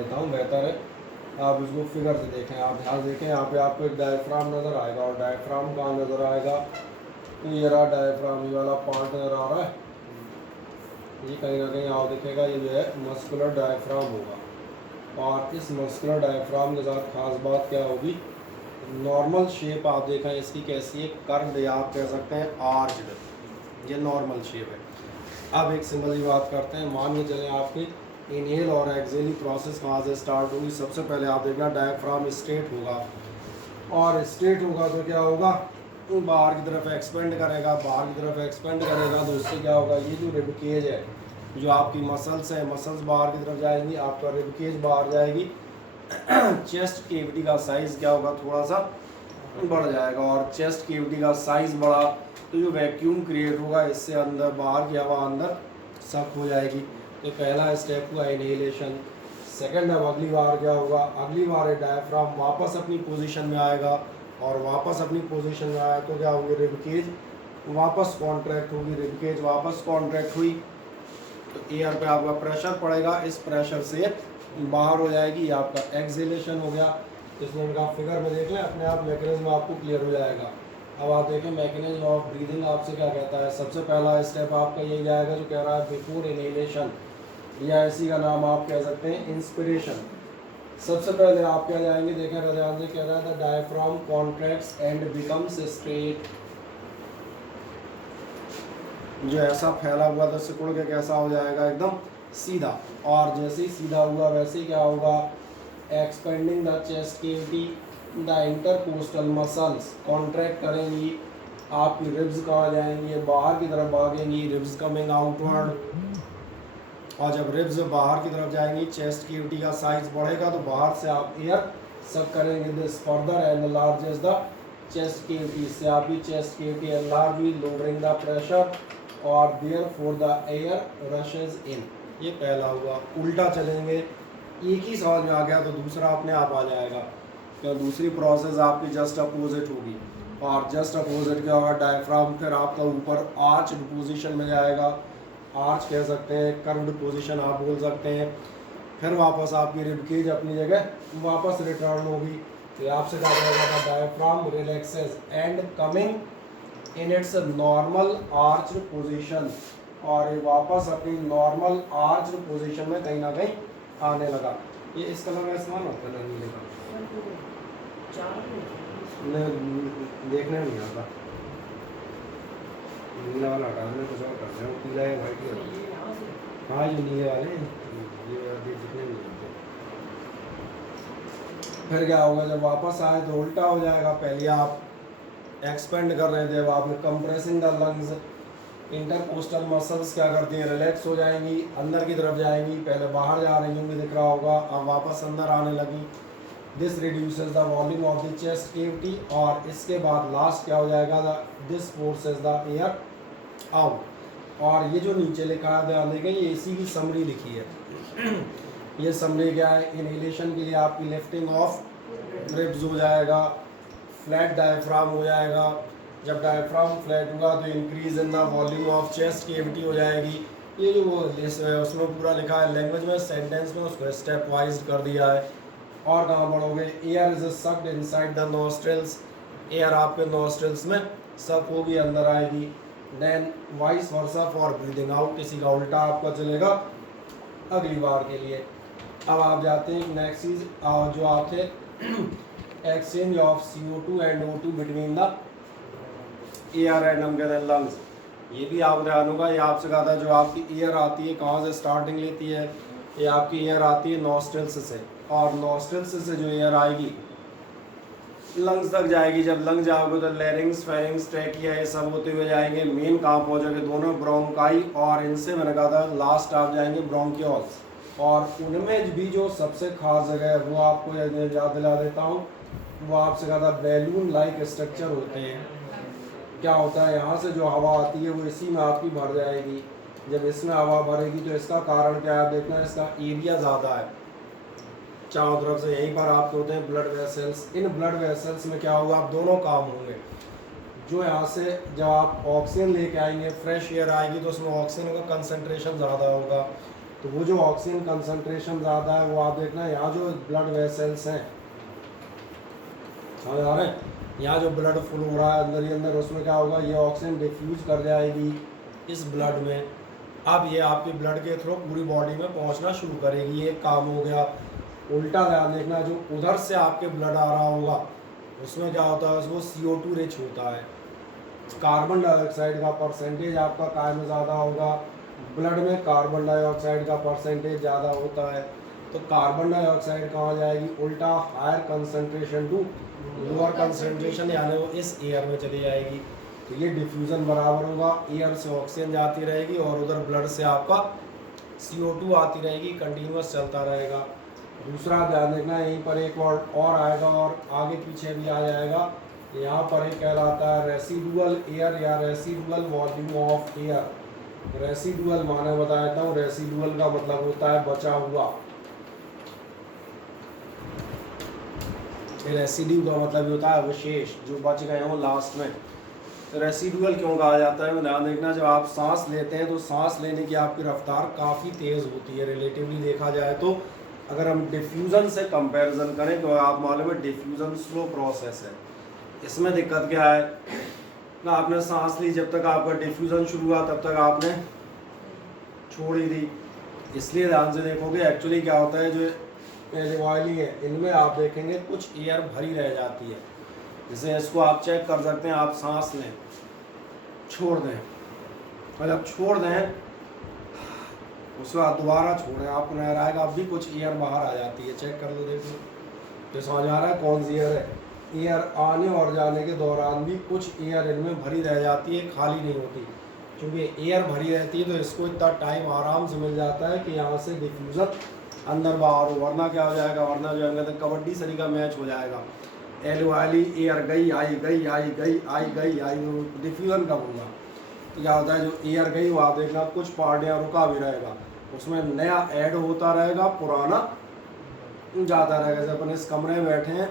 देता हूँ, बेहतर है आप इसको फिगर से देखें। आप ध्यान देखें, यहाँ पे आपको एक डायफ्राम नज़र आएगा, और डायफ्राम कहाँ नज़र आएगा, तो ये रहा डायफ्राम, ये वाला पार्ट नज़र आ रहा है, ये कहीं ना कहीं आप दिखेगा, ये जो है मस्कुलर डायफ्राम होगा। और इस मस्कुलर डायफ्राम के साथ खास बात क्या होगी, नॉर्मल शेप आप देखें इसकी कैसी है, कर्व्ड, या आप कह सकते हैं आर्च्ड, ये नॉर्मल शेप है। अब एक सिंपल सी बात करते हैं, मान के चलें आपकी इनहेल और एक्सहेल प्रोसेस कहाँ से स्टार्ट होगी। सबसे पहले आप देखना डायफ्राम स्ट्रेट होगा, और स्ट्रेट होगा तो क्या होगा, बाहर की तरफ एक्सपेंड करेगा, बाहर की तरफ एक्सपेंड करेगा तो उससे क्या होगा, ये जो रिब केज है, जो आपकी मसल्स है, मसल्स बाहर की तरफ जाएंगी, आपका रिब केज बाहर जाएगी, चेस्ट केविटी का साइज़ क्या होगा, थोड़ा सा बढ़ जाएगा, और चेस्ट केविटी का साइज़ बढ़ा तो जो वैक्यूम क्रिएट होगा, इससे अंदर बाहर की हवा अंदर सक हो जाएगी। तो पहला स्टेप हुआ इनहेलेशन। सेकंड, अब अगली बार क्या होगा, अगली बार डायफ्राम वापस अपनी पोजीशन में आएगा, और वापस अपनी पोजीशन में आया तो क्या होगी, रिब केज वापस कॉन्ट्रैक्ट होगी, रिब केज वापस कॉन्ट्रैक्ट हुई तो एयर पे आपका प्रेशर पड़ेगा, इस प्रेशर से बाहर हो जाएगी, ये आपका एक्सहेलेशन हो गया। इसमें उनका फिगर में देख लें, अपने आप मैकेनिज्म आपको क्लियर हो जाएगा। अब आप देखें मैकेनिज्म ऑफ ब्रीदिंग आपसे क्या कहता है। सबसे पहला स्टेप आपका यही जाएगा जो कह रहा है बिफोर इनहेलेशन, या इसी का नाम आप कह सकते हैं इंस्पिरेशन। सबसे पहले आप क्या जाएंगे, देखें ध्यान से, कह रहा था diaphragm contracts and becomes straight, जो ऐसा फैला हुआ था सिकुड़ के कैसा हो जाएगा, एकदम सीधा। और जैसे ही सीधा हुआ वैसे ही क्या होगा, expanding the chest cavity, the intercostal muscles contract करेंगी, आपकी रिब्स कहाँ जाएंगी, बाहर की तरफ भागेंगी, रिब्स कमिंग आउटवर्ड। और जब रिब्स बाहर की तरफ जाएंगी, चेस्ट केविटी का साइज बढ़ेगा तो बाहर से आप एयर सक करेंगे, this further enlarges the chest cavity, इससे आपकी चेस्ट केविटी एनलार्ज हुई, लोअरिंग द प्रेशर, और therefore the air rushes in. ये पहला हुआ। उल्टा चलेंगे, एक ही समझ में आ गया तो दूसरा अपने आप आ जाएगा, क्यों दूसरी प्रोसेस आपकी जस्ट अपोजिट होगी। और जस्ट अपोजिट क्या होगा, डायफ्राम फिर आपका ऊपर आर्च पोजीशन में जाएगा, आर्च कह सकते हैं, कर्व्ड पोजीशन आप बोल सकते हैं। फिर वापस आपकी रिब केज अपनी जगह वापस रिटर्न होगी, तो आपसे क्या करेगा, diaphragm relaxes and coming in its normal arch position, और ये वापस अपनी नॉर्मल आर्च पोजीशन में कहीं ना कहीं आने लगा। ये इस कलर का इस्तेमाल होता है ना, नीले का देखने में नहीं आता, नीला वाला हटाने कुछ और करते हैं, पीला या वाइट ही होता है। हाँ ये नीले वाले ये दिखने नहीं आते। फिर क्या होगा, जब वापस आए तो उल्टा हो जाएगा। पहले आप एक्सपेंड कर रहे थे, अब आप compressing the lungs, intercostal muscles क्या करती हैं, रिलैक्स हो जाएंगी, अंदर की तरफ जाएंगी, पहले बाहर जा रही होंगी दिख रहा होगा, अब वापस अंदर आने लगी। This reduces the volume of the chest cavity, और इसके बाद लास्ट क्या हो जाएगा, this forces the air out. और ये जो नीचे लिखा है ध्यान देंगे, ये इसी की समरी लिखी है। ये समरी क्या है, इनहेलेशन के लिए आपकी लिफ्टिंग ऑफ रिब्स हो जाएगा, फ्लैट डायफ्राम हो जाएगा। जब डायफ्राम फ्लैट होगा तो increase in the volume of chest cavity हो जाएगी। ये जो वो उसमें पूरा लिखा है लैंग्वेज में, सेंटेंस में उसको स्टेप वाइज कर दिया है। और कहाँ बढ़ोगे, air is sucked inside the nostrils, air आपके नॉस्ट्रल्स में सक होगी, अंदर आएगी। Then vice versa for breathing out, किसी का उल्टा आपका चलेगा अगली बार के लिए। अब आप जाते हैं नेक्स्ट चीज जो आपके exchange of CO2 and O2 between the air and हम कहते हैं लंग्स। ये भी आप ध्यान होगा, ये आपसे कहा था जो आपकी एयर आती है कहाँ से स्टार्टिंग लेती है, ये आपकी एयर आती है नॉस्ट्रल्स से, और नॉस्ट्रल्स से जो एयर आएगी लंग्स तक जाएगी। जब लंग जाओगे तो लैरिंग्स, फेरिंग्स, ट्रैकिया ये सब होते हुए जाएंगे। मेन कहाँ पहुँचोगे, दोनों ब्रोंकाई, और इनसे मैंने कहा था लास्ट आप जाएंगे ब्रोंकियोल्स। और उनमें भी जो सबसे खास जगह है वो आपको याद दिला देता हूँ, वो आपसे कहा था बैलून लाइक स्ट्रक्चर होते हैं। क्या होता है, यहाँ से जो हवा आती है वो इसी में आपकी भर जाएगी। जब इसमें हवा भरेगी तो इसका कारण क्या है, देखना इसका एरिया ज़्यादा है चारों तरफ से, यहीं पर आपके होते हैं blood vessels. In blood vessels में क्या होगा, आप दोनों काम होंगे। जो यहाँ से जब आप ऑक्सीजन लेके आएंगे, फ्रेश एयर आएगी तो उसमें ऑक्सीजन का कंसंट्रेशन ज़्यादा होगा, तो वो जो ऑक्सीजन कंसंट्रेशन ज़्यादा है वो आप देखना यहाँ जो ब्लड वेसल्स हैं, समझ आ रहे हैं, यहाँ जो ब्लड फ्लो हो रहा है अंदर ही अंदर, उसमें क्या होगा, ये ऑक्सीजन डिफ्यूज कर जाएगी इस ब्लड में। अब ये आपके ब्लड के थ्रू पूरी बॉडी में पहुँचना शुरू करेगी, ये काम हो गया। उल्टा ध्यान देखना, जो उधर से आपके ब्लड आ रहा होगा उसमें क्या होता है, उसको CO2 रिच होता है, कार्बन डाइऑक्साइड का परसेंटेज आपका काय में ज़्यादा होगा, ब्लड में कार्बन डाइऑक्साइड का परसेंटेज ज़्यादा होता है। तो कार्बन डाइऑक्साइड कहाँ जाएगी, उल्टा higher concentration to lower concentration, यानी वो इस एयर में चली जाएगी। तो ये डिफ्यूज़न बराबर होगा, एयर से ऑक्सीजन जाती रहेगी और उधर ब्लड से आपका CO2 आती रहेगी, कंटिन्यूस चलता रहेगा। दूसरा ध्यान देखना, यहीं पर एक वर्ड और आएगा और आगे पीछे भी आ जाएगा, यहाँ पर एक कहलाता है रेसिडुअल एयर या residual volume of air. Residual माने बता देता हूँ, रेसिडुअल का मतलब होता है बचा हुआ, रेसिड्यू का मतलब ये होता है अवशेष, जो बच गए हों लास्ट में। तो रेसिडुअल क्यों कहा जाता है, ध्यान देखना, जब आप सांस लेते हैं तो सांस लेने की आपकी रफ्तार काफ़ी तेज़ होती है रिलेटिवली देखा जाए तो। अगर हम डिफ्यूज़न से कंपैरिजन करें तो आप मालूम है डिफ्यूज़न स्लो प्रोसेस है। इसमें दिक्कत क्या है ना, आपने सांस ली, जब तक आपका डिफ्यूज़न शुरू हुआ तब तक आपने छोड़ ही दी। इसलिए ध्यान से देखोगे एक्चुअली क्या होता है, जो एलिवाइली है इनमें आप देखेंगे कुछ एयर भरी रह जाती है। जैसे इसको आप चेक कर सकते हैं, आप सांस लें, छोड़ दें, और जब छोड़ दें उसके बाद दोबारा छोड़ें, आपको नजर आएगा अब भी कुछ एयर बाहर आ जाती है, चेक कर लो, देखो तो समझ आ रहा है कौन सी एयर है। एयर आने और जाने के दौरान भी कुछ एयर इनमें भरी रह जाती है, खाली नहीं होती। क्योंकि एयर भरी रहती है तो इसको इतना टाइम आराम से मिल जाता है कि यहाँ से डिफ्यूज़न अंदर बाहर हो, वरना क्या हो जाएगा, वरना जो है कबड्डी सरी का मैच हो जाएगा। एलिवाइली एयर गई आई गई आई गई आई गई आई, डिफ्यूज़न कब होगा, तो क्या होता है जो एयर गई वो आप देखना कुछ पार्ट यहाँ रुका भी रहेगा, उसमें नया ऐड होता रहेगा, पुराना जाता रहेगा। जैसे अपन इस कमरे में बैठे हैं,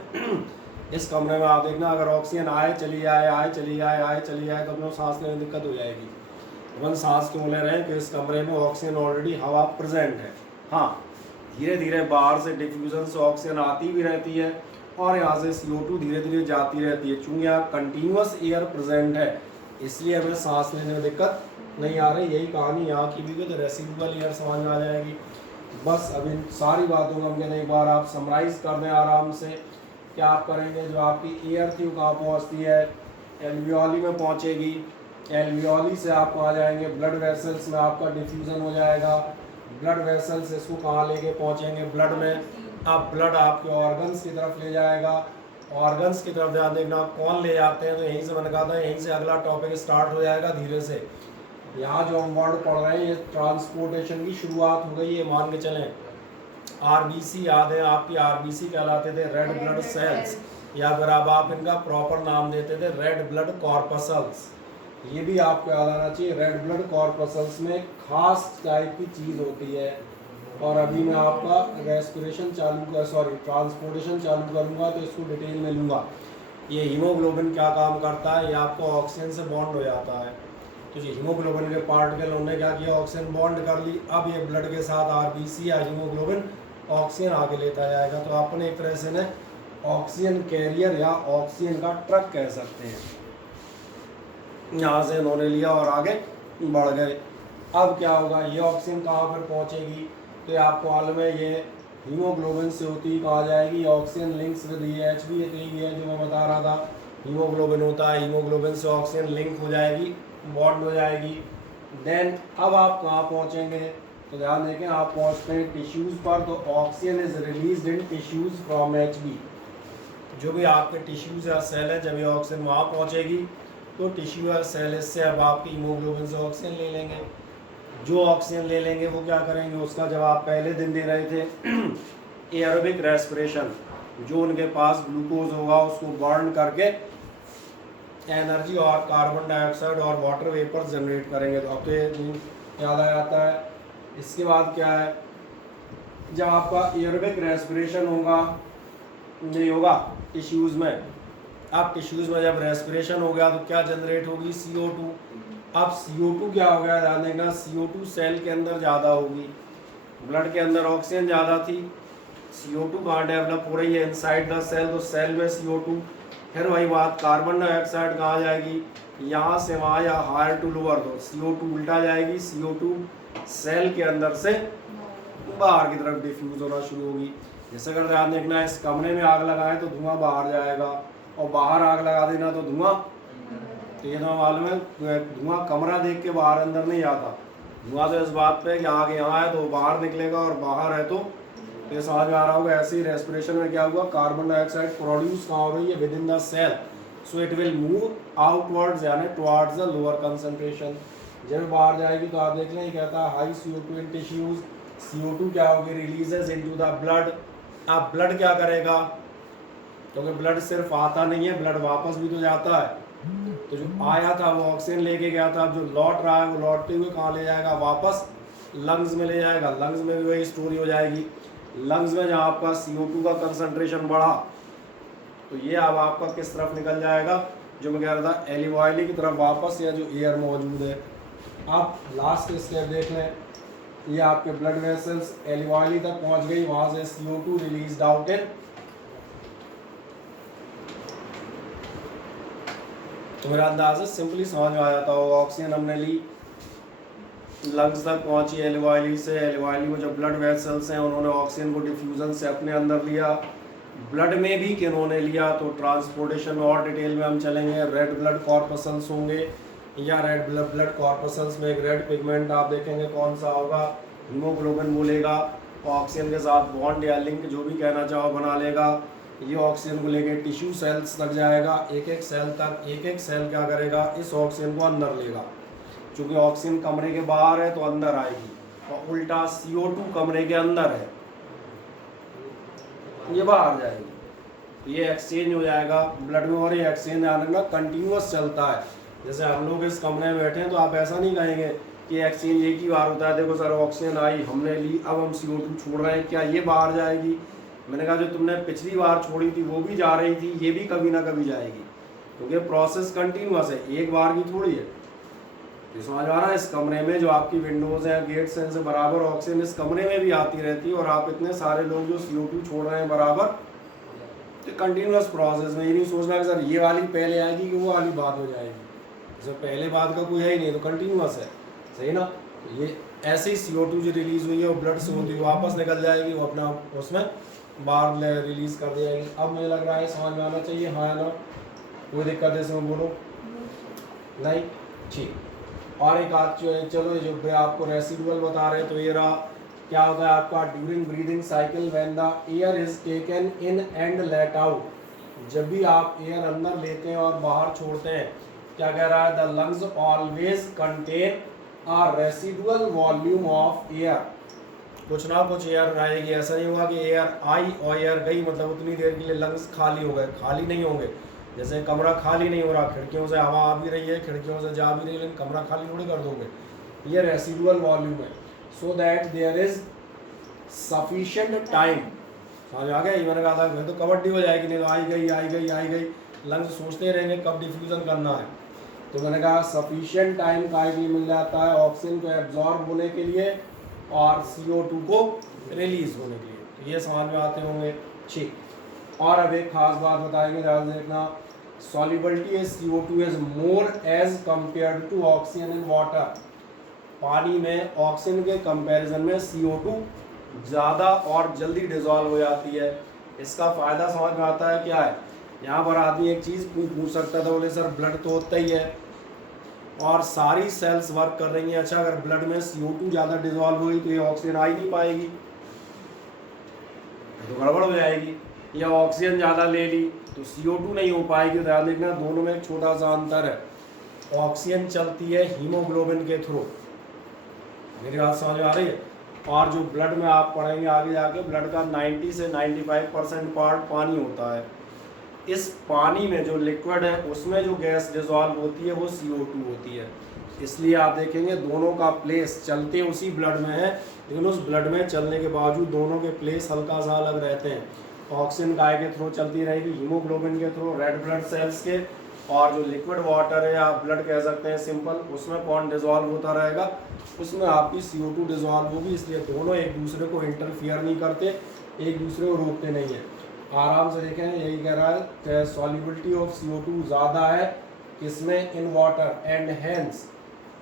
इस कमरे में आप देखना अगर ऑक्सीजन आए चली आए, आए चली आए, आए चली आए, तो अपने सांस लेने में दिक्कत हो जाएगी। अपन सांस क्यों ले रहे हैं कि इस कमरे में ऑक्सीजन ऑलरेडी हवा प्रेजेंट है। हाँ, धीरे धीरे बाहर से डिफ्यूज़न से ऑक्सीजन आती भी रहती है और यहाँ से CO2 धीरे धीरे जाती रहती है। चूँकि यहाँ कंटिन्यूस एयर प्रेजेंट है इसलिए हमें सांस लेने में दिक्कत नहीं आ रही। यही कहानी यहाँ की भी, तो रेसिडुअल एयर समझ में आ जाएगी। बस अब इन सारी बातों को हम एक बार आप समराइज़ कर दें आराम से। क्या आप करेंगे, जो आपकी एयर थी वो कहाँ पहुँचती है, एल्वियोली में पहुँचेगी, एल्वियोली से आप कहाँ जाएंगे, ब्लड वेसल्स में आपका डिफ्यूज़न हो जाएगा, ब्लड वेसल्स इसको कहाँ लेके पहुँचेंगे, ब्लड में, आप ब्लड आपके ऑर्गन्स की तरफ ले जाएगा। ऑर्गन्स की तरफ ध्यान देखना कौन ले जाते हैं, तो यहीं से मैंने कहा था यहीं से अगला टॉपिक स्टार्ट हो जाएगा धीरे से। यहाँ जो हम वर्ड पढ़ रहे हैं ये ट्रांसपोर्टेशन की शुरुआत हो गई, ये मान के चलें। RBC याद है आपकी, RBC कहलाते थे रेड ब्लड सेल्स, या फिर अब आप इनका प्रॉपर नाम देते थे रेड ब्लड कॉर्पसल्स। ये भी आपको याद आना चाहिए, रेड ब्लड कॉर्पसल्स में खास टाइप की चीज़ होती है। और अभी मैं आपका रेस्पिरेशन ट्रांसपोर्टेशन चालू करूँगा तो इसको डिटेल में लूँगा। ये हीमोग्लोबिन क्या काम करता है, ये आपको ऑक्सीजन से बॉन्ड हो जाता है। तो ये हीमोग्लोबिन के पार्टिकल उन्होंने क्या किया, ऑक्सीजन बॉन्ड कर ली। अब ये ब्लड के साथ RBC या हीमोग्लोबिन ऑक्सीजन आगे लेता जाएगा। तो अपने एक तरह से ऑक्सीजन कैरियर या ऑक्सीजन का ट्रक कह सकते हैं। यहाँ से इन्होंने लिया और आगे बढ़ गए। अब क्या होगा, ये ऑक्सीजन कहाँ पर पहुँचेगी, तो आपको मालूम है ये हीमोग्लोबिन से होती कहाँ जाएगी, ऑक्सीजन लिंक्स विद H भी है जो मैं बता रहा था। हीमोग्लोबिन होता है, हीमोग्लोबिन से ऑक्सीजन लिंक हो जाएगी, बॉन्ड हो जाएगी। देन अब आप कहाँ पहुँचेंगे, तो ध्यान देखें आप पहुँचते हैं टिश्यूज़ पर, तो oxygen is release in tissues from Hb। जो भी आपके टिश्यूज़ या सेल है, जब ये ऑक्सीजन वहाँ पहुँचेगी तो टिश्यू या सेल इससे अब आपकी हीमोग्लोबिन से ऑक्सीजन ले लेंगे। जो ऑक्सीजन ले लेंगे वो क्या करेंगे, उसका जब आप पहले दिन दे रहे थे एरोबिक रेस्पिरेशन, जो उनके पास ग्लूकोज होगा उसको बर्न करके एनर्जी और कार्बन डाइऑक्साइड और वाटर वेपर जनरेट करेंगे। तो अब तो ये याद आ जाता है। इसके बाद क्या है, जब आपका एरोबिक रेस्पिरेशन होगा, नहीं होगा टिश्यूज़ में, अब टिश्यूज़ में जब रेस्पिरेशन हो गया तो क्या जनरेट होगी, CO2। अब CO2 क्या हो गया, ध्यान देखना, CO2 सेल के अंदर ज़्यादा होगी। ब्लड के अंदर ऑक्सीजन ज़्यादा थी, CO2 कहाँ डेवलप हो रही है, इनसाइड द सेल, तो सेल में CO2। फिर वही बात, कार्बन डाइऑक्साइड कहाँ जाएगी, यहाँ से वहाँ या हायर टू लोअर, तो CO2 उल्टा जाएगी, CO2 सेल के अंदर से बाहर की तरफ डिफ्यूज होना शुरू होगी। जैसे अगर ध्यान देखना, इस कमरे में आग लगाए तो धुआं बाहर जाएगा, और बाहर आग लगा देना तो धुआं, तो ये तो मालूम है धुआं कमरा देख के बाहर अंदर नहीं आता, धुआं तो इस बात पे कि आग यहाँ है तो बाहर निकलेगा, और बाहर है तो ये समझ में आ रहा होगा। ऐसे ही रेस्पिरेशन में क्या हुआ, कार्बन डाइऑक्साइड प्रोड्यूस कहाँ हो रही है, within the cell, so it will move outwards यानी टुवर्ड्स द लोअर कंसंट्रेशन। जब बाहर जाएगी तो आप देख लें, ये कहता है हाई CO2 इन टिश्यूज, CO2 क्या होगी, रिलीजेस इनटू द ब्लड। अब ब्लड क्या करेगा, क्योंकि ब्लड सिर्फ आता नहीं है, ब्लड वापस भी तो जाता है, तो जो आया था वो ऑक्सीजन लेके गया था, अब जो लौट रहा है वो लौटते हुए कहाँ ले जाएगा, वापस लंग्स में ले जाएगा, लंग्स में भी वही स्टोरी हो जाएगी। लंग्स में जहाँ आपका CO2 का कंसंट्रेशन बढ़ा, तो ये अब आपका किस तरफ निकल जाएगा, जो मैं कह रहा था एलिवाइली की तरफ वापस, या जो एयर मौजूद है। आप लास्ट स्टेप देख लें, ये आपके ब्लड वेसल्स एलिवाइली तक पहुंच गई, वहां से CO2 रिलीज आउट इन, तो मेरा अंदाजा सिंपली समझ में आ जाता होगा। ऑक्सीजन हमने ली, लंग्स तक पहुंची एलिवाइली से, एलिवाइली में जो ब्लड वेसल्स हैं उन्होंने ऑक्सीजन को डिफ्यूजन से अपने अंदर लिया, ब्लड में भी किन्होंने लिया, तो ट्रांसपोर्टेशन में और डिटेल में हम चलेंगे। रेड ब्लड कॉर्पसल्स होंगे, या रेड ब्लड कॉर्पसल्स में एक रेड पिगमेंट आप देखेंगे कौन सा होगा, हीमोग्लोबिन बोलेगा, ऑक्सीजन के साथ बॉन्ड या लिंक जो भी कहना चाहो बना लेगा। ये ऑक्सीजन को लेके टिश्यू सेल्स तक जाएगा, एक एक सेल तक, एक एक सेल क्या करेगा, इस ऑक्सीजन को अंदर लेगा, क्योंकि ऑक्सीजन कमरे के बाहर है तो अंदर आएगी, और उल्टा CO2 कमरे के अंदर है, ये बाहर जाएगी, ये एक्सचेंज हो जाएगा ब्लड में, और ये एक्सचेंज ध्यान रखना कंटिन्यूअस चलता है। जैसे हम लोग इस कमरे में बैठे हैं तो आप ऐसा नहीं कहेंगे कि एक्सचेंज एक ही बार होता है, देखो सर ऑक्सीजन आई हमने ली, अब हम CO2 छोड़ रहे हैं, क्या ये बाहर जाएगी, मैंने कहा जो तुमने पिछली बार छोड़ी थी वो भी जा रही थी, ये भी कभी ना कभी जाएगी, क्योंकि प्रोसेस कंटिन्यूअस है, एक बार की थोड़ी है। तो समझ आ रहा है, इस कमरे में जो आपकी विंडोज़ हैं, गेट्स हैं, से बराबर ऑक्सीजन इस कमरे में भी आती रहती है, और आप इतने सारे लोग जो CO2 छोड़ रहे हैं बराबर, तो कंटिन्यूअस प्रोसेस में। ये नहीं सोचना कि सर ये वाली पहले आएगी कि वो वाली बाद हो जाएगी, जब पहले बात का कोई है ही नहीं, तो कंटिन्यूअस है, सही ना। ये ऐसे ही CO2 जो रिलीज़ हुई है वो ब्लड से होती है वापस निकल जाएगी, वो अपना उसमें बाहर रिलीज कर दी जाएगी। अब मुझे लग रहा है समझ में आना चाहिए, हाँ ना, कोई दिक्कत है इसमें बोलो, नहीं, ठीक। और एक आध चलो ये जो आपको रेसिडुअल बता रहे हैं, तो ये रहा, क्या होता है आपका during breathing cycle when the air is taken in and let out, जब भी आप एयर अंदर लेते हैं और बाहर छोड़ते हैं, क्या कह रहा है, the lungs always contain a residual volume of air, कुछ ना कुछ एयर रहेगी, ऐसा नहीं होगा कि एयर आई और एयर गई, मतलब उतनी देर के लिए लंग्स खाली हो गए, खाली नहीं होंगे। जैसे कमरा खाली नहीं हो रहा, खिड़कियों से हवा आ भी रही है, खिड़कियों से जा भी रही है, लेकिन कमरा खाली थोड़ी कर दोगे, ये रेसिडुअल वॉल्यूम है, so that there is sufficient time. समझ आ गया, ये मैंने कहा था तो कबड्डी हो जाएगी, नहीं तो आई गई आई गई आई गई, लंग्स सोचते रहेंगे कब डिफ्यूजन करना है, तो मैंने कहा सफिशिएंट टाइम का लिए मिल जाता है ऑक्सीजन को एब्जॉर्ब होने के लिए और CO2 को रिलीज होने के लिए, तो ये समझ में आते होंगे, ठीक। और अब एक खास बात बताएंगे, ध्यान देखना, solubility is CO2 is more as compared to oxygen in water, पानी में ऑक्सीजन के कंपैरिजन में CO2 ज़्यादा और जल्दी डिजॉल्व हो जाती है। इसका फ़ायदा समझ में आता है क्या है, यहाँ पर आदमी एक चीज़ पूछ सकता था, बोले सर ब्लड तो होता ही है और सारी सेल्स वर्क कर रही हैं, अच्छा अगर ब्लड में CO2 ज़्यादा डिजॉल्व हुई तो ये ऑक्सीजन आ ही नहीं पाएगी, तो गड़बड़ हो जाएगी, या ऑक्सीजन ज़्यादा ले ली तो CO2 नहीं हो पाएगी। ध्यान देखना दोनों में एक छोटा सा अंतर है, ऑक्सीजन चलती है हीमोग्लोबिन के थ्रू, मेरी बात समझ में आ रही है, और जो ब्लड में आप पढ़ेंगे आगे जाके, ब्लड का 90 से 95% पार्ट पानी होता है, इस पानी में जो लिक्विड है उसमें जो गैस डिजॉल्व होती है वो CO2 होती है, इसलिए आप देखेंगे दोनों का प्लेस चलते उसी ब्लड में है, लेकिन उस ब्लड में चलने के बावजूद दोनों के प्लेस हल्का सा अलग रहते हैं। ऑक्सीजन गाय के थ्रू चलती रहेगी, हीमोग्लोबिन के थ्रू, रेड ब्लड सेल्स के, और जो लिक्विड वाटर है आप ब्लड कह सकते हैं सिंपल, उसमें कौन डिजॉल्व होता रहेगा, उसमें आपकी CO2 डिजॉल्व होगी। इसलिए दोनों एक दूसरे को इंटरफियर नहीं करते, एक दूसरे को रोकते नहीं है। आराम से देखें, यही कह रहा है कि सॉल्युबिलिटी ऑफ CO2 ज़्यादा है किसमें, in water, and hence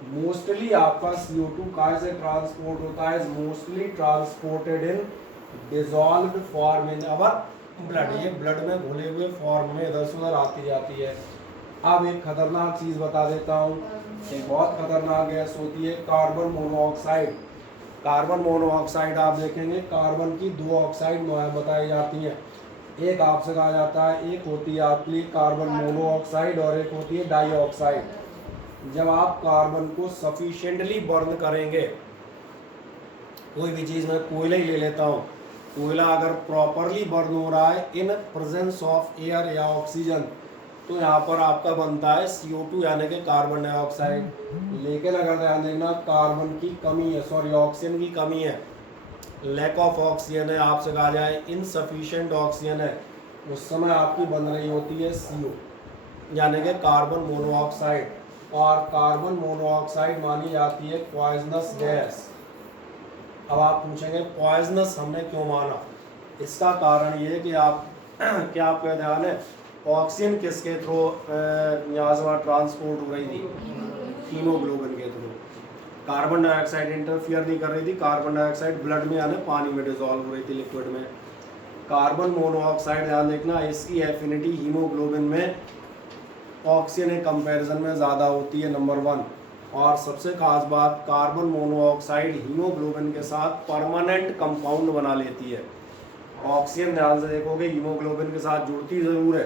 mostly आपका CO2 कहाँ से ट्रांसपोर्ट होता है, mostly transported in dissolved form in our blood. ये ब्लड में घुले हुए फॉर्म में इधर से उधर आती जाती है। अब एक खतरनाक चीज़ बता देता हूँ, एक बहुत खतरनाक गैस होती है कार्बन मोनोऑक्साइड। कार्बन मोनोऑक्साइड आप देखेंगे, कार्बन की 2 ऑक्साइड बताई जाती हैं। एक आपसे कहा जाता है, एक होती है आपकी कार्बन मोनोऑक्साइड और एक होती है डाइऑक्साइड। जब आप कार्बन को सफिशिएंटली बर्न करेंगे, कोई भी चीज़ में कोयला ही ले लेता हूँ, कोयला अगर प्रॉपरली बर्न हो रहा है इन प्रेजेंस ऑफ एयर या ऑक्सीजन, तो यहाँ पर आपका बनता है CO2 यानी कि कार्बन डाइऑक्साइड। लेकिन अगर ध्यान देना कार्बन की कमी है, सॉरी ऑक्सीजन की कमी है, लैक ऑफ ऑक्सीजन है, आपसे कहा जाए इनसफिशिएंट ऑक्सीजन है, उस समय आपकी बन रही होती है CO यानी कि कार्बन मोनोऑक्साइड। और कार्बन मोनोऑक्साइड मानी जाती है पॉइजनस गैस। अब आप पूछेंगे पॉइजनस हमने क्यों माना, इसका कारण ये है कि आप क्या आपका ध्यान है ऑक्सीजन किसके थ्रू यहाँ से वहाँ ट्रांसपोर्ट हो रही थी, हीमोग्लोबिन के थ्रू। कार्बन डाइऑक्साइड इंटरफियर नहीं कर रही थी, कार्बन डाइऑक्साइड ब्लड में यानी पानी में डिजॉल्व हो रही थी लिक्विड में। कार्बन मोनोऑक्साइड ध्यान देखना, इसकी एफिनिटी हीमोग्लोबिन में ऑक्सीजन के कंपैरिजन में ज़्यादा होती है, नंबर 1। और सबसे खास बात, कार्बन मोनोऑक्साइड हीमोग्लोबिन के साथ परमानेंट कंपाउंड बना लेती है। ऑक्सीजन ध्यान से देखोगे हीमोग्लोबिन के साथ जुड़ती ज़रूर है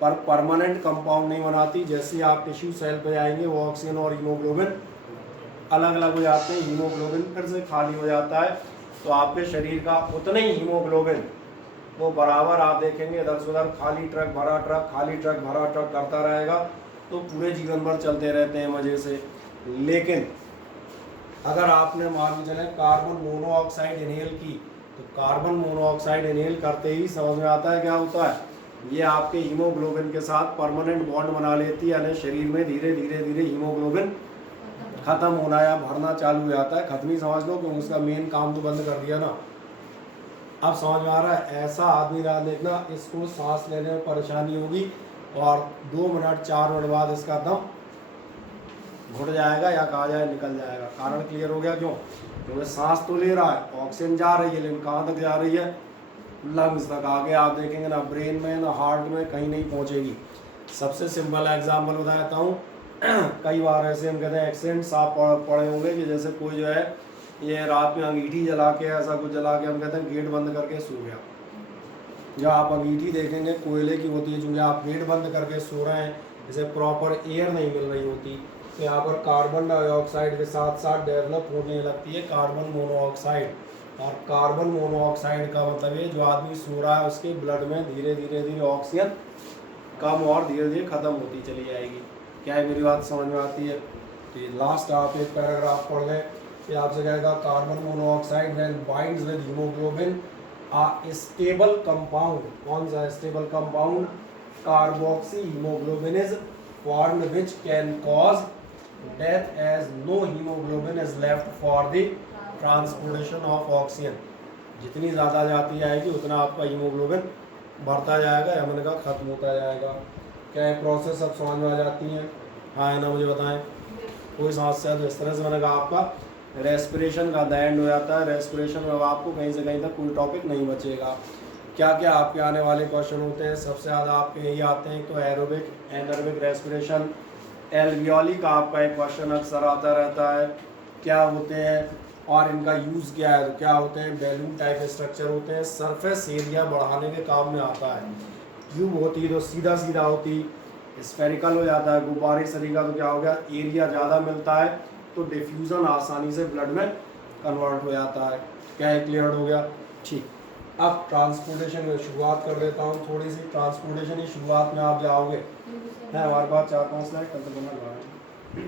पर परमानेंट कंपाउंड नहीं बनाती। जैसे आप टिश्यू सेल पे जाएंगे वो ऑक्सीजन और हीमोग्लोबिन अलग अलग हो जाते हैं, हीमोग्लोबिन फिर से खाली हो जाता है, तो आपके शरीर का उतना ही हीमोग्लोबिन वो बराबर आप देखेंगे इधर से उधर खाली ट्रक भरा ट्रक, खाली ट्रक भरा ट्रक करता रहेगा, तो पूरे जीवन भर चलते रहते हैं मज़े से। लेकिन अगर आपने मान के चले कार्बन मोनोऑक्साइड इनहेल की, तो कार्बन मोनोऑक्साइड इनहेल करते ही समझ में आता है क्या होता है, ये आपके हीमोग्लोबिन के साथ परमानेंट बॉन्ड बना लेती है, यानी शरीर में धीरे धीरे धीरे हीमोग्लोबिन खत्म होना या भरना चालू हो जाता है। खत्म ही समझ लो क्योंकि उसका मेन काम तो बंद कर दिया ना। अब समझ में आ रहा है, ऐसा आदमी ना देखना, इसको सांस लेने में परेशानी होगी और 2 मिनट 4 मिनट बाद इसका दम घुट जाएगा या कहा जाए निकल जाएगा। कारण क्लियर हो गया क्यों, क्योंकि सांस तो ले रहा है, ऑक्सीजन जा रही है, लेकिन कहाँ तक जा रही है, लंग्स तक। आगे आप देखेंगे ना ब्रेन में ना हार्ट में कहीं नहीं पहुँचेगी। सबसे सिंपल एग्जाम्पल बताता हूँ, कई बार ऐसे हम कहते हैं एक्सीडेंट्स आप पढ़े होंगे कि जैसे कोई जो है ये रात में अंगीठी जला के ऐसा कुछ जला के हम कहते हैं गेट बंद करके सो गया। जब आप अंगीठी देखेंगे कोयले की होती है, चूँकि आप गेट बंद करके सो रहे हैं, जैसे प्रॉपर एयर नहीं मिल रही होती, तो यहाँ पर कार्बन डाइऑक्साइड के साथ साथ डेवलप होने लगती है कार्बन मोनोऑक्साइड। और कार्बन मोनोऑक्साइड का मतलब ये जो आदमी सो रहा है उसके ब्लड में धीरे धीरे धीरे ऑक्सीजन कम और धीरे धीरे ख़त्म होती चली जाएगी। क्या है, मेरी बात समझ में आती है। तो ये लास्ट आप एक पैराग्राफ पढ़ लें, ये आपसे कहेगा carbon monoxide when binds with haemoglobin a stable compound. कौन सा stable compound, carboxy haemoglobin is formed which can cause death as no haemoglobin is left for the transportation of oxygen. जितनी ज़्यादा जाती जाएगी उतना आपका हीमोग्लोबिन बढ़ता जाएगा या मैंने कहा खत्म होता जाएगा। क्या है प्रोसेस अब समझ में आ जाती हैं, हाँ है ना, मुझे बताएं कोई समस्या। तो इस तरह से मैंने कहा आपका रेस्पिरेशन का द एंड हो जाता है। रेस्पिरेशन में अब आपको कहीं से कहीं तक कोई टॉपिक नहीं बचेगा। क्या क्या आपके आने वाले क्वेश्चन होते हैं, सबसे ज़्यादा आपके यही आते हैं, तो एरोबिक एनारोबिक रेस्पिरेशन, एल्वियोली का आपका एक क्वेश्चन अक्सर आता रहता है, क्या होते हैं और इनका यूज़ क्या है। तो क्या होते हैं, बैलून टाइप स्ट्रक्चर होते हैं, सरफेस एरिया बढ़ाने के काम में आता है। ट्यूब होती तो सीधा सीधा होती, स्फेरिकल हो जाता है गुब्बारे शरीर का, तो क्या हो गया, एरिया ज़्यादा मिलता है तो डिफ्यूज़न आसानी से ब्लड में कन्वर्ट हो जाता है। क्या है, क्लियर हो गया। ठीक, अब ट्रांसपोर्टेशन में शुरुआत कर देता हूँ थोड़ी सी। ट्रांसपोर्टेशन की शुरुआत में आप जाओगे, है हमारे पास 4-5 स्लाइड कल तक बना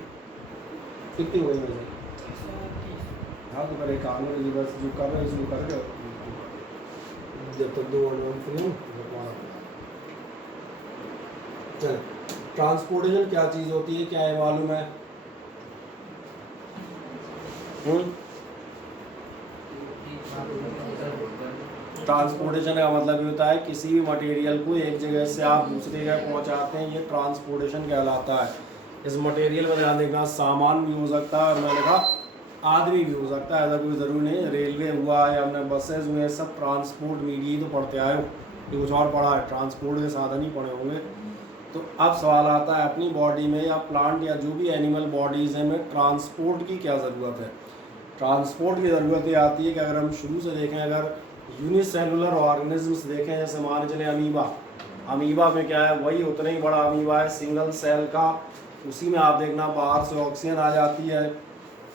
कितनी हुई वैसे, हाँ तो मेरे काम में बस जो कर रहे हैं शुरू करके जब तक 2 फ्री हूँ चल। ट्रांसपोर्टेशन क्या चीज़ होती है, क्या है मालूम है? ट्रांसपोर्टेशन का मतलब ये होता है किसी भी मटेरियल को एक जगह से आप दूसरी जगह पहुंचाते हैं, ये ट्रांसपोर्टेशन कहलाता है। इस मटेरियल में ध्यान देखना, सामान भी हो सकता है और मैंने कहा आदमी भी हो सकता है, ऐसा कोई ज़रूरी नहीं। रेलवे हुआ या अपने बसेज हुए, सब ट्रांसपोर्ट मीडिया ही तो पढ़ते आए हो, ये कुछ और पढ़ा है, ट्रांसपोर्ट के साधन ही पढ़े होंगे। तो अब सवाल आता है अपनी बॉडी में या प्लांट या जो भी एनिमल बॉडीज़ हैं में ट्रांसपोर्ट की क्या ज़रूरत है। ट्रांसपोर्ट की ज़रूरत ये आती है कि अगर हम शुरू से देखें, अगर यूनिसेलुलर ऑर्गेनिजम्स देखें, जैसे मान चले अमीबा में क्या है, वही उतना ही बड़ा अमीबा है सिंगल सेल का, उसी में आप देखना बाहर से ऑक्सीजन आ जाती है।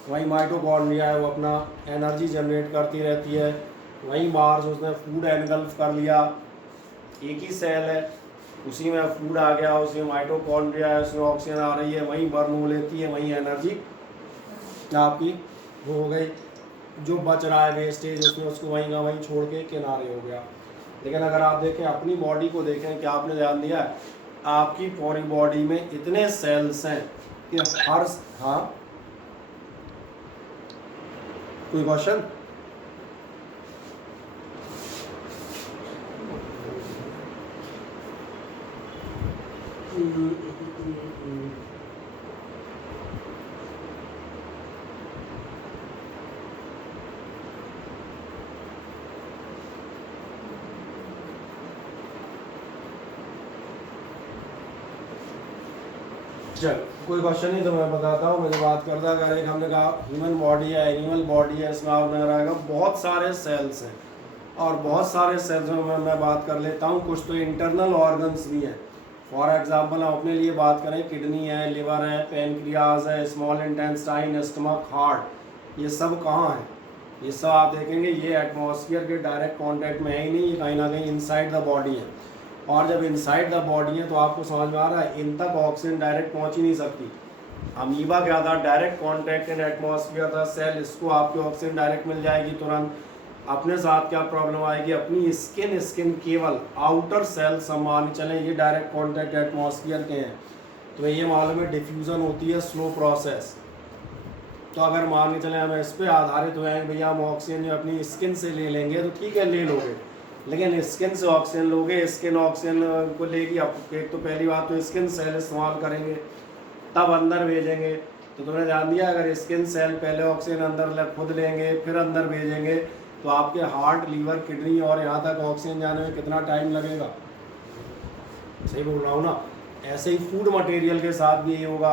वही माइटोकॉन्ड्रिया है, वो अपना एनर्जी जनरेट करती रहती है। वहीं बाहर से उसने फूड एनगल्फ कर लिया, एक ही सेल है, उसी में फूड आ गया, उसमें माइटोकॉन्ड्रिया है, उसमें ऑक्सीजन आ रही है, वहीं बर्न हो लेती है, वहीं एनर्जी आपकी वो हो गई। जो बच रहा है वेस्टेज उसमें, उसको वहीं का वहीं छोड़ के किनारे हो गया। लेकिन अगर आप देखें अपनी बॉडी को देखें, क्या आपने ध्यान दिया है आपकी पूरी बॉडी में इतने सेल्स हैं कि हर, हाँ कोई क्वेश्चन? चल कोई क्वेश्चन नहीं तो मैं बताता हूँ। मुझे बात करता अगर एक हमने कहा ह्यूमन बॉडी है, एनिमल बॉडी है, इसमें आपने रहेगा बहुत सारे सेल्स हैं और बहुत सारे सेल्स में मैं बात कर लेता हूँ। कुछ तो इंटरनल ऑर्गन्स भी हैं। फॉर एग्जांपल हम अपने लिए बात करें, किडनी है, लिवर है, पेनक्रियाज है, स्मॉल इंटेस्टाइन, स्टमक, हार्ट, ये सब कहाँ है? ये सब आप देखेंगे ये एटमॉस्फेयर के डायरेक्ट कांटेक्ट में है ही नहीं, ये कहीं ना कहीं इनसाइड द बॉडी है। और जब इनसाइड द बॉडी है तो आपको समझ में आ रहा है इन तक ऑक्सीजन डायरेक्ट पहुंच ही नहीं सकती। अमीबा क्या था, डायरेक्ट कांटेक्ट इन एटमॉस्फेयर था सेल, इसको आपकी ऑक्सीजन डायरेक्ट मिल जाएगी तुरंत। अपने साथ क्या प्रॉब्लम आएगी, अपनी स्किन केवल आउटर सेल्स हम मान चलें ये डायरेक्ट कांटेक्ट एटमॉस्फेयर के हैं, तो ये मालूम है डिफ्यूज़न होती है स्लो प्रोसेस। तो अगर मान के चलें हम इस पर आधारित हो जाएंगे भैया हम ऑक्सीजन जो अपनी स्किन से ले लेंगे, तो ठीक है ले लोगे, लेकिन स्किन से ऑक्सीजन लोगे, स्किन ऑक्सीजन को लेगी, अब एक तो पहली बात तो स्किन सेल इस्तेमाल करेंगे तब अंदर भेजेंगे। तो तुमने ध्यान दिया अगर स्किन सेल पहले ऑक्सीजन अंदर खुद लेंगे फिर अंदर भेजेंगे, तो आपके हार्ट, लीवर, किडनी और यहाँ तक ऑक्सीजन जाने में कितना टाइम लगेगा? सही बोल रहा हूँ ना? ऐसे ही फूड मटेरियल के साथ भी ये होगा।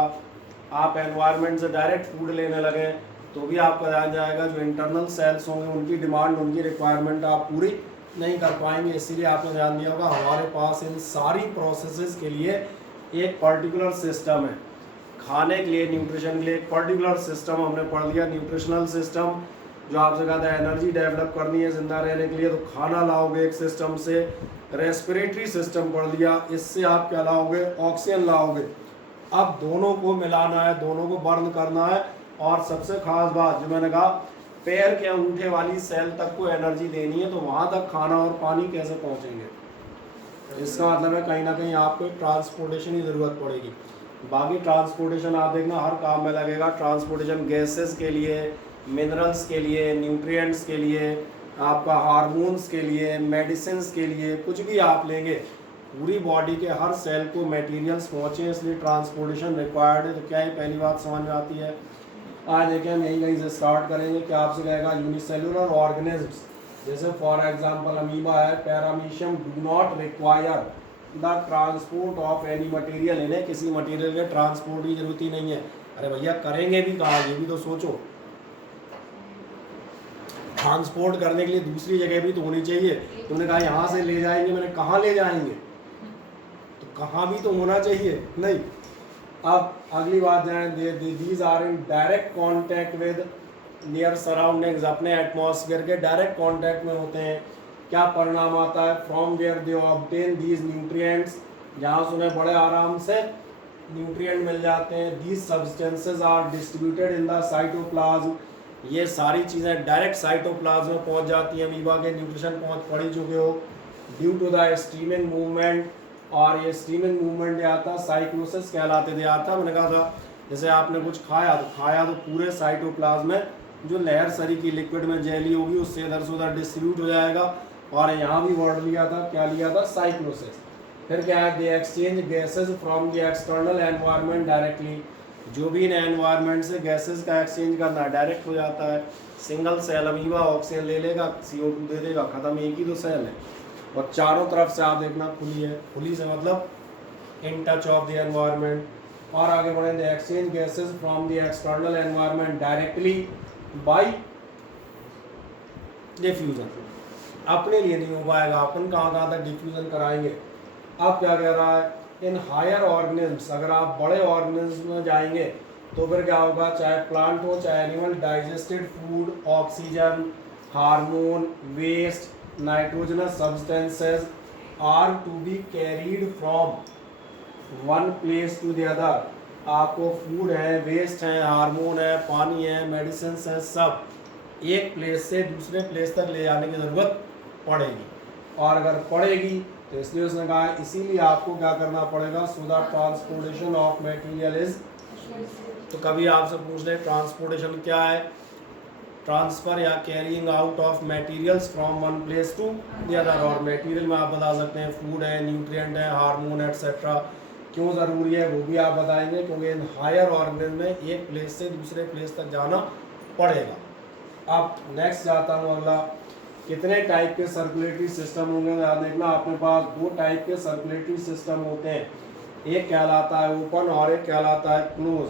आप एनवायरनमेंट से डायरेक्ट फूड लेने लगे तो भी आपका ध्यान जाएगा, जो इंटरनल सेल्स होंगे उनकी डिमांड, उनकी रिक्वायरमेंट आप पूरी नहीं कर पाएंगे। इसीलिए आपने ध्यान दिया होगा हमारे पास इन सारी प्रोसेसेस के लिए एक पर्टिकुलर सिस्टम है। खाने के लिए, न्यूट्रिशन के लिए एक पर्टिकुलर सिस्टम हमने पढ़ लिया, न्यूट्रिशनल सिस्टम। जो आपसे कहा था एनर्जी डेवलप करनी है जिंदा रहने के लिए तो खाना लाओगे एक सिस्टम से। रेस्पिरेटरी सिस्टम पढ़ लिया, इससे आप क्या लाओगे, ऑक्सीजन लाओगे। अब दोनों को मिलाना है, दोनों को बर्न करना है। और सबसे खास बात जो मैंने कहा, पैर के अंगूठे वाली सेल तक को एनर्जी देनी है, तो वहाँ तक खाना और पानी कैसे पहुँचेंगे? इसका मतलब है कहीं ना कहीं आपको ट्रांसपोर्टेशन की ज़रूरत पड़ेगी। बाकी ट्रांसपोर्टेशन आप देखना हर काम में लगेगा। ट्रांसपोर्टेशन गैसेस के लिए, मिनरल्स के लिए, न्यूट्रिएंट्स के लिए, आपका हार्मोन्स के लिए, मेडिसिन्स के लिए, कुछ भी आप लेंगे पूरी बॉडी के हर सेल को मटेरियल्स पहुँचे, इसलिए ट्रांसपोर्टेशन रिक्वायर्ड है। तो क्या है पहली बात समझ में आती है? आज देखिए हम यही कहीं से स्टार्ट करेंगे कि आपसे कहेगा यूनिसेलुलर ऑर्गेनिज्म्स, जैसे फॉर एग्जांपल अमीबा है, paramecium, do not require the transport of any material. इन्हें किसी मटेरियल के ट्रांसपोर्ट की जरूरत ही नहीं है। अरे भैया करेंगे भी कहाँ, ये भी तो सोचो। ट्रांसपोर्ट करने के लिए दूसरी जगह भी तो होनी चाहिए। तुमने कहा यहाँ से ले जाएंगे, मैंने कहाँ ले जाएंगे, तो कहाँ भी तो होना चाहिए नहीं। अब अगली बात जाए, these are in direct contact with near surroundings, अपने एटमॉस्फेयर के डायरेक्ट कांटेक्ट में होते हैं। क्या परिणाम आता है? From where they obtain these nutrients, जहाँ से उन्हें बड़े आराम से न्यूट्रिएंट मिल जाते हैं। These substances are distributed in the cytoplasm, ये सारी चीज़ें डायरेक्ट साइटोप्लाज्म में पहुँच जाती हैं। अमीबा के न्यूट्रिशन पहुँच पड़ ही चुके हो। Due to the streaming movement और ये स्टीमिंग मूवमेंट या था साइक्लोसिस कहलाते थे। याद था मैंने कहा था जैसे आपने कुछ खाया तो पूरे साइटोप्लाज्म में जो लहर सरी की लिक्विड में जेली होगी उससे इधर से उधर डिस्ट्रीब्यूट हो जाएगा। और यहाँ भी वर्ड लिया था, क्या लिया था, साइक्लोसिस। फिर क्या है, दे exchange gases from the external environment directly. जो भी इन एनवायरनमेंट से गैसेज का एक्सचेंज करना है डायरेक्ट हो जाता है। सिंगल सेल अमीबा ऑक्सीजन ले लेगा, CO2 दे देगा, खत्म, एक ही तो सेल है। और चारों तरफ से आप देखना खुली है, खुली से मतलब in touch of the environment. और आगे बढ़े, the exchange gases from the external environment directly by diffusion. अपने लिए नहीं हो पाएगा, अपन कहाँ कहाँ तक डिफ्यूजन कराएंगे। अब क्या कह रहा है, इन हायर ऑर्गेनिज्म्स, अगर आप बड़े ऑर्गेनिज्म में जाएंगे तो फिर क्या होगा, चाहे प्लांट हो चाहे animal, digested food, oxygen, hormone, waste, nitrogenous substances are to be carried from one place to the other. आपको फूड है, वेस्ट है, हार्मोन है, पानी है, मेडिसिन है, सब एक प्लेस से दूसरे प्लेस तक ले जाने की ज़रूरत पड़ेगी। और अगर पड़ेगी तो इसलिए उसने कहा इसीलिए आपको क्या करना पड़ेगा, so the transportation of material is. तो कभी आपसे पूछ ले ट्रांसपोर्टेशन क्या है, ट्रांसफर या carrying out of materials from one place to the other. और मटेरियल में आप बता सकते हैं फूड है, न्यूट्रिएंट है, हार्मोन एटसेट्रा। क्यों ज़रूरी है वो भी आप बताएंगे, क्योंकि इन हायर ऑर्गेनिज्म में एक प्लेस से दूसरे प्लेस तक जाना पड़ेगा। अब नेक्स्ट जाता हूँ अगला, कितने टाइप के सर्कुलेटरी सिस्टम होंगे। याद देखना, अपने पास दो टाइप के सर्कुलेटरी सिस्टम होते हैं, एक कहलाता है ओपन और एक कहलाता है क्लोज।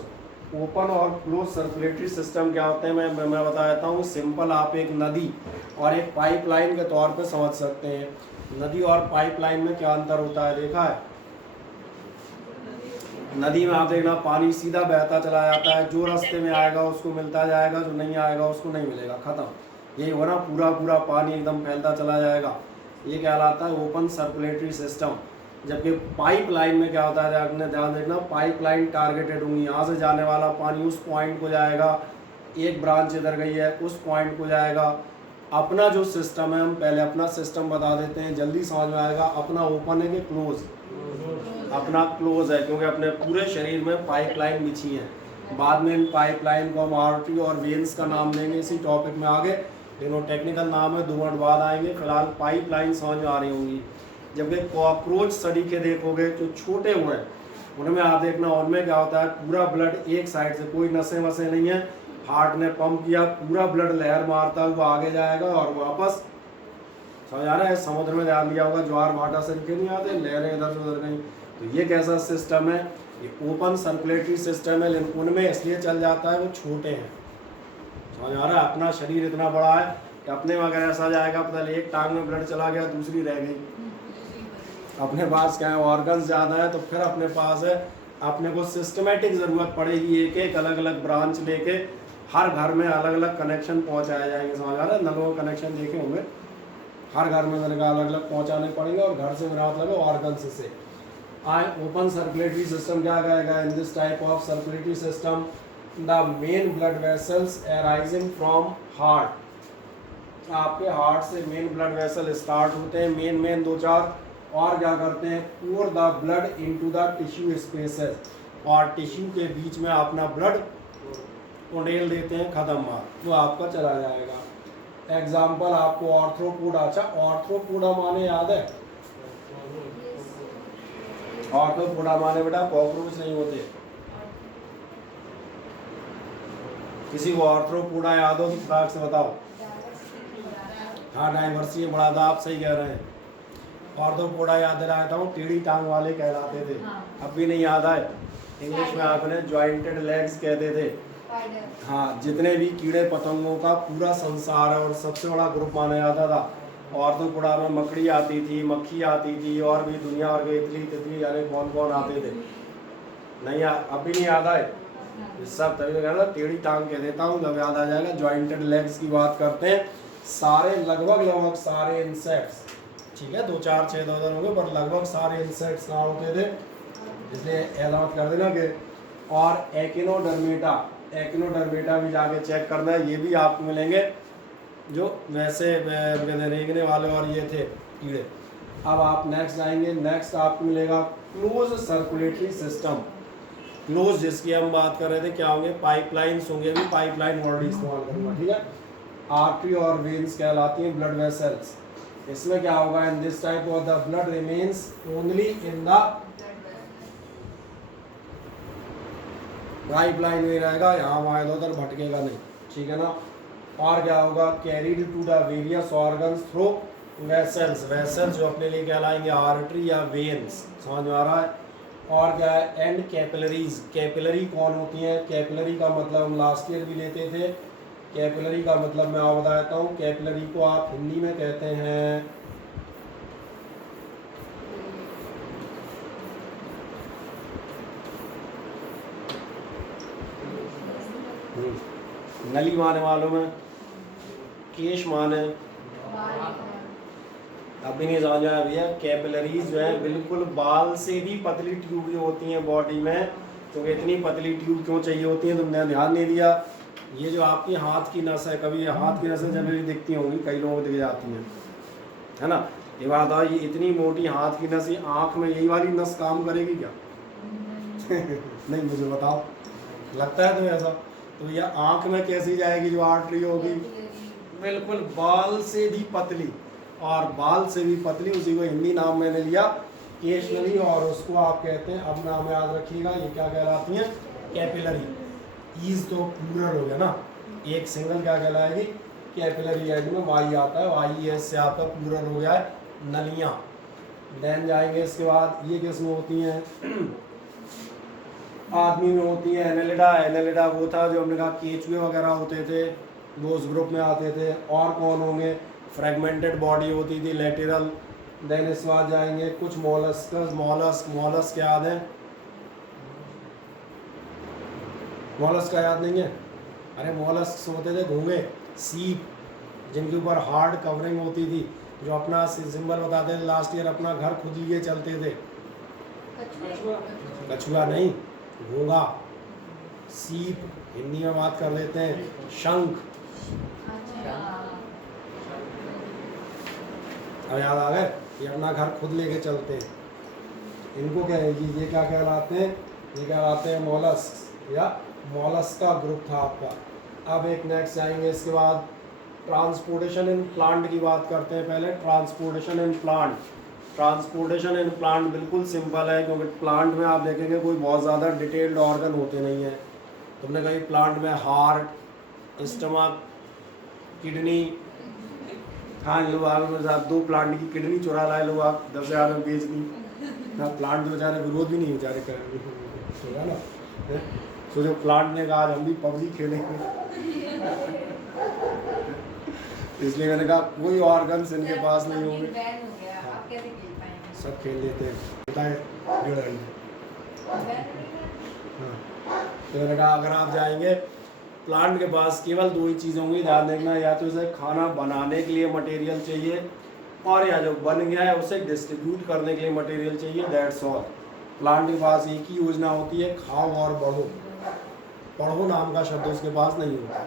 ओपन और क्लोज सर्कुलेटरी सिस्टम क्या होते हैं, मैं बता देता हूँ सिंपल। आप एक नदी और एक पाइपलाइन के तौर पे समझ सकते हैं। नदी और पाइपलाइन में क्या अंतर होता है, देखा है। नदी में आप देखना पानी सीधा बहता चला जाता है, जो रास्ते में आएगा उसको मिलता जाएगा, जो नहीं आएगा उसको नहीं मिलेगा, खत्म। यही हो ना, पूरा पूरा पानी एकदम फैलता चला जाएगा, ये कहलाता है ओपन सर्कुलेटरी सिस्टम। जबकि पाइपलाइन में क्या होता है, आपने ध्यान देखना, पाइपलाइन टारगेटेड होंगी, यहाँ से जाने वाला पानी उस पॉइंट को जाएगा, एक ब्रांच इधर गई है उस पॉइंट को जाएगा। अपना जो सिस्टम है, हम पहले अपना सिस्टम बता देते हैं, जल्दी समझ में आएगा। अपना ओपन है कि क्लोज, अपना क्लोज है, क्योंकि अपने पूरे शरीर में पाइपलाइन बिछी है। बाद में इन पाइपलाइन को हम आर्टरी और वेन्स का नाम देंगे इसी टॉपिक में आगे, दोनों टेक्निकल नाम है, 2 मिनट बाद आएंगे। फिलहाल पाइपलाइन समझ में आ रही होंगी। जबकि कॉकरोच सरीखे देखोगे जो छोटे हुए हैं, उनमें आप देखना, उनमें क्या होता है, पूरा ब्लड एक साइड से, कोई नसें वसें नहीं है, हार्ट ने पंप किया, पूरा ब्लड लहर मारता हुआ आगे जाएगा और वापस, समझ आ रहा है। समुद्र में ध्यान दिया होगा, ज्वार भाटा से नहीं आते, लहरें इधर से उधर गई। तो ये कैसा सिस्टम है, ये ओपन सर्कुलेटरी सिस्टम है, लेकिन उनमें इसलिए चल जाता है वो छोटे हैं। समझ आ रहा है। अपना शरीर इतना बड़ा है कि अपने में अगर ऐसा जाएगा, पता नहीं एक टांग में ब्लड चला गया दूसरी रह गई। अपने पास क्या है, ऑर्गन्स ज़्यादा है, तो फिर अपने पास है, अपने को सिस्टमेटिक ज़रूरत पड़ेगी, एक एक अलग अलग ब्रांच लेके हर घर में अलग अलग कनेक्शन पहुंचाए जाएंगे। समझ आ रहा है, नलों का कनेक्शन देखे होंगे, हर घर में मैंने कहा अलग अलग पहुंचाने पड़ेंगे। और घर से मेरा मतलब है ऑर्गन्स से। ओपन सर्कुलेटरी सिस्टम क्या कहेगा, in this type of circulatory system the main blood vessels arising from heart. आपके हार्ट से मेन ब्लड वेसल स्टार्ट होते हैं, मेन 2-4, और क्या करते हैं, pour the blood into the tissue spaces, और टिश्यू के बीच में अपना ब्लड उंडेल देते हैं, खत्म मार, तो आपका चला जाएगा। एग्जाम्पल आपको ऑर्थ्रोपोडा, अच्छा ऑर्थ्रोपोडा माने याद है, ऑर्थ्रोपोडा माने बेटा कॉकरोच नहीं होते। किसी को ऑर्थ्रोपोडा याद हो तो फटाक से बताओ। हाँ, डाइवर्सी बड़ा था, आप सही कह रहे हैं। ऑर्थ्रोपोडा याद दिलाता हूँ, टेढ़ी टांग वाले कहलाते थे। अब भी नहीं याद आए, इंग्लिश में आपने जॉइंटेड लेग्स कहते थे। हाँ, जितने भी कीड़े पतंगों का पूरा संसार है और सबसे बड़ा ग्रुप माना जाता था। ऑर्थ्रोपोडा में मकड़ी आती थी, मक्खी आती थी, और भी दुनिया भर के तितली यानी कौन कौन आते थे, नहीं अब भी नहीं याद आए सब। तभी तो कहना टेढ़ी टांग कह देता हूँ, जब याद आ जाएगा। जॉइंटेड लेग्स की बात करते हैं, सारे लगभग सारे इंसेक्ट्स, ठीक है, 2-4-6 होंगे, पर लगभग सारे इंसेक्ट्स कहाँ होते थे, इसलिए ऐसा मत कर देना कि। और एक्टिनोडर्मेटा भी जाके चेक करना है, ये भी आपको मिलेंगे जो वैसे रेंगने वाले और ये थे कीड़े। अब आप नेक्स्ट जाएंगे, नेक्स्ट आपको मिलेगा क्लोज सर्कुलेटरी सिस्टम। क्लोज जिसकी हम बात कर रहे थे, क्या होंगे, पाइपलाइंस होंगे, अभी पाइपलाइन वर्ड इस्तेमाल करूंगा, ठीक है। आर्टरी और वेन्स कहलाती हैं ब्लड वेसल्स। इसमें क्या होगा, in this type of the blood remains only in the pipeline में रहेगा, यहाँ वहाँ इधर उधर भटकेगा नहीं, ठीक है ना। और क्या होगा, carried to the various organs through vessels. Vessels जो अपने लिए कहलाएंगे आर्टरी या वेन्स, समझ में आ रहा है। और क्या है, एंड कैपिलरीज। कैपिलरी कौन होती हैं, कैपिलरी का मतलब हम लास्ट ईयर भी लेते थे। कैपिलरी का मतलब मैं आपको बताता हूँ, कैपिलरी को आप हिंदी में कहते हैं नली, माने मालूम है, केश माने, अभी नहीं समझ आया भैया। कैपिलरीज जो है बिल्कुल बाल से भी पतली ट्यूब जो होती हैं बॉडी में, तो इतनी पतली ट्यूब क्यों चाहिए होती है, तुमने ध्यान नहीं दिया। ये जो आपकी हाथ की नस है, कभी हाथ की नसें जनरली दिखती होंगी, कई लोगों को दिख जाती हैं, है ना। ये बात है, ये इतनी मोटी हाथ की नस, आँख में यही वाली नस काम करेगी क्या? नहीं, मुझे बताओ, लगता है तुम्हें ऐसा? तो ये आँख में कैसी जाएगी जो आर्टरी होगी, बिल्कुल बाल से भी पतली, और बाल से भी पतली, उसी को हिंदी नाम मैंने लिया केश नली, और उसको आप कहते हैं, अब नाम याद रखिएगा, ये क्या कहलाती हैं, कैपिलरी। ईज तो प्लूरल हो गया ना, एक सिंगल क्या कहलाएगी, कैपिलरी। एंड में वाई आता है, वाई एस से आपका प्लूरल हो गया है, नलियाँ। देन जाएंगे इसके बाद, ये किस में होती हैं, आदमी में होती है एनेलिडा। एनेलिडा वो था जो हमने कहा केचुए वगैरह होते थे, वो उस ग्रुप में आते थे। और कौन होंगे, फ्रेगमेंटेड बॉडी होती थी, लेटरल। देन इस बाद जाएंगे कुछ मॉलस्कस। मॉलस्क याद है, मॉलस्क का याद नहीं है? अरे मॉलस्क होते थे घोंगे, सीप, जिनके ऊपर हार्ड कवरिंग होती थी, जो अपना सिंबल बताते थे लास्ट ईयर, अपना घर खुद लिए चलते थे। कछुआ नहीं, घोंगा, सीप, हिंदी में बात कर लेते हैं, शंख। अब याद आ गए, ये अपना घर खुद लेके चलते हैं। इनको क्या है, ये क्या कहलाते हैं, ये कहलाते हैं मॉलस्क, या मॉलस्क का ग्रुप था आपका। अब एक नेक्स्ट जाएंगे, इसके बाद ट्रांसपोर्टेशन इन प्लांट की बात करते हैं पहले। Transportation in plant, transportation in plant बिल्कुल सिंपल है, क्योंकि प्लांट में आप देखेंगे कोई बहुत ज़्यादा डिटेल्ड ऑर्गन होते नहीं हैं। तुमने कहीं प्लांट में हार्ट, स्टमक, किडनी, हाँ लोग आगे मेरे साथ 2 प्लांट की किडनी चुरा लाए लोग, आप 10,000 में बेच दी। हाँ, प्लांट तो बेचारे विरोध भी नहीं बेचारे करेंगे ना। तो जो प्लांट ने कहा हम भी पबजी खेलेंगे, इसलिए मैंने कहा कोई ऑर्गन्स इनके पास नहीं होंगे, सब खेल लेते हैं, पता है 1.5 घंटे। हाँ, तो मैंने कहा अगर आप जाएंगे प्लांट के पास, केवल 2 ही चीज़ होंगी, ध्यान देखना, या तो इसे खाना बनाने के लिए मटेरियल चाहिए, और या जो बन गया है उसे डिस्ट्रीब्यूट करने के लिए मटेरियल चाहिए, दैट्स ऑल। प्लांट के पास एक ही योजना होती है, खाओ और बढ़ो। पढ़ो नाम का शब्द उसके पास नहीं होता,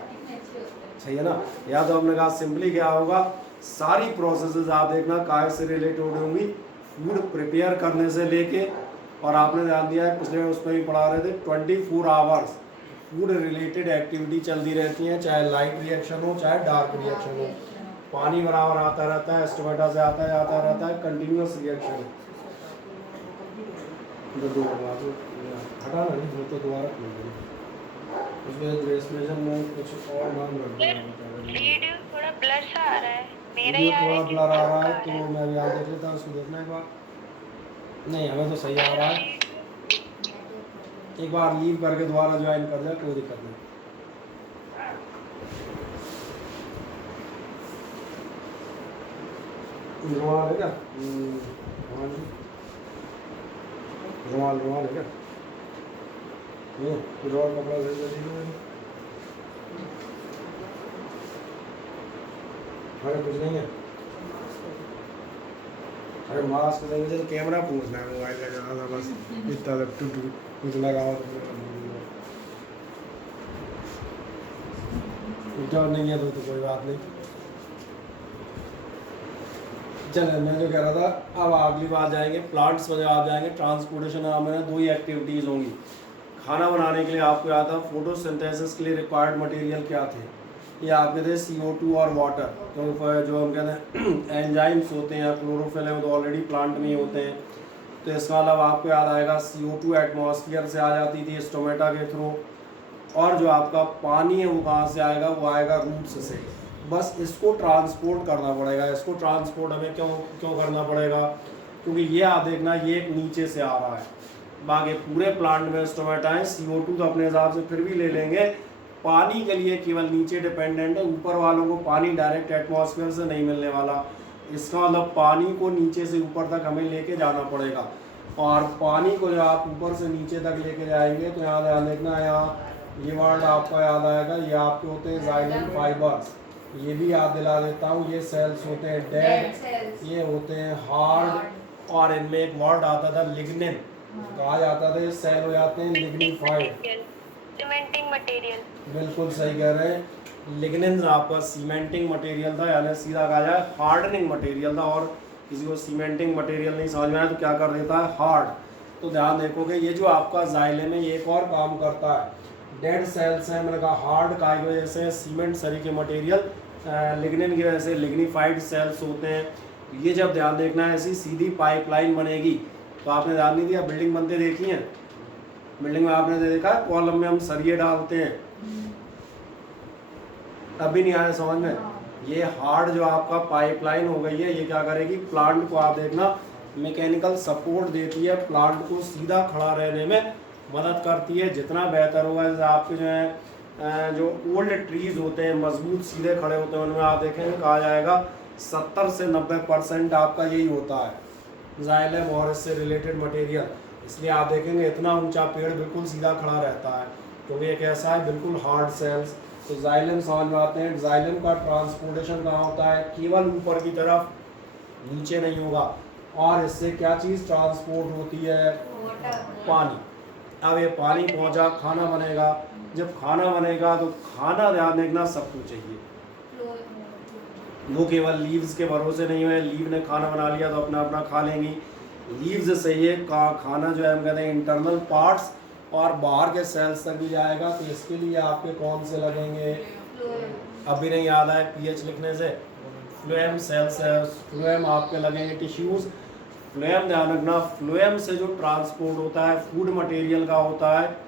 सही है ना। या तो हमने कहा सिंपली क्या होगा, सारी प्रोसेसेस आप देखना काय से रिलेटेड होंगी, फूड प्रिपेयर करने से लेके, और आपने ध्यान दिया है पिछले उसमें भी पढ़ा रहे थे, 24 आवर्स फूड रिलेटेड एक्टिविटी चलती रहती हैं, चाहे लाइट रिएक्शन हो चाहे डार्क रिएक्शन हो। पानी बराबर आता रहता है, स्टोमेटा से आता रहता है, कंटिन्यूस रिएक्शन। हटा ना, नहीं तो दोबारा उसमें रेस्पिरेशन में कुछ और नाम रख दिया। वीडियो थोड़ा ब्लर सा आ रहा है, मेरा वीडियो यार थोड़ा ब्लर आ रहा है, तो मैं भी याद देख लेता हूँ, उसको देखना एक बार। नहीं, हमें तो सही आ रहा है, एक बार लीव करके दोबारा ज्वाइन कर जाए, कोई दिक्कत नहीं। रुमाल है क्या? रुमाल है क्या? ये कुछ और कपड़ा दे दीजिए। अरे कुछ नहीं है, अरे मास्क देंगे तो कैमरा पूछना है, मोबाइल लगाना था बस, इतना टूट कुछ लगाओ तो नहीं है तो कोई बात नहीं। चलो मैं जो कह रहा था, अब अगली बात जाएंगे प्लांट्स में। जब आप जाएंगे ट्रांसपोर्टेशन में दो ही एक्टिविटीज़ होंगी। खाना बनाने के लिए आपको याद था फोटोसिंथेसिस के लिए रिक्वायर्ड मटेरियल क्या थे? ये आपके थे CO2 और वाटर। तो जो हम कहते हैं एंजाइम्स होते हैं या क्लोरोफिल है, वो तो ऑलरेडी प्लांट में ही होते हैं। तो इसका अलावा आपको याद आएगा CO2 एटमॉस्फेयर से आ जाती थी स्टोमेटा के थ्रू, और जो आपका पानी है वो कहाँ से आएगा? वो आएगा रूट्स से। बस इसको ट्रांसपोर्ट करना पड़ेगा। इसको ट्रांसपोर्ट हमें क्यों क्यों करना पड़ेगा? क्योंकि ये आप देखना, ये एक नीचे से आ रहा है। बाकी पूरे प्लांट में स्टोमेटा है, CO2 तो अपने हिसाब से फिर भी ले लेंगे, पानी के लिए केवल नीचे डिपेंडेंट है। ऊपर वालों को पानी डायरेक्ट एटमॉस्फेयर से नहीं मिलने वाला। इसका मतलब पानी को नीचे से ऊपर तक हमें लेके जाना पड़ेगा। और पानी को जब आप ऊपर से नीचे तक लेके जाएंगे तो यहाँ ध्यान देखना, यहाँ ये वर्ड आपको याद आएगा, ये आपके होते हैं जाइलम फाइबर्स। ये भी याद दिला देता हूँ, ये सेल्स होते हैं डेड, ये होते हैं हार्ड, और इनमें एक वर्ड आता था लिग्निन, कहा जाता था ये सेल हो जाते हैं लिग्निफाइड। सीमेंटिंग मटेरियल, बिल्कुल सही कह रहे हैं। लिग्निन आपका सीमेंटिंग मटेरियल था, यानी सीधा कहा जाए हार्डनिंग मटेरियल था। और किसी को सीमेंटिंग मटेरियल नहीं समझ में आया तो क्या कर देता है? हार्ड। तो ध्यान देखोगे ये जो आपका जाइलम है ये एक और काम करता है। डेड सेल्स हैं, मैंने कहा हार्ड का की वजह से सीमेंट सरी के मटेरियल, लिग्निन की वजह से लिग्निफाइड सेल्स होते हैं। ये जब ध्यान देखना है, ऐसी सीधी पाइपलाइन बनेगी। तो आपने ध्यान नहीं दिया, बिल्डिंग बनते देखी है? बिल्डिंग में आपने देखा कॉलम में हम सरिये डालते हैं, अभी नहीं आया समझ में? ये हार्ड जो आपका पाइपलाइन हो गई है, ये क्या करेगी? प्लांट को आप देखना मैकेनिकल सपोर्ट देती है, प्लांट को सीधा खड़ा रहने में मदद करती है। जितना बेहतर होगा, जैसे आपके जो है जो ओल्ड ट्रीज होते हैं मजबूत सीधे खड़े होते हैं, उनमें आप देखेंगे कहा जाएगा 70 से 90% आपका यही होता है जाइलम और इससे रिलेटेड मटेरियल। इसलिए आप देखेंगे इतना ऊंचा पेड़ बिल्कुल सीधा खड़ा रहता है, क्योंकि एक ऐसा है बिल्कुल हार्ड सेल्स। तो जाइलम समझ में आते हैं। जाइलम का ट्रांसपोर्टेशन कहाँ होता है? केवल ऊपर की तरफ, नीचे नहीं होगा। और इससे क्या चीज़ ट्रांसपोर्ट होती है? पानी। अब ये पानी पहुंचा, खाना बनेगा। जब खाना बनेगा तो खाना ध्यान देखना सबको चाहिए, वो केवल लीव्स के भरोसे नहीं है। लीव ने खाना बना लिया तो अपना अपना खा लेंगी। लीव्स से ये खाना जो है हम कहते हैं इंटरनल पार्ट्स और बाहर के सेल्स तक भी जाएगा। तो इसके लिए आपके कौन से लगेंगे? अभी नहीं याद आए पीएच लिखने से? फ्लोएम सेल्स है, फ्लोएम आपके लगेंगे टिश्यूज़। फ्लोएम ध्यान रखना, फ्लोएम से जो ट्रांसपोर्ट होता है फूड मटेरियल का होता है।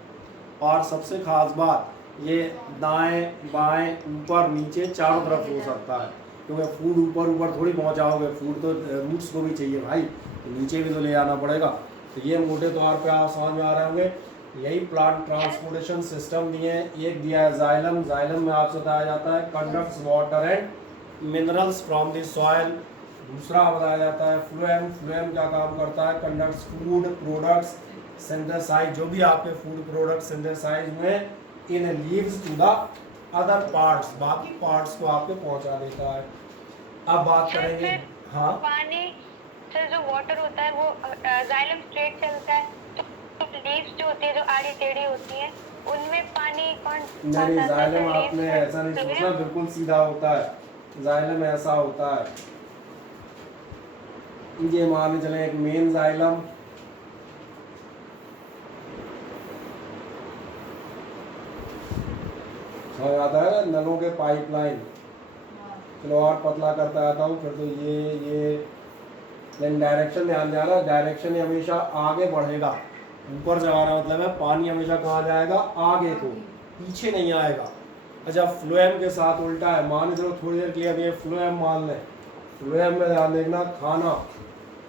और सबसे खास बात, ये दाएं बाएं ऊपर नीचे चारों तरफ हो सकता है, क्योंकि फूड ऊपर ऊपर थोड़ी पहुंचाओगे, फूड तो रूट्स को भी चाहिए भाई, तो नीचे भी तो ले आना पड़ेगा। तो ये मोटे तौर पे आप समझ में आ रहे होंगे। यही प्लांट ट्रांसपोर्टेशन सिस्टम दिए हैं। एक दिया है जाइलम। जाइलम में आपसे बताया जाता है conducts water and minerals from the soil. दूसरा बताया जाता है फ्लोएम। फ्लोएम क्या काम करता है? कंडक्ट्स फूड प्रोडक्ट्स सिंथेसाइज, जो भी आपके फूड प्रोडक्ट सिंथेसाइज में in leaves to the other parts, बाकी पार्ट्स को आपके पहुंचा देता है। अब बात करेंगे। हाँ, पानी से जो वाटर होता है वो जाइलम स्ट्रेट चलता है, तो लीव्स जो होती है जो आड़ी टेढ़ी होती है उनमें पानी कौन? नहीं, जाइलम आपने ऐसा नहीं सोचना, बिल्कुल सीधा होता है। जाइलम ऐसा होता है, ये मान चले एक मेन जाइलम, समझ आता है? नलों के पाइपलाइन। चलो और पतला करता आता हूँ फिर। तो ये लेकिन डायरेक्शन ध्यान दे रहा है, डायरेक्शन हमेशा आगे बढ़ेगा। ऊपर से आ रहा मतलब है पानी हमेशा कहाँ जाएगा? आगे को, पीछे नहीं आएगा। अच्छा, फ्लोएम के साथ उल्टा है। मान चलो थोड़ी देर के लिए अब ये फ्लोएम मान लें। फ्लोएम में ध्यान देखना, खाना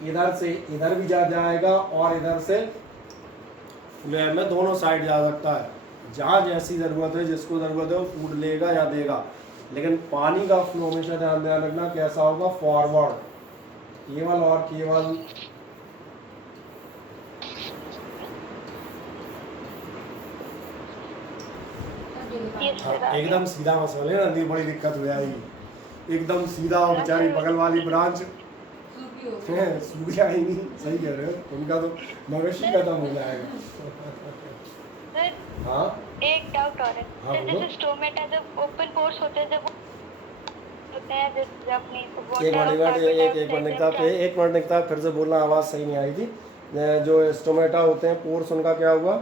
इधर से इधर भी जा जाएगा और इधर से फ्लोएम में दोनों साइड जा सकता है। जहाँ जैसी ज़रूरत है, जिसको ज़रूरत है वो फूड लेगा या देगा। लेकिन पानी का फ्लो हमेशा ध्यान रखना कैसा होगा? फॉरवर्ड, केवल और केवल एकदम सीधा मसला है ना, बड़ी दिक्कत हो जाएगी। एकदम सीधा और बेचारी बगल वाली ब्रांच सूख जाएंगी। सही कह रहे हो, उनका तो मवेशी खत्म हो जाएगा। हाँ, एक डाउट और है। हाँ, जैसे स्टोमेटा जब ओपन पोर्स होते हैं, जब होते हैं जब अपनी एक वाटर मिनट और एक मिनट निकता एक मिनट निकता, फिर से बोलना, आवाज़ सही नहीं आई थी। जो स्टोमेटा होते हैं पोर्स, उनका क्या हुआ?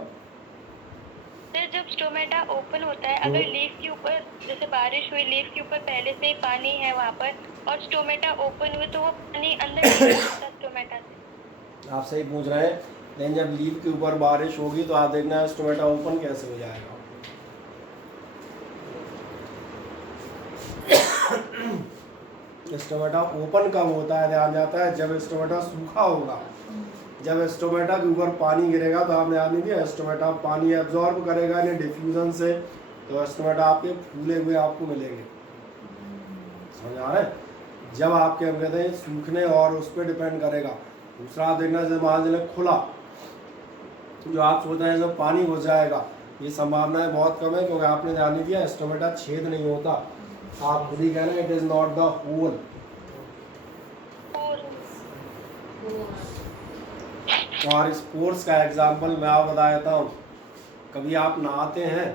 सर जब स्टोमेटा ओपन होता है, अगर लीफ के ऊपर जैसे बारिश हुई, लीफ के ऊपर पहले से ही पानी है वहाँ पर और स्टोमेटा ओपन हुए तो वो पानी अंदर नहीं जाता स्टोमेटा से। आप सही पूछ रहे हैं, लेकिन जब लीफ के ऊपर बारिश होगी तो आप देखना स्टोमेटा ओपन कैसे हो जाएगा। स्टोमेटा ओपन कब होता है, ध्यान जाता है जब स्टोमेटा सूखा होगा। जब स्टोमेटा के ऊपर पानी गिरेगा तो आपने ध्यान नहीं दिया, स्टोमेटा पानी एब्जॉर्ब करेगा यानी डिफ्यूजन से, तो स्टोमेटा आपके फूले हुए आपको मिलेंगे। समझ आ रहा है? जब आपके हम कहते हैं सूखने और उस पर डिपेंड करेगा। दूसरा आप देखना, जब मान लीजिए खुला, जो आप सोच रहे हैं जब पानी घुस जाएगा, ये संभावनाएं बहुत कम है, क्योंकि आपने ध्यान नहीं दिया स्टोमेटा छेद नहीं होता। आप खुद ही कह रहे हैं it is not the whole. और इस कोर्स का एग्जाम्पल मैं आपको बता देता हूँ। कभी आप नहाते हैं?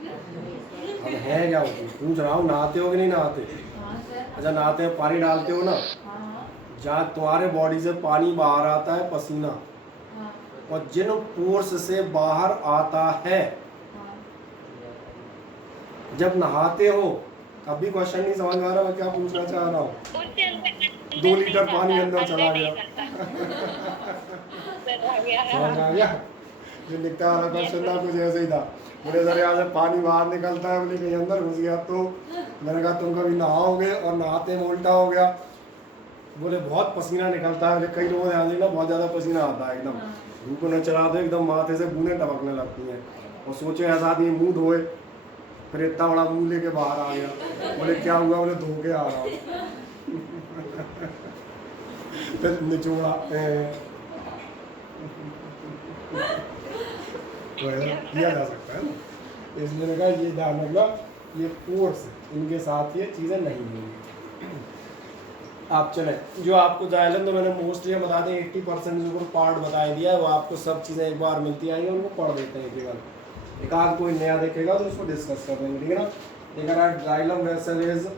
अब है क्या पूछ रहा हूँ, नहाते हो कि नहीं नहाते? अच्छा नहाते हैं, पानी डालते हो ना, जहाँ तुम्हारे बॉडी से पानी बाहर आता है पसीना, और जिन पोर्स से बाहर आता है, जब नहाते हो, कभी क्वेश्चन नहीं समझ आ रहा मैं क्या पूछना चाह रहा हूँ? 2 लीटर पानी अंदर चला गया। समझ आ गया? जो निकटा वाला क्वेश्चन था कुछ ऐसे ही था। बोले सर यहाँ से पानी बाहर निकलता है, बोले कहीं अंदर घुस गया तो? मैंने कहा तुम कभी नहाओगे और नहाते में उल्टा हो गया। बोले बहुत पसीना निकलता है। कई लोगों ध्यान देना, बहुत ज़्यादा पसीना आता है, एकदम धूप में चला दो, एकदम माथे से बूंदें टपकने लगती हैं। और सोचो ऐसा आदमी मुँह धोए, फिर इतना बड़ा मुँह लेके बाहर आ गया। बोले क्या हुआ? बोले धो के आ रहा हूँ। फिर निचोड़ा तो किया जा सकता है ना, इसलिए मैंने कहा ये ध्यान रखना, ये कोर्स इनके साथ ये चीज़ें नहीं होंगी। आप चले, जो आपको जायलन तो मैंने मोस्टली बता दें 80% जो पार्ट बता दिया है, वो आपको सब चीज़ें एक बार मिलती आएंगी, उनको पढ़ देते हैं केवल। एक आध कोई नया देखेगा तो उसको डिस्कस कर देंगे, ठीक है ना? लेकिन जाइलम वेसल इज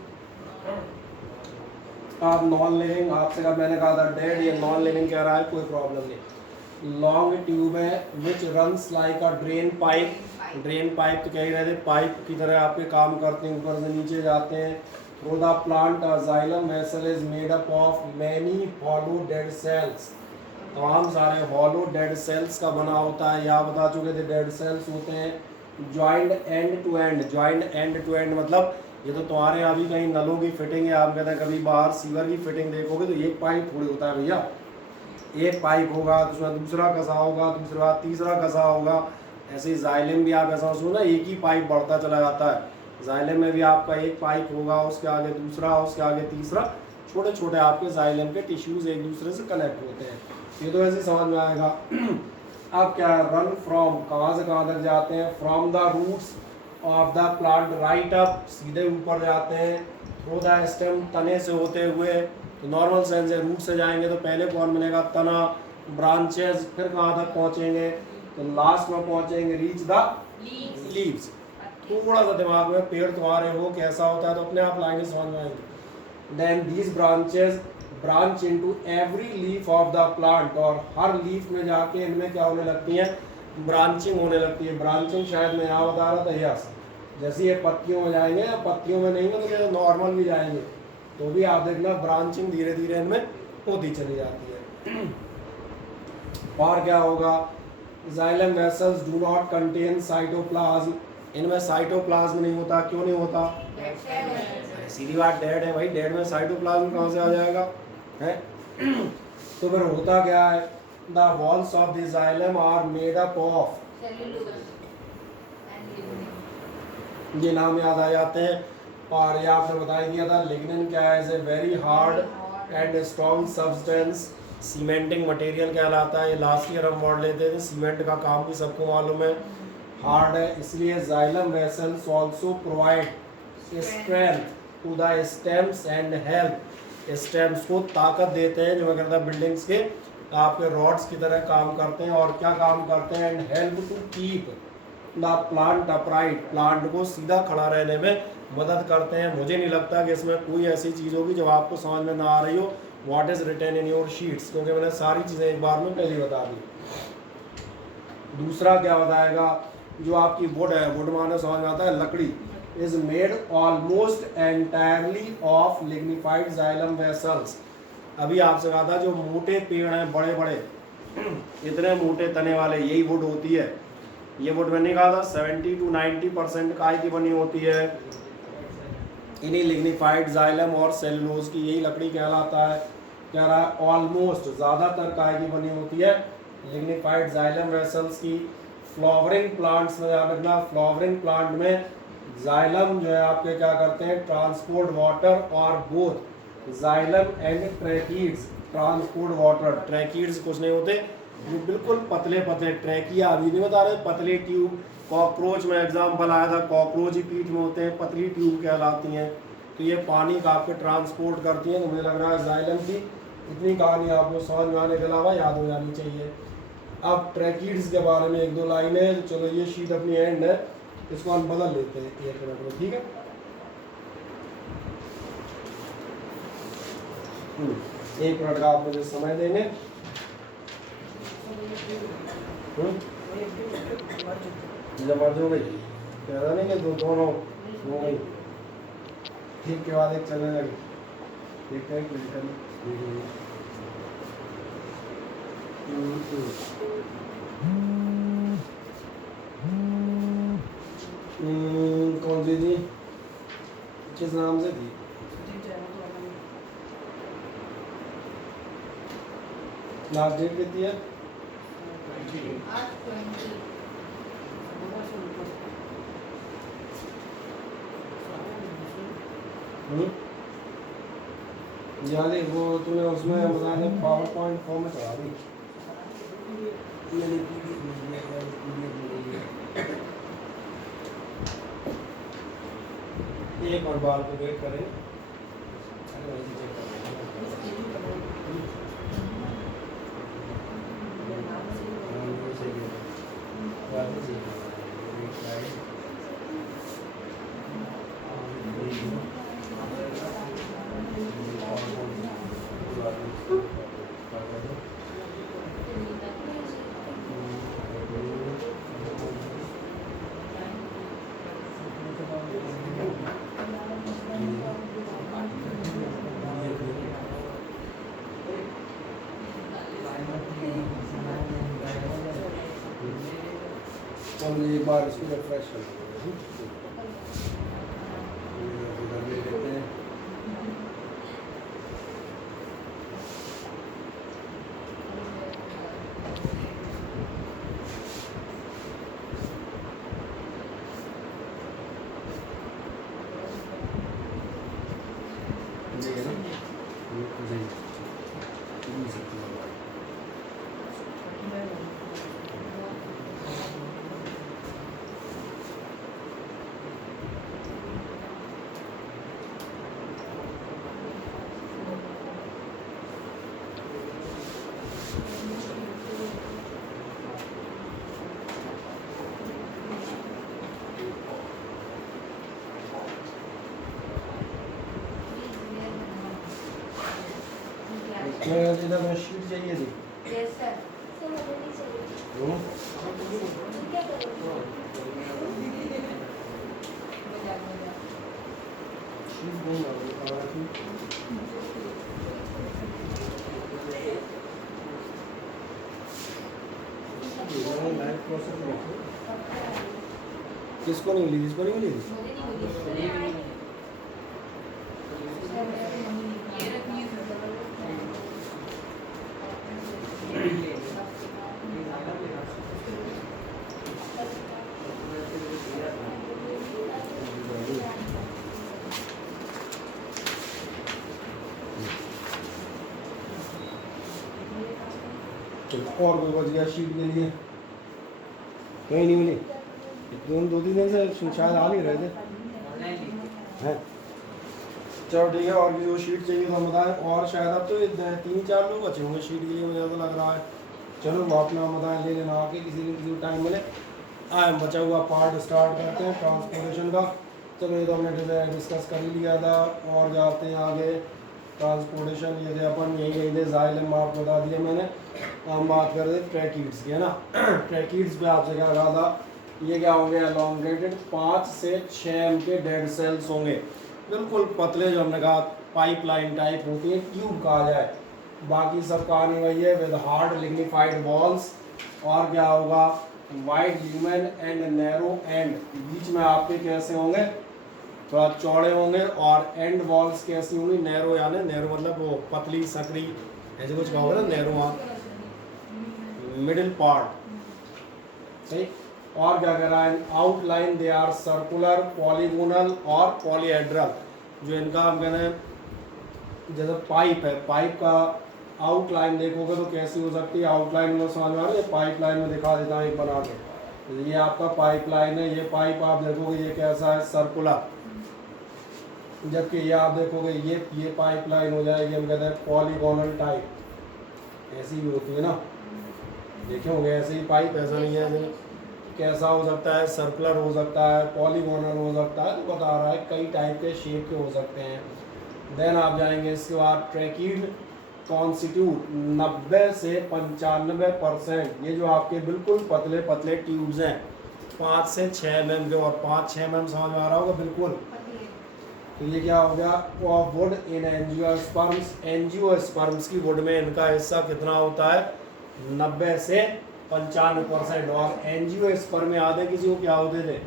आप नॉन लिविंग, आपसे कहा मैंने कहा था डेड, ये नॉन लिविंग कह रहा है, कोई प्रॉब्लम नहीं। लॉन्ग ट्यूब है विच रन्स लाइक अ ड्रेन पाइप। ड्रेन पाइप तो कह ही रहे थे, पाइप की तरह आपके काम करते हैं, ऊपर से नीचे जाते हैं। Through the plant xylem vessel is made up of many hollow dead cells. तमाम सारे हॉलो डेड सेल्स का बना होता है, या बता चुके थे डेड सेल्स होते हैं joint end to end. Joint end to end मतलब ये तो तुम्हारे यहाँ भी कहीं नलों की फिटिंग है, आप कहते हैं कभी बाहर सीवर की फिटिंग देखोगे तो एक पाइप थोड़ी होता है भैया, एक पाइप होगा, उसमें दूसरा कसा होगा, दूसरे बाद तीसरा कसा होगा। ऐसे ही जाइलम भी आप ऐसा सुनो ना, एक ही पाइप बढ़ता चला जाता है। जाइलम में भी आपका एक पाइप होगा, उसके आगे दूसरा, उसके आगे तीसरा, छोटे छोटे आपके जाइलम के टिश्यूज एक दूसरे से कनेक्ट होते हैं। ये तो ऐसे समझ में आएगा। अब क्या, रन फ्रॉम, कहाँ से कहाँ तक जाते हैं? From the roots of the plant right up, सीधे ऊपर जाते हैं। थ्रू द स्टेम, तने से होते हुए, तो नॉर्मल सेंस है, रूट से जाएंगे तो पहले कौन मिलेगा? तना, ब्रांचेस, फिर कहाँ तक पहुँचेंगे? तो लास्ट में पहुँचेंगे रीच द लीव्स। थोड़ा सा दिमाग में पेड़ तुम्हारे हो कैसा होता है तो अपने आप लाएंगे, समझ में आएंगे। Then these branches branch into every leaf of the plant, और हर लीफ में जाके इनमें क्या होने लगती है? ब्रांचिंग होने लगती है। ब्रांचिंग शायद मैं यहाँ बता रहा था, यस, जैसे ये पत्तियों में जाएंगे, या पत्तियों में नहीं है तो नॉर्मल भी जाएंगे, तो भी आप देखना ब्रांचिंग धीरे धीरे इनमें होती चली जाती है। और क्या होगा? Xylem vessels do not contain cytoplasm. इनमें साइटोप्लाज्म नहीं होता। क्यों नहीं होता? सीधी बात, डेड है भाई, डेड में साइटोप्लाज्म कहाँ से आ जाएगा है? तो फिर होता क्या है? The walls of the xylem are made up of, ये नाम याद आ जाते हैं। और ये आपने बता दिया था, लिग्निन क्या है? Is a very hard and strong substance, cementing material कहलाता है। ये लास्ट ईयर हम वर्ड लेते थे, सीमेंट का काम भी सबको मालूम है, हार्ड है। इसलिए xylem vessels also provide strength to the stems and help, stems को ताकत देते हैं, जो मैं कहता बिल्डिंग्स के आपके रॉड्स की तरह काम करते हैं। और क्या काम करते हैं? And help to keep the plant upright, plant को सीधा खड़ा रहने में मदद करते हैं। मुझे नहीं लगता कि इसमें कोई ऐसी चीज़ होगी जो आपको समझ में ना आ रही हो what is written in your sheets, क्योंकि मैंने सारी चीज़ें एक बार में पहले बता दी। दूसरा क्या बताएगा, जो आपकी वुड है, वुड माने समझ में आता है लकड़ी, is made almost entirely of lignified xylem vessels. अभी आपसे कहा था जो मोटे पेड़ हैं बड़े बड़े इतने मोटे तने वाले, यही वुड होती है। ये वुड मैंने कहा था 70 to 90% काय की बनी होती है, इन्हीं लिग्निफाइड जाइलम और सेलुलोज की यही लकड़ी कहलाता है। कह रहा है ऑलमोस्ट ज़्यादातर काय की बनी होती है, लिग्निफाइड जाइलम वेसल्स की। फ्लावरिंग प्लांट्स में ध्यान रखना, फ्लावरिंग प्लांट में जाइलम जो है आपके क्या करते हैं, ट्रांसपोर्ट वाटर और both xylem and tracheids transport water. Tracheids कुछ नहीं होते, जो बिल्कुल पतले पतले, ट्रैकिया अभी नहीं बता रहे, पतले ट्यूब। कॉकरोच में एग्जाम्पल आया था, कॉकरोच ही पीठ में होते हैं, पतली ट्यूब कहलाती हैं। तो ये पानी का आपके ट्रांसपोर्ट करती हैं। तो मुझे लग रहा है जाइलम की इतनी कहानी आपको समझ में आने के अलावा याद हो जानी चाहिए। अब ट्रैकीड्स के बारे में एक दो लाइनें हैं। चलो ये शीट अपनी एंड है, इसको हम बदल लेते हैं 1 मिनट में, ठीक है। 1 मिनट का आप मुझे समय देंगे। जमा हो गई, कह रहा नहीं कि दोनों हो गई, ठीक के बाद एक चलने लगी, ठीक है। कौन सी थी, किस नाम से थी? लास्ट डेट कितनी है? यानी वो तूने उसमें बताया पावर पॉइंट फॉर्म में चढ़ा दी। एक और बार को वेट करें। हम एक बार इसको रिफ्रेश कर लेंगे। इधर में शीट चाहिए थी। यस सर, तो मुझे नहीं चाहिए। क्या करोगे? शीट नहीं आ रही। किसको नहीं मिली? इसको नहीं मिली? और कोई बच गया शीट के लिए? कहीं नहीं मिली? 2-3 दिन से शायद आ नहीं रहे थे हैं। चलो ठीक है, और भी जो शीट चाहिए तो हम बताएं। और शायद अब तो 3-4 लोग बचे होंगे शीट के लिए, मुझे ज़्यादा लग रहा है। चलो वो अपना बताएं, ले लेना आके किसी दिन किसी टाइम मिले। आए बचा हुआ पार्ट स्टार्ट करते हैं ट्रांसपोर्टेशन का। चलो ये तो हमने डिस्कस कर ही लिया था। और जाते हैं आगे, ट्रांसपोर्टेशन ये थे अपन यही गई थे, जाइलम आपको बता दिया मैंने। हम बात कर रहे थे ट्रैकीड्स की, है ना। ट्रैकीड्स पे आपसे क्या कहा था, ये क्या होंगे, एलोंगेटेड 5 से 6 एम के डेड सेल्स होंगे, बिल्कुल पतले, जो हमने कहा पाइपलाइन टाइप होती है, ट्यूब कहा जाए। बाकी सब कहानी वही है, विद हार्ड लिग्निफाइड वॉल्स। और क्या होगा, wide lumen and narrow end, बीच में आपके कैसे होंगे, थोड़ा चौड़े होंगे। और एंड वॉल्स कैसी होंगी, नैरो, यानी नैरो मतलब वो पतली सकरी ऐसे कुछ कहा होगा ना, नैरो मिडिल पार्ट, सही। और क्या कह रहा है, outline they are circular, polygonal और पॉलीहेड्रल। जो इनका हम कहते हैं जैसे पाइप है, पाइप का आउटलाइन देखोगे तो कैसी हो सकती है, आउटलाइन में समझ में आ रही है, पाइप लाइन में दिखा देता हूँ एक बना के। ये आपका पाइप लाइन है, ये पाइप आप देखोगे ये कैसा है, सर्कुलर। जबकि ये आप देखोगे ये पाइप लाइन हो जाएगी, हम कहते हैं पॉलीगोनल टाइप, ऐसी भी होती है ना, देखे होंगे ऐसे ही पाइप, ऐसा नहीं है। कैसा हो सकता है, सर्कुलर हो सकता है, पॉलीगोनल हो सकता है, तो बता रहा है कई टाइप के शेप के हो सकते हैं। देन आप जाएंगे इसके बाद, ट्रैकीड कॉन्स्टिट्यूट 90 से 95%, ये जो आपके बिल्कुल पतले पतले ट्यूब्स हैं 5 से 6 mm के, और 5-6 mm समझ में आ रहा होगा बिल्कुल। तो ये क्या हो गया, वुड इन एंजियोस्पर्म्स, एंजियोस्पर्म्स की वुड में इनका हिस्सा कितना होता है, 90 से 95%। और एंजियोस्पर्म में आधे किसी को क्या होते थे,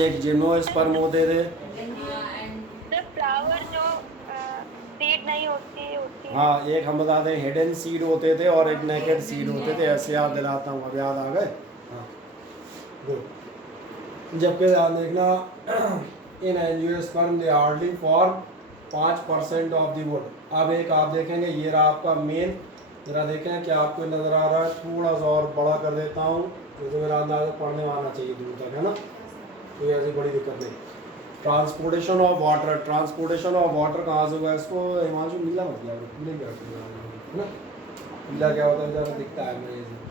एक जिम्नोस्पर्म होते थे, फ्लावर जो सीड नहीं होती है। हाँ, एक हम बताते हैं हिडन सीड होते थे और एक नेकेड सीड होते थे, ऐसे याद दिलाता हूँ, अब याद आ गए। हाँ गुड। जबकि ध्यान देखना, इन angiosperm they hardly form 5% of the wood. अब एक आप देखेंगे, ये रहा आपका मेन, जरा देखें क्या आपको नज़र आ रहा है, थोड़ा सा और बड़ा कर देता हूँ, जैसे मेरा अंदाजा पढ़ने में आना चाहिए दूर तक, है ना, कोई ऐसी बड़ी दिक्कत नहीं। Transportation of water, transportation of water कहाँ से हुआ, इसको हिमांशु नीला मत दिया, पीले क्या है ना, पीला क्या होता है ज़्यादा दिखता है मेरे से।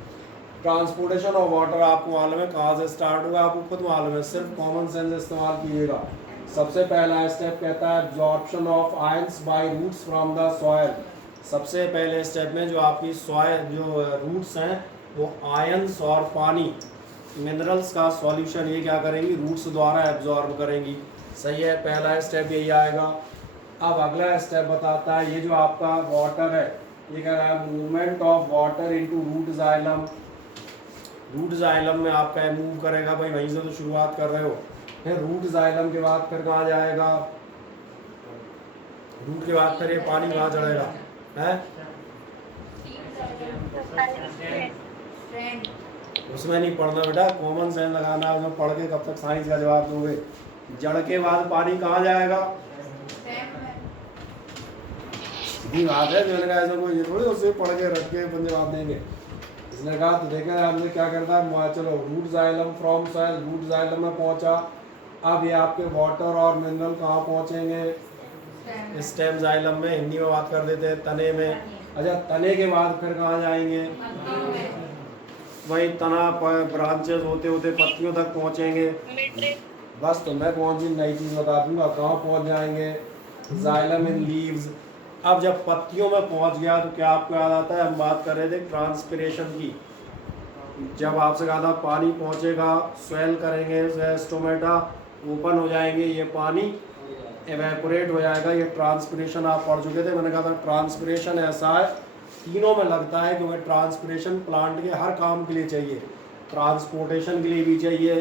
ट्रांसपोर्टेशन ऑफ वाटर आपको मालूम है कहाँ से स्टार्ट हुआ, आपको खुद मालूम है, सिर्फ कॉमन सेंस इस्तेमाल कीजिएगा। सबसे पहला स्टेप कहता है absorption of ions by roots from the soil. सबसे पहले स्टेप में जो आपकी सॉइल, जो रूट्स हैं, वो आयंस और पानी, मिनरल्स का सॉल्यूशन, ये क्या करेंगी, रूट्स द्वारा एब्जॉर्ब करेंगी। सही है, पहला स्टेप यही आएगा। अब अगला स्टेप बताता है, ये जो आपका वाटर है, ये कह रहा है movement of water into root xylem. Root xylem में आपका मूव करेगा, भाई वहीं से तो शुरुआत कर रहे हो। फिर रूट जाइलम के बाद फिर कहाँ जाएगा, रूट के बाद फिर ये पानी कहाँ चढ़ेगा, है उसमें नहीं पढ़ना बेटा, कॉमन सेंस लगाना, उसमें पढ़ के कब तक साइंस का जवाब दोगे। जड़ के बाद पानी कहाँ जाएगा, सीधी बात है, मैंने कहा ऐसा कोई थोड़ी उसे पढ़ के रख के अपन जवाब देंगे। इसने कहा तो देखें हमने क्या करता है, चलो root xylem from soil, root xylem में पहुंचा। अब ये आपके वाटर और मिनरल कहाँ पहुंचेंगे, स्टेम जाइलम में, हिंदी में बात कर देते हैं तने में। अच्छा, तने के बाद फिर कहाँ जाएंगे, वही तना ब्रांचेस होते होते पत्तियों तक पहुंचेंगे। बस तो मैं कौन सी नई चीज़ बता दूंगा, कहाँ पहुंच जाएंगे, जाइलम इन लीव्स। अब जब पत्तियों में पहुंच गया तो क्या आपको याद आता है, हम बात कर रहे थे ट्रांसपिरेशन की। जब आपसे कहा था पानी पहुंचेगा, स्वेल करेंगे, स्टोमेटा ओपन हो जाएंगे, ये पानी एवेपोरेट हो जाएगा, ये ट्रांसपिरेशन आप पढ़ चुके थे। मैंने कहा था ट्रांसपिरेशन ऐसा है, तीनों में लगता है, क्योंकि ट्रांसपिरेशन प्लांट के हर काम के लिए चाहिए, ट्रांसपोर्टेशन के लिए भी चाहिए,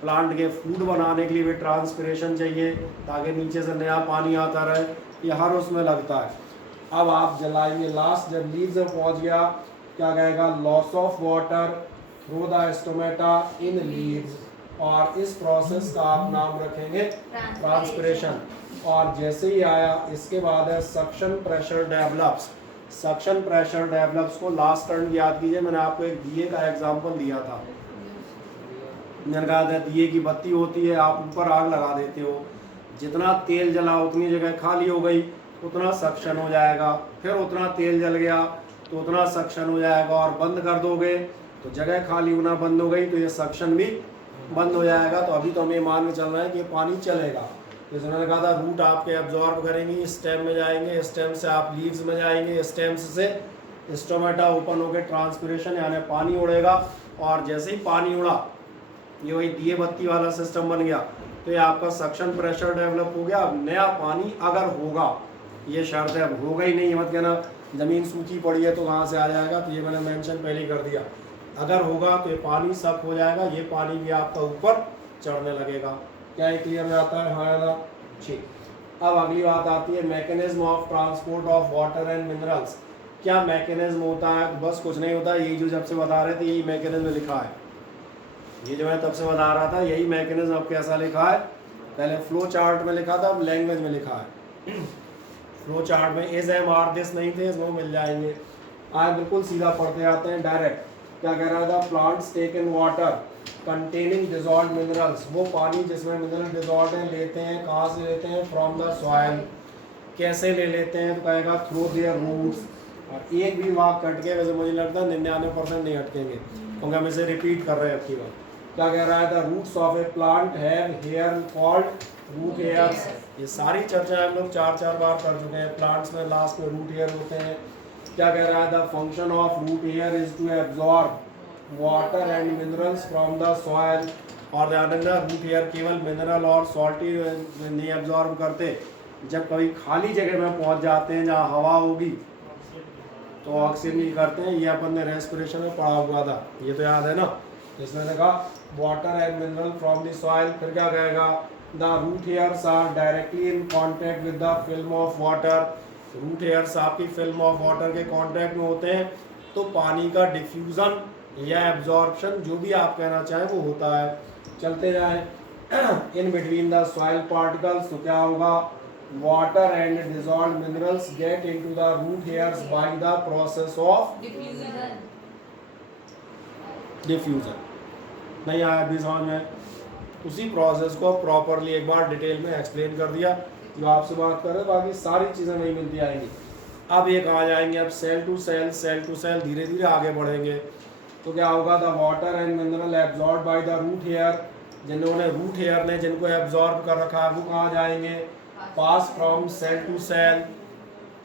प्लांट के फूड बनाने के लिए भी ट्रांसपिरेशन चाहिए, ताकि नीचे से नया पानी आता रहे, ये हर उसमें लगता है। अब आप जलाएंगे लास्ट, जब लीव्स में पहुंच गया, क्या कहेगा, loss of water through the stomata in leaves, और इस प्रोसेस का आप नाम रखेंगे ट्रांसपिरेशन। और जैसे ही आया इसके बाद है suction pressure develops. Suction pressure develops को लास्ट टर्न याद कीजिए, मैंने आपको एक दिए का एग्जांपल दिया था। मैंने कहा था दिए की बत्ती होती है, आप ऊपर आग लगा देते हो, जितना तेल जला उतनी जगह खाली हो गई, उतना सक्शन हो जाएगा, फिर उतना तेल जल गया तो उतना सक्शन हो जाएगा, और बंद कर दोगे तो जगह खाली होना बंद हो गई तो ये सक्शन भी बंद हो जाएगा। तो अभी तो हम ये मान के चल रहे हैं कि ये पानी चलेगा। जैसे मैंने कहा था रूट आपके एब्जॉर्ब करेंगी, स्टेम में जाएंगे, स्टेम से आप लीव्स में जाएंगे, स्टेम्स से स्टोमेटा ओपन होकर ट्रांसपिरेशन यानी पानी उड़ेगा। और जैसे ही पानी उड़ा ये वही दिए बत्ती वाला सिस्टम बन गया, तो ये आपका सक्शन प्रेशर डेवलप हो गया। अब नया पानी अगर होगा, ये शर्त है, अब होगा ही नहीं मत कहना ज़मीन सूखी पड़ी है तो कहाँ से आ जाएगा, तो ये मैंने मेंशन पहले ही कर दिया। अगर होगा तो ये पानी सक हो जाएगा, ये पानी भी आपका ऊपर चढ़ने लगेगा। क्या ये क्लियर हो जाता है? हाँ या ना? ठीक। अब अगली बात आती है mechanism of transport of water and minerals. क्या मैकेनिज्म होता है? बस कुछ नहीं होता, यही जो जब से बता रहे थे यही मैकेनिज्म लिखा है। ये जो मैं तब से बता रहा था यही मैकेनिज्म अब कैसा लिखा है, पहले फ्लो चार्ट में लिखा था, अब लैंग्वेज में लिखा है। फ्लो चार्ट में इज एम आर दिस नहीं थे, इसमें मिल जाएंगे। आज बिल्कुल सीधा पढ़ते आते हैं डायरेक्ट। क्या कह रहा था? Plants take in water containing dissolved minerals. वो पानी जिसमें मिनरल डिजॉल्व हैं लेते हैं, कहाँ से लेते हैं? From the soil. कैसे ले लेते हैं? तो कहेगा थ्रू देयर रूट्स। और एक भी वाक कट के, वैसे मुझे लगता है 99% नहीं अटकेंगे क्योंकि हम इसे रिपीट कर रहे हैं आपकी बात। क्या कह रहा है? The roots of a plant have hair called root hairs. ये सारी चर्चा हम लोग 4 बार कर चुके हैं। प्लांट्स में लास्ट में रूट हेयर होते हैं। क्या कह रहा है? The function of root hair is to absorb water and minerals from the soil. और ध्यान रखना रूट हेयर केवल मिनरल और सॉल्टी नहीं एब्जॉर्ब करते, जब कभी खाली जगह में पहुंच जाते हैं जहाँ हवा होगी तो ऑक्सीजन भी करते हैं। ये अपन ने रेस्पिरेशन में पढ़ा हुआ था, ये तो याद है ना। इसमें ने कहा water and mineral from the soil. फिर क्या कहेगा? The root hairs are directly in contact with the film of water. Root hairs आपकी फिल्म ऑफ वाटर के कांटेक्ट में होते हैं, तो पानी का डिफ्यूजन या एब्जॉर्प्शन जो भी आप कहना चाहें वो होता है। चलते जाएं in between the soil particles. तो क्या होगा? water and dissolved minerals get into the root hairs by the process of diffusion। नहीं आया अभी समझ में? उसी प्रोसेस को प्रॉपरली एक बार डिटेल में एक्सप्लेन कर दिया जो आपसे बात कर रहे, बाकी सारी चीज़ें नहीं मिलती आएंगी। अब ये कहाँ जाएंगे? अब cell to cell, cell to cell धीरे धीरे आगे बढ़ेंगे। तो क्या होगा? The water and mineral absorb by the root hair. जिन्होंने रूट हेयर ने जिनको एब्जॉर्ब कर रखा है वो कहाँ जाएंगे? Pass from cell to cell,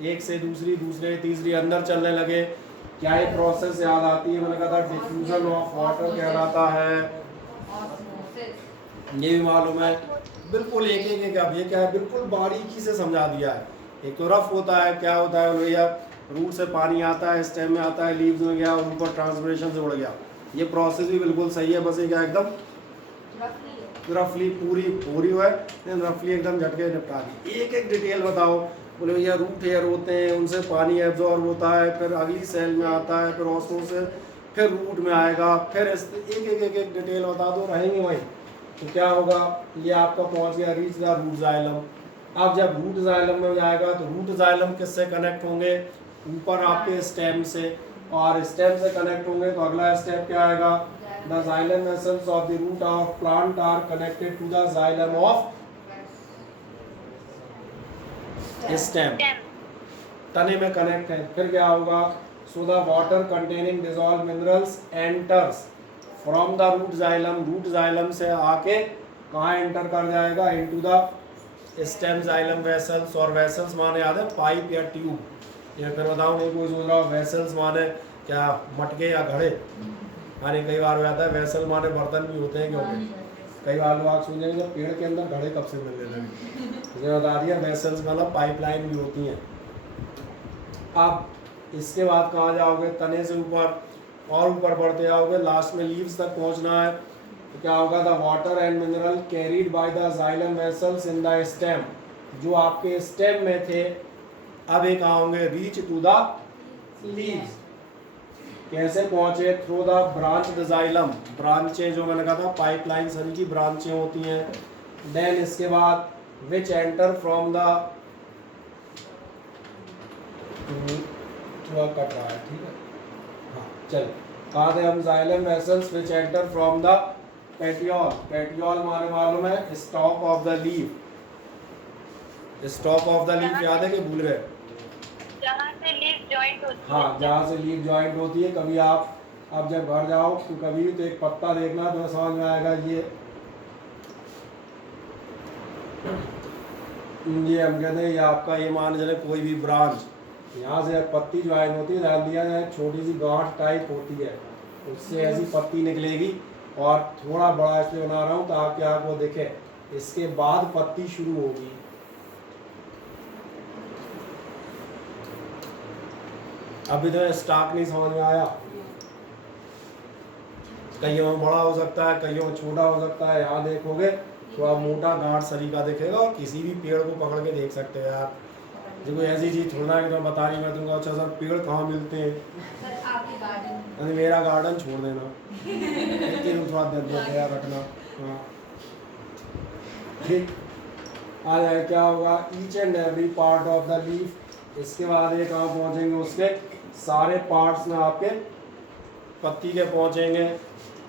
एक से दूसरी, दूसरे तीसरी अंदर चलने लगे। क्या ये प्रोसेस याद आती है? मैंने कहा था डिफ्यूजन ऑफ वाटर कहलाता है, ये भी मालूम है। बिल्कुल एक एक अब ये क्या है, बिल्कुल बारीकी से समझा दिया है। एक तो रफ होता है, क्या होता है भैया, रूट से पानी आता है, स्टेम में आता है, लीव्स में गया और ऊपर ट्रांसपिरेशन से उड़ गया। ये प्रोसेस भी बिल्कुल सही है, बस ये क्या एकदम रफली पूरी हुआ है, रफली एकदम झटके निपटा दी। एक एक डिटेल बताओ। बोले भैया रूट हेयर होते हैं, उनसे पानी एब्जॉर्ब होता है, फिर अगली सेल में आता है, फिर ऑस्मो से फिर रूट में आएगा, फिर एक डिटेल बता दो, रहेंगे वहीं। तो क्या होगा? ये आपका पहुंच गया रीच द रूट जाइलम। अब जब रूट जाइलम में जाएगा तो रूट जाइलम किससे कनेक्ट होंगे? ऊपर आपके स्टेम से, और स्टेम से कनेक्ट होंगे तो अगला स्टेप क्या आएगा? The xylem vessels of the root of plant are connected to the xylem of stem। तने में कनेक्ट है। फिर क्या होगा? So the water containing dissolved minerals enters from the root xylem। root xylem से आके कहाँ एंटर कर जाएगा? into the stem xylem vessels। और vessels माने याद है पाइप या ट्यूब। ये फिर बताऊंगा, कोई सोच रहा vessels माने क्या मटके या घड़े? अरे कई बार हो जाता है वेसल माने बर्तन भी होते हैं, क्योंकि कई बार लोग सोचेंगे जब पेड़ के अंदर घड़े कब से मिलने लगे। मुझे बता दिया वेसल्स मतलब पाइपलाइन भी होती हैं। अब इसके बाद कहाँ जाओगे? तने से ऊपर और ऊपर बढ़ते जाओगे, लास्ट में लीव्स तक पहुँचना है। तो क्या होगा? The water and mineral carried by the xylem vessels in the stem. जो आपके स्टेम में थे अब ये कहाँ होंगे? Reach to the leaves. कैसे पहुंचे? Through the branch the xylem. ब्रांचें जो मैंने कहा था पाइपलाइन सभी की ब्रांचें होती हैं। देन इसके बाद विच एंटर फ्रॉम द थोड़ा कट रहा है, ठीक है हाँ चल। कहा थे हम? Xylem vessels which enter from the petiole. Petiole माने मालूम है stock of the leaf. Stock of the leaf याद है कि भूल गए? जहाँ से लीफ जॉइंट होती है। हाँ, जहाँ से लीफ जॉइंट होती है। कभी आप अब जब घर जाओ तो कभी भी तो एक पत्ता देखना तो समझ में आएगा ये हम कहते हैं ये आपका, ये मान चले कोई भी ब्रांच, यहाँ से पत्ती ज्वाइन होती है, डाल दिया जाए छोटी सी गांठ टाइप होती है, उससे ऐसी पत्ती निकलेगी। और थोड़ा बड़ा इसलिए बना रहा हूँ ताकि आपको दिखे, इसके बाद पत्ती शुरू होगी। अभी तो स्टॉक नहीं समझ में आया, कईयों में बड़ा हो सकता है, कईयों में छोटा हो सकता है। यहाँ देखोगे थोड़ा मोटा गांठ सरीका दिखेगा, और किसी भी पेड़ को पकड़ के देख सकते हो यार। देखो ऐसी चीज थोड़ा कि तो बता रही मैं तुमको, अच्छा सर पेड़ कहाँ मिलते हैं, अरे मेरा गार्डन छोड़ देना, लेकिन थोड़ा ध्यान रखना। हाँ ठीक, आ जाए क्या होगा, each and every part of the leaf. इसके बाद ये कहाँ पहुँचेंगे, उसके सारे पार्ट्स में आपके पत्ती के पहुँचेंगे।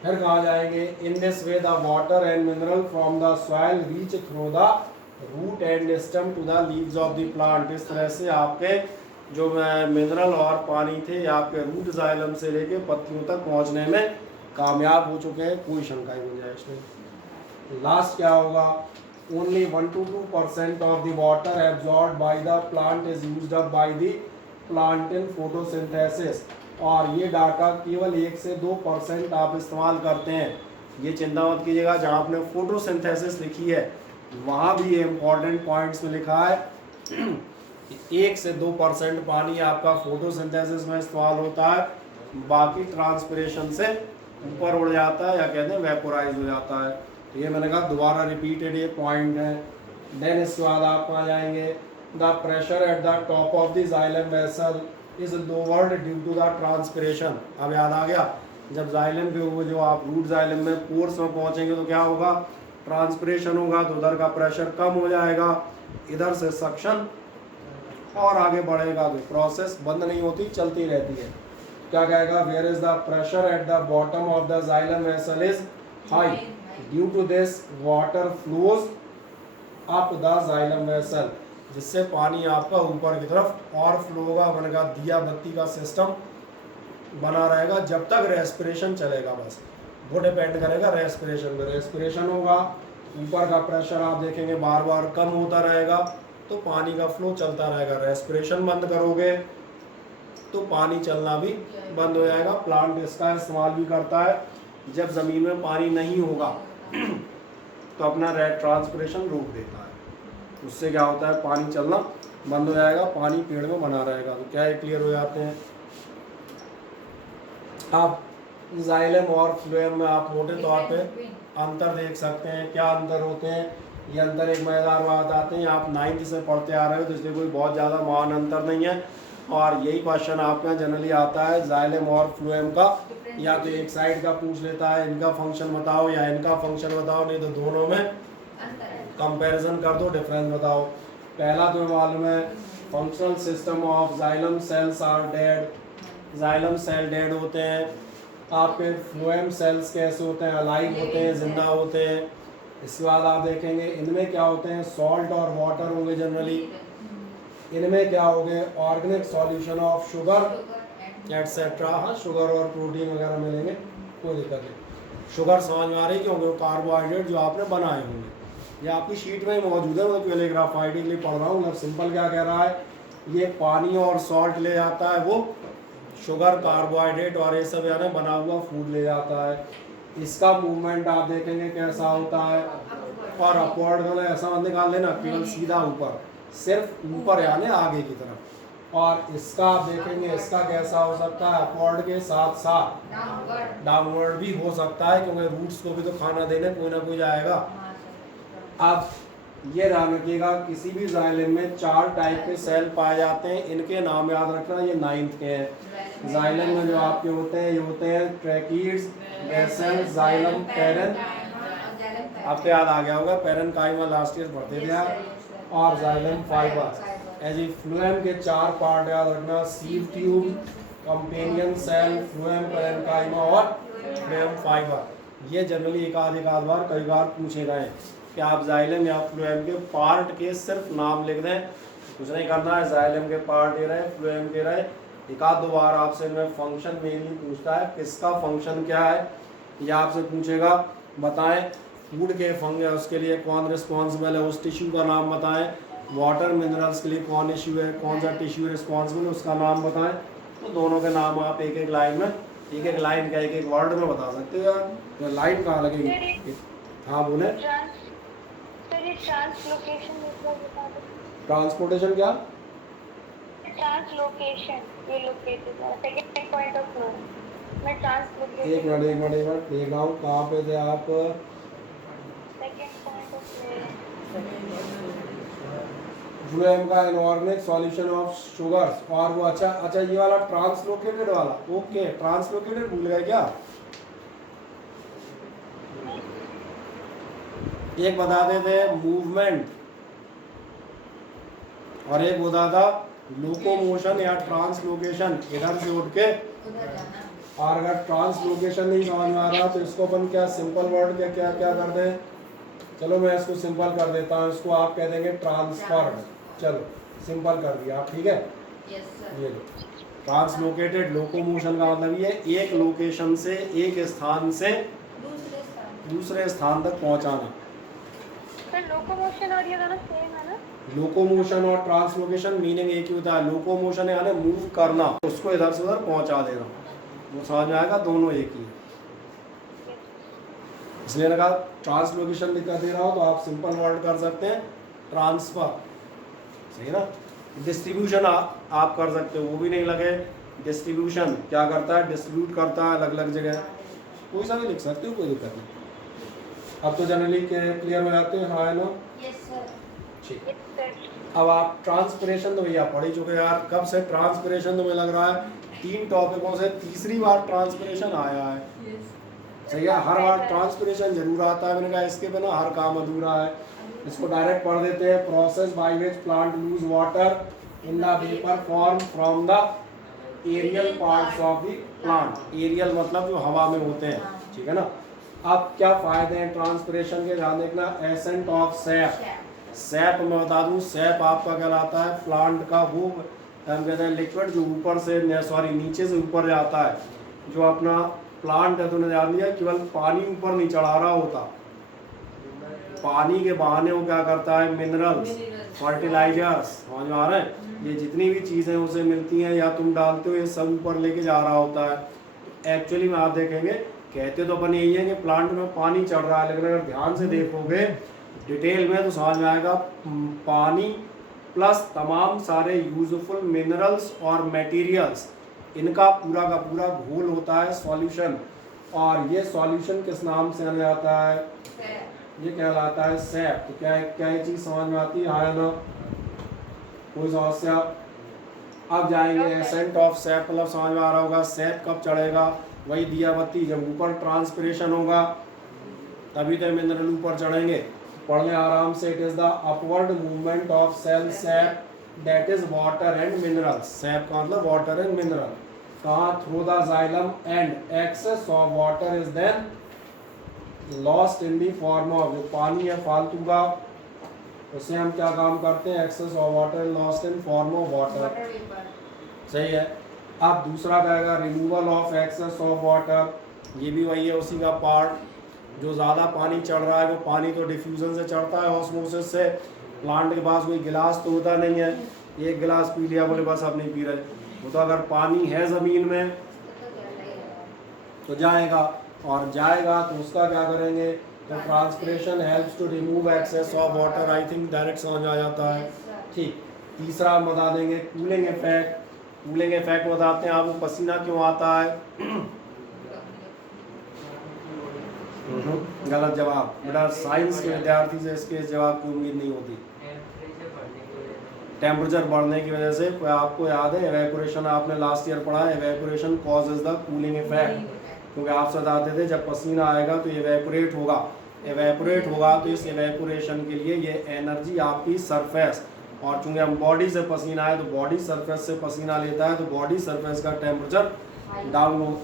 फिर कहाँ जाएंगे, in this way the water and mineral from the soil reach through the root and stem to the leaves of the plant. इस तरह से आपके जो मिनरल और पानी थे आपके रूट जाइलम से लेके पत्तियों तक पहुंचने में कामयाब हो चुके हैं, कोई शंका ही गुंजाइश नहीं। लास्ट क्या होगा, only 1 to 2% of the water absorbed by the plant is used up by the plant in photosynthesis. और ये डाटा केवल 1 से 2% आप इस्तेमाल करते हैं। ये चिंता मत कीजिएगा, जहाँ आपने फोटोसिंथेसिस लिखी है वहाँ भी ये इम्पॉर्टेंट पॉइंट्स में लिखा है 1 से 2% पानी आपका फोटोसिंथेसिस में इस्तेमाल होता है, बाकी ट्रांसपिरेशन से ऊपर उड़ जाता है या कहते हैं वेपोराइज हो जाता है। तो ये मैंने कहा दोबारा रिपीटेड ये पॉइंट है। देन इसके बाद आप कहाँ जाएंगे, the pressure at the top of the xylem vessel is lowered due to the transpiration. अब याद आ गया, जब जाइलम के ऊपर जो आप रूट जाइलम में पोर्स में पहुंचेंगे तो क्या होगा, ट्रांसपिरेशन होगा, तो उधर का प्रेशर कम हो जाएगा, इधर से सक्शन और आगे बढ़ेगा। तो प्रोसेस बंद नहीं होती, चलती रहती है। क्या कहेगा, where is the pressure at the bottom of the xylem vessel is high, due to this water flows up the xylem vessel, जिससे पानी आपका ऊपर की तरफ और फ्लो होगा। मैंने कहा दिया बत्ती का सिस्टम बना रहेगा जब तक रेस्पिरेशन चलेगा, बस वो डिपेंड करेगा रेस्पिरेशन में। रेस्पिरेशन होगा, ऊपर का प्रेशर आप देखेंगे बार बार कम होता रहेगा, तो पानी का फ्लो चलता रहेगा। रेस्पिरेशन बंद करोगे तो पानी चलना भी बंद हो जाएगा। प्लांट इसका इस्तेमाल भी करता है, जब ज़मीन में पानी नहीं होगा तो अपना ट्रांसपिरेशन रोक देता है, उससे क्या होता है, पानी चलना बंद हो जाएगा, पानी पेड़ में बना रहेगा। तो क्या ये क्लियर हो जाते हैं। आप जाइलम और फ्लोएम में आप मोटे तौर पे अंतर देख सकते हैं। क्या अंतर होते हैं, ये अंतर एक मज़ेदार बात आते हैं। आप 9th से पढ़ते आ रहे हो तो इसलिए कोई बहुत ज़्यादा महान अंतर नहीं है, और यही क्वेश्चन आपका जनरली आता है जाइलम और फ्लोएम का, या तो एक साइड का पूछ लेता है इनका फंक्शन बताओ या इनका फंक्शन बताओ, नहीं तो दोनों में कंपैरिजन कर दो, डिफरेंस बताओ। पहला तो मालूम है, functional system of xylem cells are dead, xylem cell dead होते हैं। आपके फ्लोएम सेल्स कैसे होते हैं, अलाइव होते हैं, जिंदा होते हैं। इसके बाद आप देखेंगे इनमें क्या होते हैं, सॉल्ट और वाटर होंगे जनरली। इनमें क्या होंगे, organic solution of sugar etcetera. हाँ, शुगर और प्रोटीन वगैरह मिलेंगे, कोई दिक्कत नहीं। शुगर समझ में आ रही, क्योंकि कार्बोहाइड्रेट जो आपने बनाए होंगे ये आपकी शीट में ही मौजूद है, मतलब पहले ग्राफाइट के लिए पढ़ रहा हूँ। मतलब सिंपल क्या कह रहा है, ये पानी और सॉल्ट ले जाता है, वो शुगर कार्बोहाइड्रेट और ये सब यानी बना हुआ फूड ले जाता है। इसका मूवमेंट आप देखेंगे कैसा होता है, और अपवर्ड वाला ऐसा मत निकाल लेना केवल सीधा ऊपर, सिर्फ ऊपर यानी आगे की तरफ। और इसका आप देखेंगे इसका कैसा हो सकता है, अपवर्ड के साथ साथ डाउनवर्ड भी हो सकता है, क्योंकि रूट्स को भी तो खाना देने कोई ना कोई जाएगा। अब ये ध्यान रखिएगा, किसी भी जाइलम में 4 टाइप के सेल पाए जाते हैं, इनके नाम याद रखना, ये 9th के हैं। जाइलम में जो आपके होते हैं, ये होते हैं ट्रैकीड्स, बेसल, जाइलम, पेरन। अब तो याद आ गया होगा, पेरन काइमा लास्ट ईयर पढ़ते थे आप, और जाइलम फाइबर। ऐसे फ्लोएम के 4 पार्ट याद रखना, sieve tube, companion cell, phloem, parenchyma और फ्लोएम फाइबर। ये जनरली एक आध बार कई बार पूछे गए कि आप जाइलम या फ्लोएम के पार्ट के सिर्फ नाम लिख दें, कुछ नहीं करना है। जाइलम के पार्ट ये रहे, फ्लोएम के रहे, एक आध दो बार आपसे इनमें फंक्शन मेनली पूछता है, किसका फंक्शन क्या है ये आपसे पूछेगा। बताएं फूड के फंग उसके लिए कौन रिस्पॉन्सिबल है, उस टिश्यू का नाम बताएं। वाटर मिनरल्स के लिए कौन इश्यू है, कौन सा टिश्यू रिस्पॉन्सिबल है उसका नाम बताएं। तो दोनों के नाम आप एक एक लाइन में, एक एक लाइन का एक एक वर्ड में बता सकते हो यार। लाइन कहाँ लगेगी? हाँ बोले। सर ये ट्रांसलोकेशन मतलब बता दो। ट्रांसपोर्टेशन क्या? ट्रांसलोकेशन, ये लोकेटेड है सेकंड पॉइंट ऑफ फ्लो में ट्रांसलोकेशन। एक मिनट देख रहा हूँ कहाँ पे थे आप। Second point of flow phloem का इनऑर्गेनिक सॉल्यूशन ऑफ शुगर्स। और वो अच्छा ये वाला ट्रांसलोकेटेड वाला, ओके ट्रांसलोकेटेड भूल गए क्या? एक बताते थे मूवमेंट और एक होता था लोकोमोशन या ट्रांसलोकेशन, इधर से उठ के। और अगर ट्रांसलोकेशन नहीं समझ में आ रहा तो इसको अपन क्या सिंपल वर्ड क्या क्या क्या कर दें? चलो मैं इसको सिंपल कर देता हूँ, इसको आप कह देंगे ट्रांसफर्ड। चलो सिंपल कर दिया आप, ठीक है। ये लो ट्रांसलोकेटेड लोकोमोशन का मतलब ये एक लोकेशन से, एक स्थान से दूसरे स्थान तक पहुंचाना। सर लोकोमोशन और ये दोनों सेम है ना? लोकोमोशन और ट्रांसलोकेशन मीनिंग एक ही होता है। लोकोमोशन यानी मूव करना, उसको इधर से उधर पहुंचा देना, वो समझ में आएगा, दोनों एक ही है। इसलिए लगा ट्रांसलोकेशन दिक्कत दे रहा हो तो आप सिंपल वर्ड कर सकते हैं ट्रांसफर, सही ना। डिस्ट्रीब्यूशन आप कर सकते हो, वो भी नहीं लगे। डिस्ट्रीब्यूशन क्या करता है? डिस्ट्रीब्यूट करता है अलग अलग जगह, कोई सा भी लिख सकते हो, कोई दिक्कत नहीं। अब तो जनरली क्लियर हो जाते हैं, हाँ है ना? ठीक। अब आप ट्रांसपिरेशन तो भैया पढ़ ही चुके यार, कब से ट्रांसपिरेशन तुम्हें लग रहा है 3 टॉपिकों से तीसरी बार ट्रांसपिरेशन आया है, सही है। हर बार ट्रांसपिरेशन जरूर आता है, मैंने कहा इसके बिना हर काम अधूरा है। इसको डायरेक्ट पढ़ देते हैं। Process by which plant lose water in the vapour form from the aerial parts of the plant. Aerial मतलब जो हवा में होते हैं, ठीक है ना। अब क्या फायदे हैं ट्रांसपिरेशन के, ध्यान देखना। एसेंट ऑफ सैप, सैप मैं बता दूं, सैप आपका कहलाता है प्लांट का वो हम कहते हैं लिक्विड जो ऊपर से नीचे से ऊपर जाता है। जो अपना प्लांट है, तूने ध्यान दिया केवल पानी ऊपर नहीं चढ़ा रहा होता, पानी के बहाने वो क्या करता है? मिनरल्स, फर्टिलाइजर्स, समझ में आ रहा है? ये जितनी भी चीज़ें उसे मिलती हैं या तुम डालते हो, ये सब ऊपर लेके जा रहा होता है। एक्चुअली में आप देखेंगे, कहते तो अपन यही है कि प्लांट में पानी चढ़ रहा है, लेकिन अगर ध्यान से देखोगे डिटेल में तो समझ में आएगा पानी प्लस तमाम सारे यूजफुल मिनरल्स और मटेरियल्स, इनका पूरा का पूरा घोल होता है सॉल्यूशन। और ये सॉल्यूशन किस नाम से आने आता है? ये कहलाता है सैप। तो क्या क्या ये चीज़ समझ में आती है, हाँ ना? कोई समस्या? अब जाएंगे एसेंट ऑफ सैप, मतलब समझ में आ रहा होगा। सैप कब चढ़ेगा? वही दिया बत्ती जब ऊपर ट्रांसपिरेशन होगा तभी तो मिनरल ऊपर चढ़ेंगे। पढ़ने आराम से। It is the upward movement of cell sap that is water and minerals. Sap का मतलब वाटर एंड मिनरल। कहाँ? Through the xylem and excess of water is then lost in the form of, जो पानी है फालतू का, उससे हम क्या काम करते हैं? Excess of water lost in form of water, सही है। अब दूसरा क्या आएगा? Removal of excess of water. ये भी वही है, उसी का पार्ट। जो ज़्यादा पानी चढ़ रहा है वो पानी तो डिफ्यूजन से चढ़ता है, ऑस्मोसिस से। प्लांट के पास कोई गिलास तो होता नहीं है, एक गिलास पी लिया बोले बस अब नहीं पी रहे। वो तो अगर पानी है ज़मीन में तो जाएगा, और जाएगा तो उसका क्या करेंगे? तो transpiration helps to remove excess of water. I think direct समझ आ जाता है, ठीक। तीसरा हम बता देंगे कूलिंग इफेक्ट। कूलिंग इफेक्ट बताते हैं आपको, पसीना क्यों आता है? गलत जवाब बेटा, साइंस के विद्यार्थी से इसके जवाब की उम्मीद नहीं होती। टेम्परेचर बढ़ने की वजह से, आपको याद है एवेपोरेशन आपने लास्ट ईयर पढ़ा है, evaporation causes the cooling effect. क्योंकि आप बताते थे जब पसीना आएगा तो एवेपोरेट होगा, एवेपोरेट होगा तो इस एवेपोरेशन के लिए ये एनर्जी आपकी सरफेस, और चूंकि हम बॉडी से पसीना है तो बॉडी सरफेस से पसीना लेता है तो बॉडी सरफेस का टेम्परेचर डाउन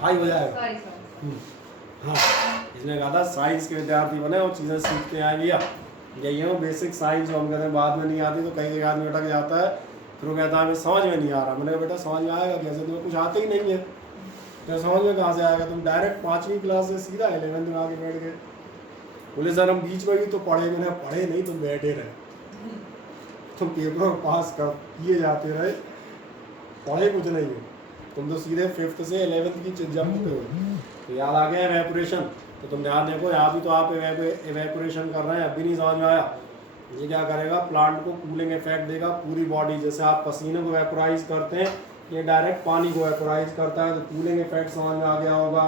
हाई हो जाएगा। हाँ, इसने कहा था साइंस के विद्यार्थी बने और चीज़ें सीखते आए भैया। यही है बेसिक साइंस जो हम कहते हैं बाद में नहीं आती तो कई आदमी अटक जाता है। फिर वो कहता है हमें समझ में नहीं आ रहा। मैंने कहा बेटा समझ में आएगा कैसे, तुम्हें कुछ आता ही नहीं है तो समझ में कहाँ से आएगा, तुम डायरेक्ट 5वीं क्लास से सीधा 11th में आके बैठ गए। बोले सर हम बीच में भी तो पढ़े। मैंने पढ़े नहीं, तुम बैठे रहे, तुम पेपर पास कर किए जाते रहे, पढ़े कुछ नहीं है, तुम तो सीधे 5th से 11th की जंप पे हो। तो याद आ गया एवेपोरेशन। तो तुम ध्यान देखो यहाँ भी तो आप एवेपोरेशन कर रहे हैं, अभी नहीं समझ में आया। ये क्या करेगा, प्लांट को कूलिंग इफेक्ट देगा पूरी बॉडी। जैसे आप पसीने को वेपोराइज करते हैं, ये डायरेक्ट पानी को वेपोराइज करता है, तो कूलिंग इफेक्ट समझ में आ गया होगा।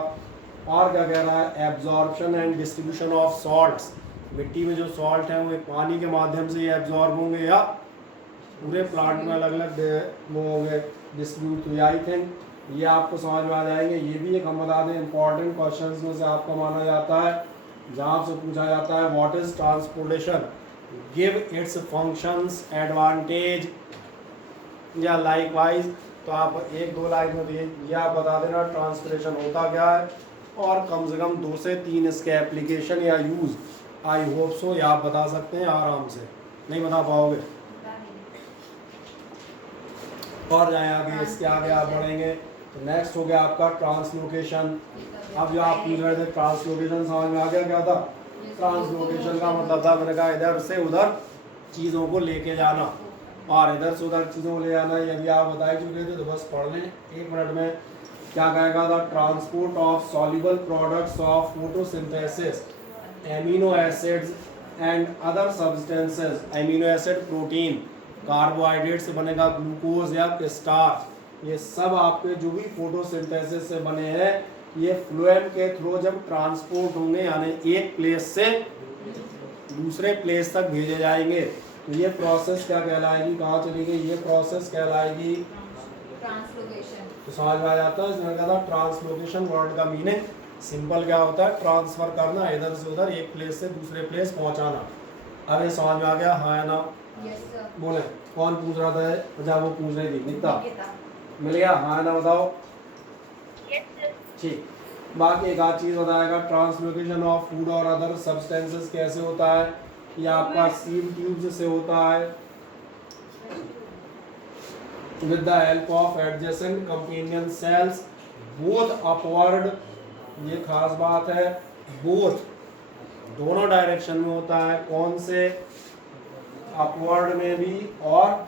और क्या कह रहा है, absorption and distribution of salts. मिट्टी में जो सॉल्ट है वो पानी के माध्यम से ये एब्जॉर्ब होंगे या पूरे प्लांट में अलग अलग वो होंगे डिस्ट्रीब्यूट। तो आई थिंक ये आपको समझ में आ जाएंगे। ये भी एक हम बता दें इंपॉर्टेंट क्वेश्चन में से आपका माना जाता है, जहाँ से पूछा जाता है what is transportation, give its functions, advantage या लाइकवाइज। तो आप 1-2 लाइन में ये आप बता देना ट्रांसपोर्टेशन होता क्या है, और कम से कम 2 से 3 इसके एप्लीकेशन या यूज़। आई होप सो ये आप बता सकते हैं आराम से, नहीं बता पाओगे और जाए आगे, इसके आगे आप बढ़ेंगे। तो नेक्स्ट हो गया आपका ट्रांसलोकेशन। अब जो आप पूछ रहे थे ट्रांसलोकेशन समझ में आ गया क्या था। ट्रांसलोकेशन का मतलब था, मैंने कहा इधर से उधर चीज़ों को लेके जाना, और इधर से उधर चीज़ों को ले जाना। यदि आप बता चुके थे तो बस पढ़ लें 1 मिनट में। क्या कहेगा था, transport of soluble products of photosynthesis, amino acids and other substances. Amino acid protein, carbohydrate से बनेगा ग्लूकोज या स्टार्च। ये सब आपके जो भी फोटोसिंथेसिस से बने हैं, ये फ्लोएम के थ्रू जब ट्रांसपोर्ट होंगे, यानी एक प्लेस से दूसरे प्लेस तक भेजे जाएंगे, तो ये प्रोसेस क्या कहलाएगी, कहाँ चली गई, ये प्रोसेस कहलाएगी ट्रांसलोकेशन। तो समझ में आ जाता है। इसमें कहा था ट्रांसलोकेशन वर्ड का मीनिंग सिंपल क्या होता है, ट्रांसफर करना, इधर से उधर एक प्लेस से दूसरे प्लेस पहुंचाना। अब ये समझ में आ गया, हाँ या ना। Yes sir. बोले कौन पूछ रहा था, अच्छा वो पूछ रही थी निकिता, मिल गया, हाँ या ना बताओ। ठीक, बाकी एक आध चीज बताएगा, ट्रांसलोकेशन ऑफ फूड और अदर सब्सटेंसेस कैसे होता है। ये आपका सील ट्यूब्स से होता है with the help of adjacent companion cells both upward। ये खास बात है, both दोनों डायरेक्शन में होता है। कौन से, अपवर्ड में भी और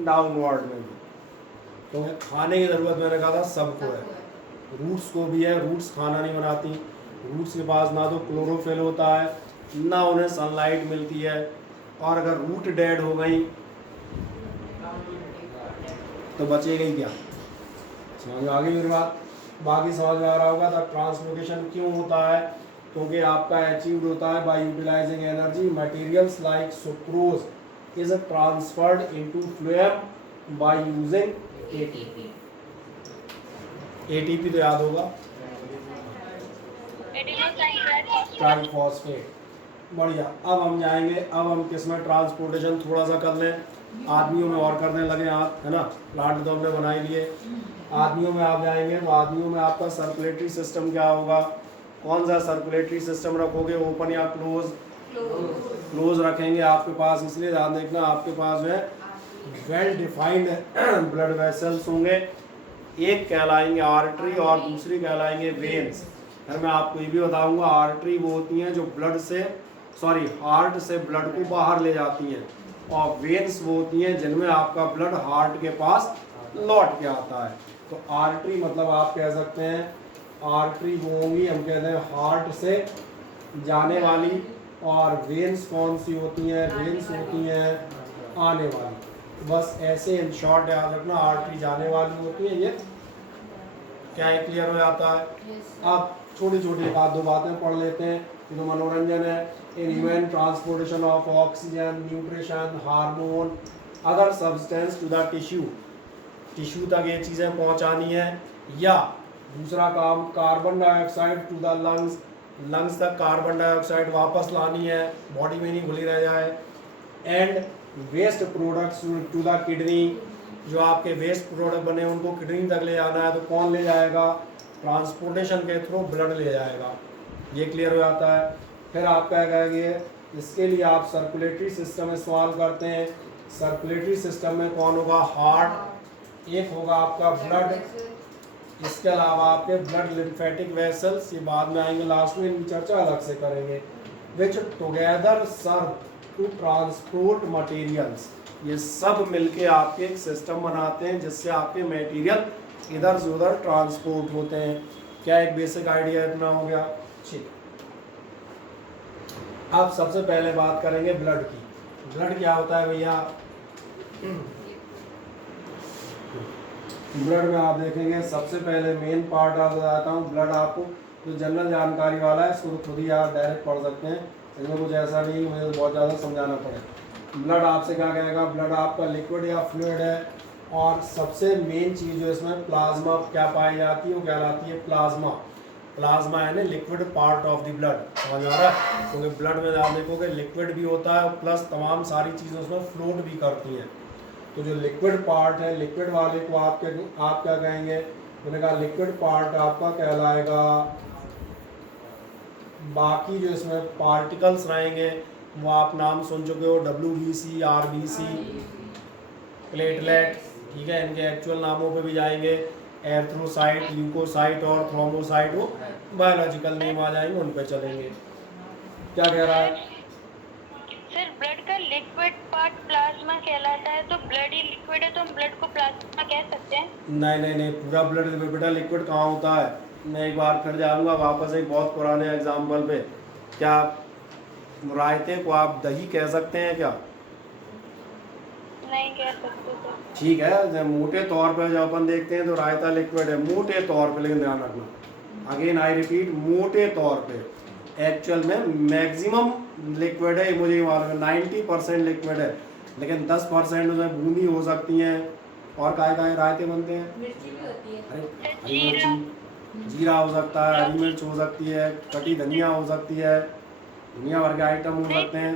डाउनवर्ड में भी। तो खाने की जरूरत मैंने कहा था सबको है, रूट्स को भी है, रूट्स खाना नहीं बनाती, रूट्स के पास ना तो क्लोरोफिल होता है ना उन्हें सनलाइट मिलती है, और अगर रूट डेड हो गई तो बचेगा ही क्या। समझ में आ गई मेरी बात, बाकी समझ में आ रहा होगा। तो ट्रांसलोकेशन क्यों होता है, क्योंकि आपका अचीव्ड होता है by utilising energy. Materials like sucrose is transferred into phloem by using ATP. ATP तो याद होगा, ट्राइफॉस्फेट। बढ़िया, अब हम जाएंगे, अब हम किस में ट्रांसपोर्टेशन थोड़ा सा कर लें। आदमियों में और करने लगे आप, है ना, प्लांट तो हमने बना ही लिए। आदमियों में आप जाएंगे तो आदमियों में आपका सर्कुलेटरी सिस्टम क्या होगा, कौन सा सर्कुलेटरी सिस्टम रखोगे, ओपन या क्लोज। क्लोज रखेंगे आपके पास, इसलिए ध्यान देखना आपके पास जो है वेल डिफाइंड ब्लड वेसल्स होंगे। एक कहलाएंगे आर्टरी और दूसरी कहलाएंगे वेन्स। फिर मैं आपको ये भी बताऊंगा, आर्टरी वो होती हैं जो ब्लड से हार्ट से ब्लड को बाहर ले जाती हैं, और वेन्स वो होती हैं जिनमें आपका ब्लड हार्ट के पास लौट के आता है। तो आर्टरी मतलब आप कह सकते हैं, आर्टरी वो होंगी, हम कहते हैं हार्ट से जाने वाली, और वेन्स कौन सी होती हैं, वेन्स होती हैं आने वाली। बस ऐसे इन शॉर्ट याद रखना, आर्टरी जाने वाली होती है। ये क्या है, क्लियर हो जाता है। अब छोटी छोटी एक आध दो बातें पढ़ लेते हैं, ये तो मनोरंजन है। In human transportation of oxygen, nutrition, hormone, other substance to the tissue तक ये चीज़ें पहुंचानी है। या दूसरा काम, carbon dioxide to the lungs तक कार्बन डाइऑक्साइड वापस लानी है, बॉडी में नहीं घुली रह जाए। And waste products to the kidney, जो आपके वेस्ट प्रोडक्ट बने उनको किडनी तक ले जाना है, तो कौन ले जाएगा, ट्रांसपोर्टेशन के थ्रू ब्लड ले जाएगा। ये क्लियर हो जाता है। फिर आप क्या कहेंगे, इसके लिए आप सर्कुलेटरी सिस्टम इस्तेमाल करते हैं। सर्कुलेटरी सिस्टम में कौन होगा? हार्ट, एक होगा आपका ब्लड, इसके अलावा आपके ब्लड लिम्फेटिक वेसल्स, ये बाद में आएंगे, लास्ट में इनकी चर्चा अलग से करेंगे, which together serve to transport materials. ये सब मिलके आपके एक सिस्टम बनाते हैं जिससे आपके मटेरियल इधर से उधर ट्रांसपोर्ट होते हैं। क्या एक बेसिक आइडिया इतना हो गया? ठीक। अब सबसे पहले बात करेंगे ब्लड की। ब्लड क्या होता है भैया? ब्लड में आप देखेंगे सबसे पहले मेन पार्ट आप बताता हूँ। ब्लड आपको जो जनरल जानकारी वाला है इसको खुद ही आप डायरेक्ट पढ़ सकते हैं, इसमें कुछ ऐसा नहीं है मुझे बहुत ज़्यादा समझाना पड़े। ब्लड आपसे क्या कहेगा? ब्लड आपका लिक्विड या फ्लूइड है, और सबसे मेन चीज़ जो इसमें प्लाज्मा क्या पाई जाती है वो कहलाती है प्लाज्मा। प्लाज्मा यानी liquid part of the blood, समझ आ रहा है? क्योंकि ब्लड में आप देखोगे लिक्विड भी होता है प्लस तमाम सारी चीज़ें उसमें फ्लोट भी करती हैं। तो जो लिक्विड पार्ट है, लिक्विड वाले को आप क्या कहेंगे? मैंने कहा लिक्विड पार्ट आपका कहलाएगा। बाकी जो इसमें पार्टिकल्स रहेंगे वो आप नाम सुन चुके हो, WBC, RBC, प्लेटलेट, ठीक है, इनके एक्चुअल नामों पे भी जाएंगे, एर्थ्रोसाइट, ल्यूकोसाइट और थ्रोम्बोसाइट, वो बायोलॉजिकल नेम आ जाएंगे, उन पे चलेंगे। क्या कह रहा है सर? ब्लड का लिक्विड पार्ट प्लाज्मा कहलाता है, तो ब्लड ही लिक्विड है तो हम ब्लड को प्लाज्मा कह सकते हैं? नहीं नहीं नहीं, पूरा ब्लड बेटा लिक्विड कहाँ होता है? मैं एक बार फिर जाऊंगा वापस एक बहुत पुराने एग्जाम्पल पे। क्या रायते को आप दही कह सकते हैं क्या? नहीं कह सकते सर। ठीक है, जब मोटे तौर पे जब अपन देखते हैं तो रायता लिक्विड है मोटे तौर पे, लेकिन ध्यान रखना, अगेन आई रिपीट, मोटे तौर पे। एक्चुअल में मैक्सिमम लिक्विड है, मुझे मालूम है 90% लिक्विड है, लेकिन 10% उसमें बूंदी हो सकती हैं। और काय रायते बनते हैं? मिर्ची भी होती है। अरे हरी मिर्ची, जीरा हो सकता है, हरी मिर्च हो सकती है, कटी धनिया हो सकती है, दुनिया भर के आइटम हो सकते हैं।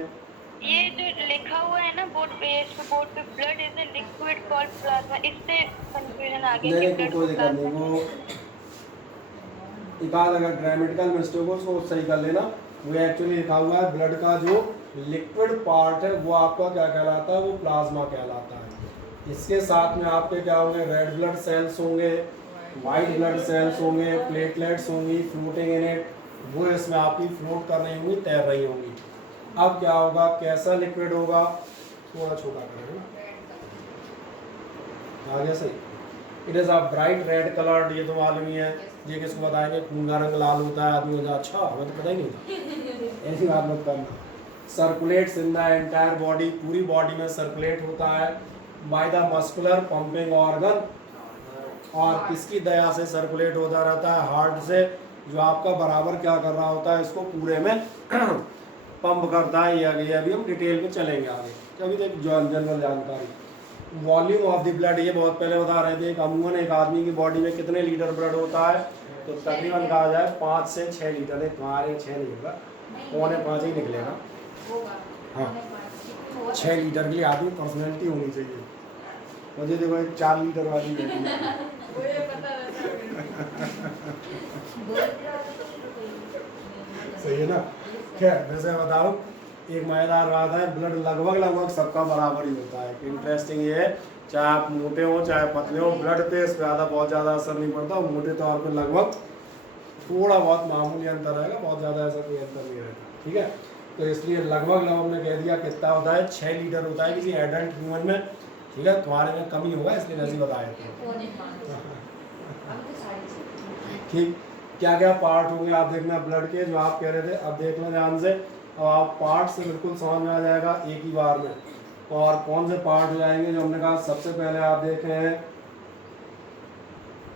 ये जो लिखा हुआ है ना बोर्ड पे, इस पे बोर्ड पे blood is a liquid called plasma, इससे कंफ्यूजन आ गया कि ब्लड कोई को दिक्कत नहीं, प्लाज्मा। वो एक आध अगर ग्रामेटिकल मिस्टेक हो उसको सही कर लेना। वो एक्चुअली लिखा हुआ है ब्लड का जो लिक्विड पार्ट है वो आपका क्या कहलाता है? वो प्लाज्मा कहलाता है। इसके साथ में आपके क्या होंगे? रेड ब्लड सेल्स होंगे, वाइट ब्लड सेल्स होंगे, प्लेटलेट्स होंगी फ्लोटिंग इन इट, वो इसमें आपकी फ्लोट कर रही होंगी, तैर रही होंगी। अब क्या होगा? कैसा लिक्विड होगा? थोड़ा छोटा करेंगे ना, आगे सही। It is a bright red coloured, ये तो मालूम ही है, ये किसको बताएंगे? खून का रंग लाल होता है, आदमी होता है, अच्छा हमें तो पता ही नहीं था, ऐसी बात मत करना। Circulates in the entire body, पूरी बॉडी में सर्कुलेट होता है by the muscular pumping organ, और किसकी दया से सर्कुलेट होता रहता है? हार्ट से, जो आपका बराबर क्या कर रहा होता है? इसको पूरे में पंप करता है। ये अभी हम डिटेल में चलेंगे आगे, अभी तक जनरल जानकारी। वॉल्यूम ऑफ द ब्लड, ये बहुत पहले बता रहे थे, अमूमन एक आदमी की बॉडी में कितने लीटर ब्लड होता है? तो तकरीबन कहा जाए 5 से 6 लीटर है। तुम्हारे 6 नहीं होगा, 4.5 ही निकलेगा। हाँ, 6 लीटर के लिए आदमी पर्सनैलिटी होनी चाहिए। मुझे देखो एक 4 लीटर वाली सही है ना? खैर वैसे बताऊँ, एक मजेदार बात है, ब्लड लगभग सबका बराबर ही होता है। इंटरेस्टिंग ये है, चाहे आप मोटे हो चाहे पतले हो, ब्लड पे इस ज़्यादा बहुत ज़्यादा असर नहीं पड़ता। मोटे तौर पे लगभग थोड़ा बहुत मामूली अंतर रहेगा, बहुत ज़्यादा ऐसा कोई अंतर नहीं रहेगा, ठीक है? तो इसलिए लगभग ने कह दिया कितना होता है? 6 लीटर होता है किसी एडल्ट ह्यूमन में, ठीक है? तुम्हारे में कमी होगा इसलिए वैसे ही बताया था, ठीक। क्या क्या पार्ट होंगे आप देखना ब्लड के, जो आप कह रहे थे, अब देख लो ध्यान से। अब आप पार्ट से बिल्कुल समझ में आ जाएगा एक ही बार में। और कौन से पार्ट हो जाएंगे? जो हमने कहा सबसे पहले आप देख रहे हैं,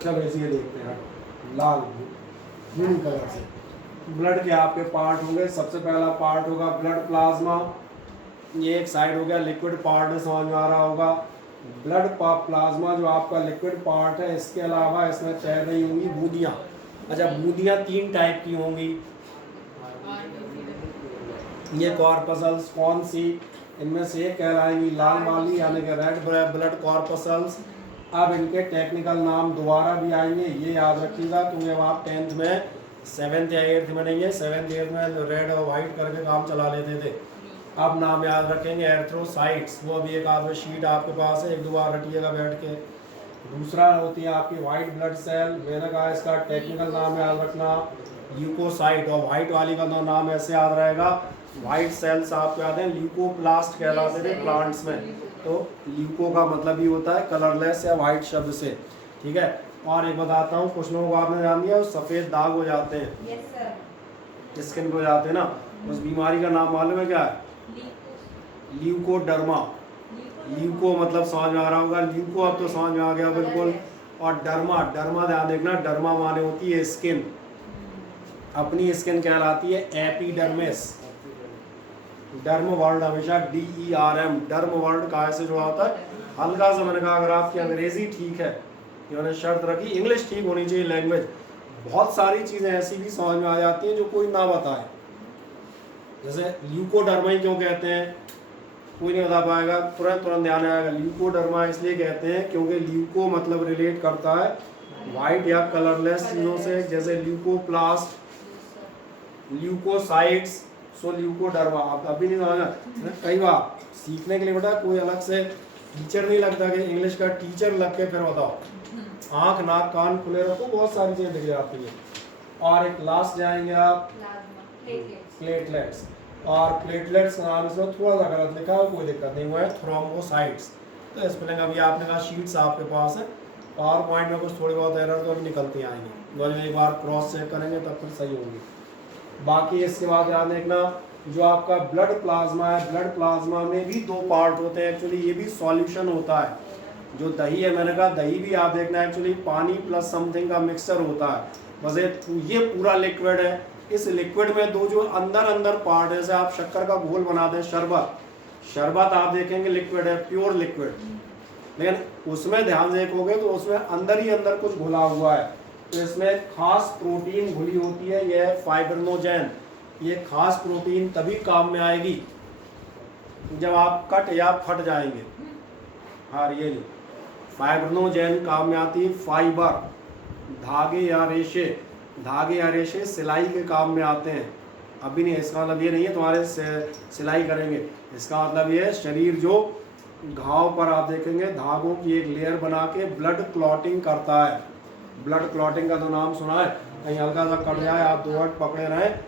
चलो इसी देखते हैं, लाल ब्लू कलर से ब्लड के आपके पार्ट होंगे। सबसे पहला पार्ट होगा ब्लड प्लाज्मा, ये एक साइड हो गया, लिक्विड पार्ट समझ में आ रहा होगा। ब्लड प्लाज्मा जो आपका लिक्विड पार्ट है, इसके अलावा इसमें तैर रही होंगी बूंदियाँ। अच्छा, बूंदियाँ 3 टाइप की होंगी, ये कॉर्पसल्स कौन सी? इनमें से एक कहलाएंगी लाल वाली, यानी कि रेड ब्लड कॉर्पसल्स। अब इनके टेक्निकल नाम दोबारा भी आएंगे, ये याद रखिएगा, क्योंकि अब आप 10th में 7th या 8th में नहीं है, 7th 8th में रेड और वाइट करके काम चला लेते थे, अब नाम याद रखेंगे एरिथ्रोसाइट्स, वो अभी एक आध शीट आपके पास है, एक दो बार रटिएगा बैठ के। दूसरा होती है आपकी वाइट ब्लड सेल, मैंने कहा इसका टेक्निकल नाम याद रखना ल्यूकोसाइट, और वाइट वाली का नाम ऐसे याद रहेगा, वाइट सेल्स आपको याद है ल्यूकोप्लास्ट कहलाते थे प्लांट्स में, तो ल्यूको का मतलब ही होता है कलरलेस या वाइट शब्द से, ठीक है। और एक बताता हूँ, कुछ लोगों को आपने जान दिया सफ़ेद दाग हो जाते हैं, स्किन पे हो जाते हैं ना, उस बीमारी का नाम मालूम है क्या है? ल्यूकोडर्मा। ल्यूको मतलब समझ में आ रहा होगा, ल्यूको अब तो समझ में आ गया बिल्कुल। और डर्मा, डर्मा ध्यान देखना, डर्मा माने होती है स्किन, अपनी स्किन कहलाती है एपिडर्मिस। डर्म वर्ड हमेशा DERM, डर्म वर्ड का से जुड़ा होता है। हल्का सा मैंने कहा अगर आपकी अंग्रेजी ठीक है, इन्होंने शर्त रखी इंग्लिश ठीक होनी चाहिए लैंग्वेज, बहुत सारी चीज़ें ऐसी भी समझ में आ जाती हैं जो कोई ना बताए। जैसे ल्यूकोडर्मा ही क्यों कहते हैं, कोई नहीं बता पाएगा, तुरंत ध्यान आएगा। ल्यूकोडर्मा इसलिए कहते हैं क्योंकि ल्यूको मतलब रिलेट करता है वाइट या कलरलेस चीज़ों से, जैसे ल्यूकोप्लास्ट, ल्यूकोसाइट्स, सो ल्यूकोडर्मा। आप अभी नहीं समझना, कई बार सीखने के लिए बेटा कोई अलग से टीचर नहीं लगता कि इंग्लिश का टीचर लग के फिर बताओ, आँख नाक कान खुले रखो, बहुत सारी चीज़ें दिख जाती है। और एक लास्ट जाएंगे आप प्लेटलेट्स, और प्लेटलेट्स का नाम इसमें थोड़ा सा गलत लिखा है, कोई दिक्कत नहीं हुआ है, थ्रोम्बोसाइट्स। तो स्पेलिंग अभी आपने कहा शीट्स आपके पास है, पावर पॉइंट में कुछ थोड़ी बहुत एरर तो अभी निकलती आएंगी, जब एक बार क्रॉस चेक करेंगे तब फिर सही होगी। बाकी इसके बाद याद देखना, जो आपका ब्लड प्लाज्मा है, ब्लड प्लाज्मा में भी दो पार्ट होते हैं एक्चुअली, ये भी सॉल्यूशन होता है। जो दही है, मैंने कहा दही भी आप देखना एक्चुअली पानी प्लस समथिंग का मिक्सचर होता है, बस ये पूरा लिक्विड है। इस लिक्विड में दो जो अंदर पार्ट है, जैसे आप शक्कर का घोल बना दें, शरबत, शरबत आप देखेंगे लिक्विड है, प्योर लिक्विड, लेकिन उसमें ध्यान से देखोगे तो उसमें अंदर ही अंदर कुछ घुला हुआ है, तो इसमें खास प्रोटीन घुली होती है, यह फाइब्रिनोजेन। ये खास प्रोटीन तभी काम में आएगी जब आप कट या फट जाएंगे। हाँ रियली फाइब्रिनोजेन काम में आती है, फाइबर, धागे या रेशे, धागे या रेशे सिलाई के काम में आते हैं। अभी नहीं, इसका मतलब ये नहीं है तुम्हारे सिलाई करेंगे, इसका मतलब ये है शरीर जो घाव पर आप देखेंगे धागों की एक लेयर बना के ब्लड क्लॉटिंग करता है। ब्लड क्लॉटिंग का तो नाम सुना है, कहीं हल्का सा कट जाए आप 2 मिनट पकड़े रहें,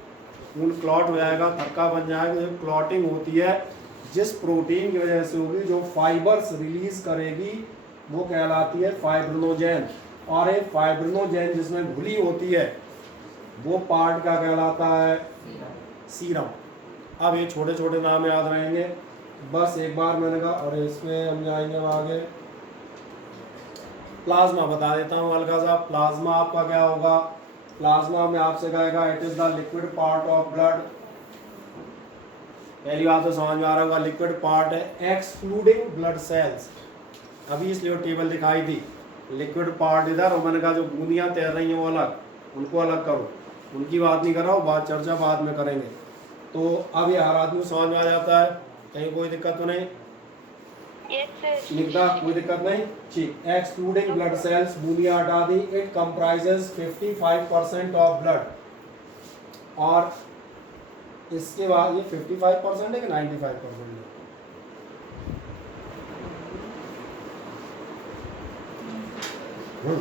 खून क्लॉट हो जाएगा, थक्का बन जाएगा। जो क्लॉटिंग होती है जिस प्रोटीन की वजह से होगी, जो फाइबर्स रिलीज करेगी, वो कहलाती है फाइब्रिनोजेन। और एक फाइब्रिनोजेन जिसमें घुली होती है वो पार्ट का कहलाता है सीरम। अब ये छोटे छोटे नाम याद रहेंगे, बस एक बार मैंने कहा, और इसमें हम जाएंगे आगे। प्लाज्मा बता देता हूँ हल्का सा, प्लाज्मा आपका क्या होगा, प्लाज्मा में आपसे कहेगा it is the liquid part of blood. पहली बात तो समझ में आ रहा होगा, लिक्विड पार्ट है एक्सक्लूडिंग ब्लड सेल्स। अभी इसलिए टेबल दिखाई थी, लिक्विड पार्ट इधर, और मैंने कहा जो बूंदियाँ तैर रही हैं वो अलग, उनको अलग करो, उनकी बात नहीं कर रहा हूँ, बात चर्चा बाद में करेंगे। तो अब ये हर आदमी समझ में आ जाता है, कहीं कोई दिक्कत तो नहीं? लिखता कोई दिक्कत नहीं, ठीक। एक्सक्लूडिंग ब्लड सेल्स, बूंदियाँ हटा दी। इट कंप्राइजेस 55% ऑफ ब्लड, और इसके बाद ये 55% है कि 95% है?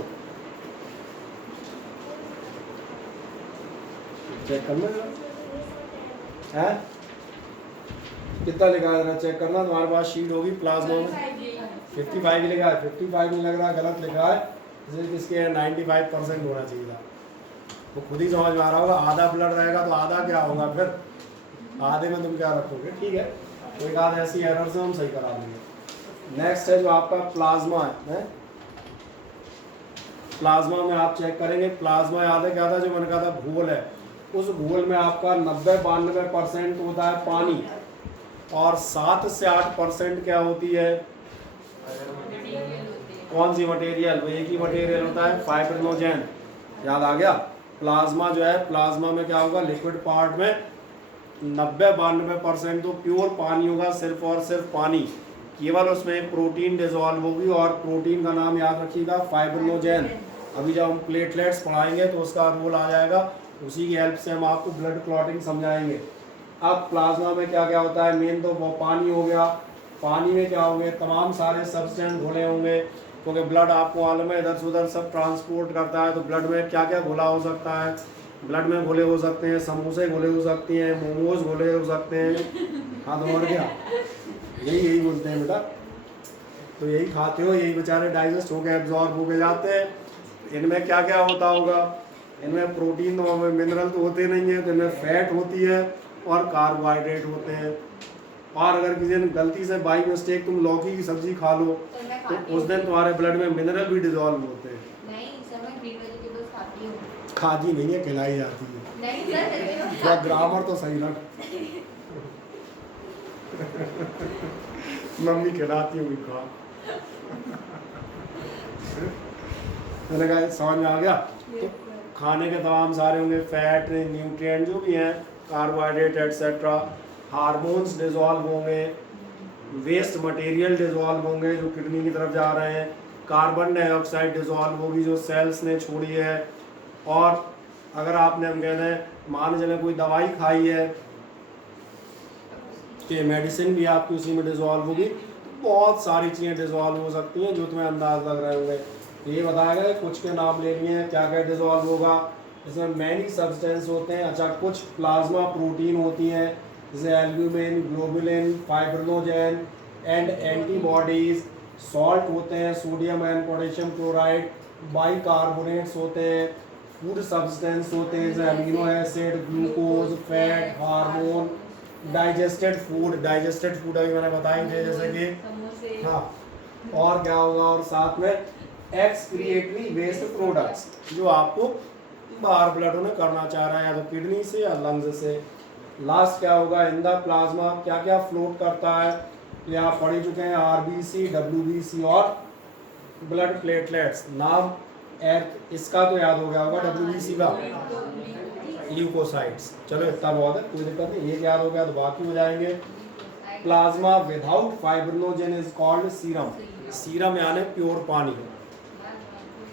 चेक करना है, कितना लिखा है चेक करना, तुम्हारे पास शीट होगी प्लाज्मा में 55 ही लिखा है, 55 नहीं लग रहा, गलत लिखा है, इसके 95% होना चाहिए था। तो खुद ही समझ में आ रहा होगा, आधा ब्लड रहेगा तो आधा क्या होगा, फिर आधे में तुम क्या रखोगे, ठीक है। तो एक आध ऐसी एरर से हम सही करा देंगे। नेक्स्ट है जो आपका प्लाज्मा है, प्लाज्मा में आप चेक करेंगे, प्लाज्मा याद है क्या था, जो मैंने कहा था घोल है, उस घोल में आपका 90-92% होता है पानी, और 7 से 8% क्या होती है, कौन सी मटेरियल, वो एक ही मटेरियल होता है, फाइब्रिनोजेन। याद आ गया। प्लाज्मा जो है, प्लाज्मा में क्या होगा, लिक्विड पार्ट में 90-92% तो प्योर पानी होगा, सिर्फ और सिर्फ पानी, केवल उसमें प्रोटीन डिजॉल्व होगी, और प्रोटीन का नाम याद रखिएगा फाइब्रिनोजेन। अभी जब हम प्लेटलेट्स पढ़ाएंगे तो उसका रोल आ जाएगा, उसी की हेल्प से हम आपको ब्लड क्लॉटिंग समझाएंगे। अब प्लाज्मा में क्या क्या होता है, मेन तो वो पानी हो गया। पानी में क्या होंगे, तमाम सारे सब्सटेंस घुले होंगे, क्योंकि ब्लड आपको मालूम है इधर से उधर सब ट्रांसपोर्ट करता है। तो ब्लड में क्या क्या घुला हो सकता है, ब्लड में घुले हो सकते हैं समोसे, घुले हो सकती हैं मोमोज, घुले हो सकते हैं। हाँ तो और क्या, यही बोलते हैं बेटा। तो यही खाते हो, यही बेचारे डाइजेस्ट होके एब्जॉर्ब होके जाते हैं। इनमें क्या क्या होता होगा, इनमें प्रोटीन और मिनरल तो होते नहीं है, तो इनमें फैट होती है और कार्बोहाइड्रेट होते हैं। और अगर किसी दिन गलती से बाई मिस्टेक तुम लौकी की सब्जी खा लो तो उस दिन तुम्हारे ब्लड में मिनरल भी डिजॉल्व होते हैं। नहीं सर, मैं ग्रीन वेजिटेबल्स खाती हूँ। खाती नहीं है, खिलाई जाती है। नहीं सर, सच में थोड़ा ग्रामर तो सही रख। मम्मी खिलाती हुई खा। मैंने कहा समझ में आ गया। तो खाने के तमाम सारे होंगे, फैट, न्यूट्रिएंट जो भी हैं, कार्बोहाइड्रेट एटसेट्रा, हार्मोन्स डिजॉल्व होंगे, वेस्ट मटेरियल डिजॉल्व होंगे जो किडनी की तरफ जा रहे हैं, कार्बन डाइऑक्साइड डिजॉल्व होगी जो सेल्स ने छोड़ी है। और अगर आपने, हम कहते हैं मान चले कोई दवाई खाई है कि मेडिसिन भी आपकी उसी में डिजॉल्व होगी, तो बहुत सारी चीज़ें डिजॉल्व हो सकती हैं जो तुम्हें अंदाज लग रहे होंगे। ये बताया गया कुछ के नाम ले लिए हैं, क्या क्या डिजॉल्व होगा। इसमें मैनी सब्सटेंस होते हैं। अच्छा, कुछ प्लाज्मा प्रोटीन होती हैं जैसे albumin, globulin, fibrinogen and antibodies. Salt होते हैं, sodium and potassium chloride. Bicarbonates होते हैं। फूड सब्सटेंस होते हैं जैसे amino acid, glucose, fat, hormone. Digested food अभी मैंने बताई थे जैसे कि हाँ। और क्या होगा, और साथ में एक्सक्रिएटरी वेस्ट प्रोडक्ट्स जो आपको बाहर ब्लड में करना चाह रहा है, या तो किडनी से या लंग्स से। लास्ट क्या होगा, इन द प्लाज्मा क्या क्या फ्लोट करता है, ये आप पढ़ ही चुके हैं, आरबीसी, डब्ल्यूबीसी और ब्लड प्लेटलेट्स। नाम इसका तो याद हो गया होगा, डब्ल्यूबीसी का ल्यूकोसाइट्स। चलो इतना बहुत है, कोई दिक्कत नहीं, ये याद हो गया तो बाकी हो जाएंगे। Plasma without fibrinogen is called serum. Serum यानी प्योर पानी,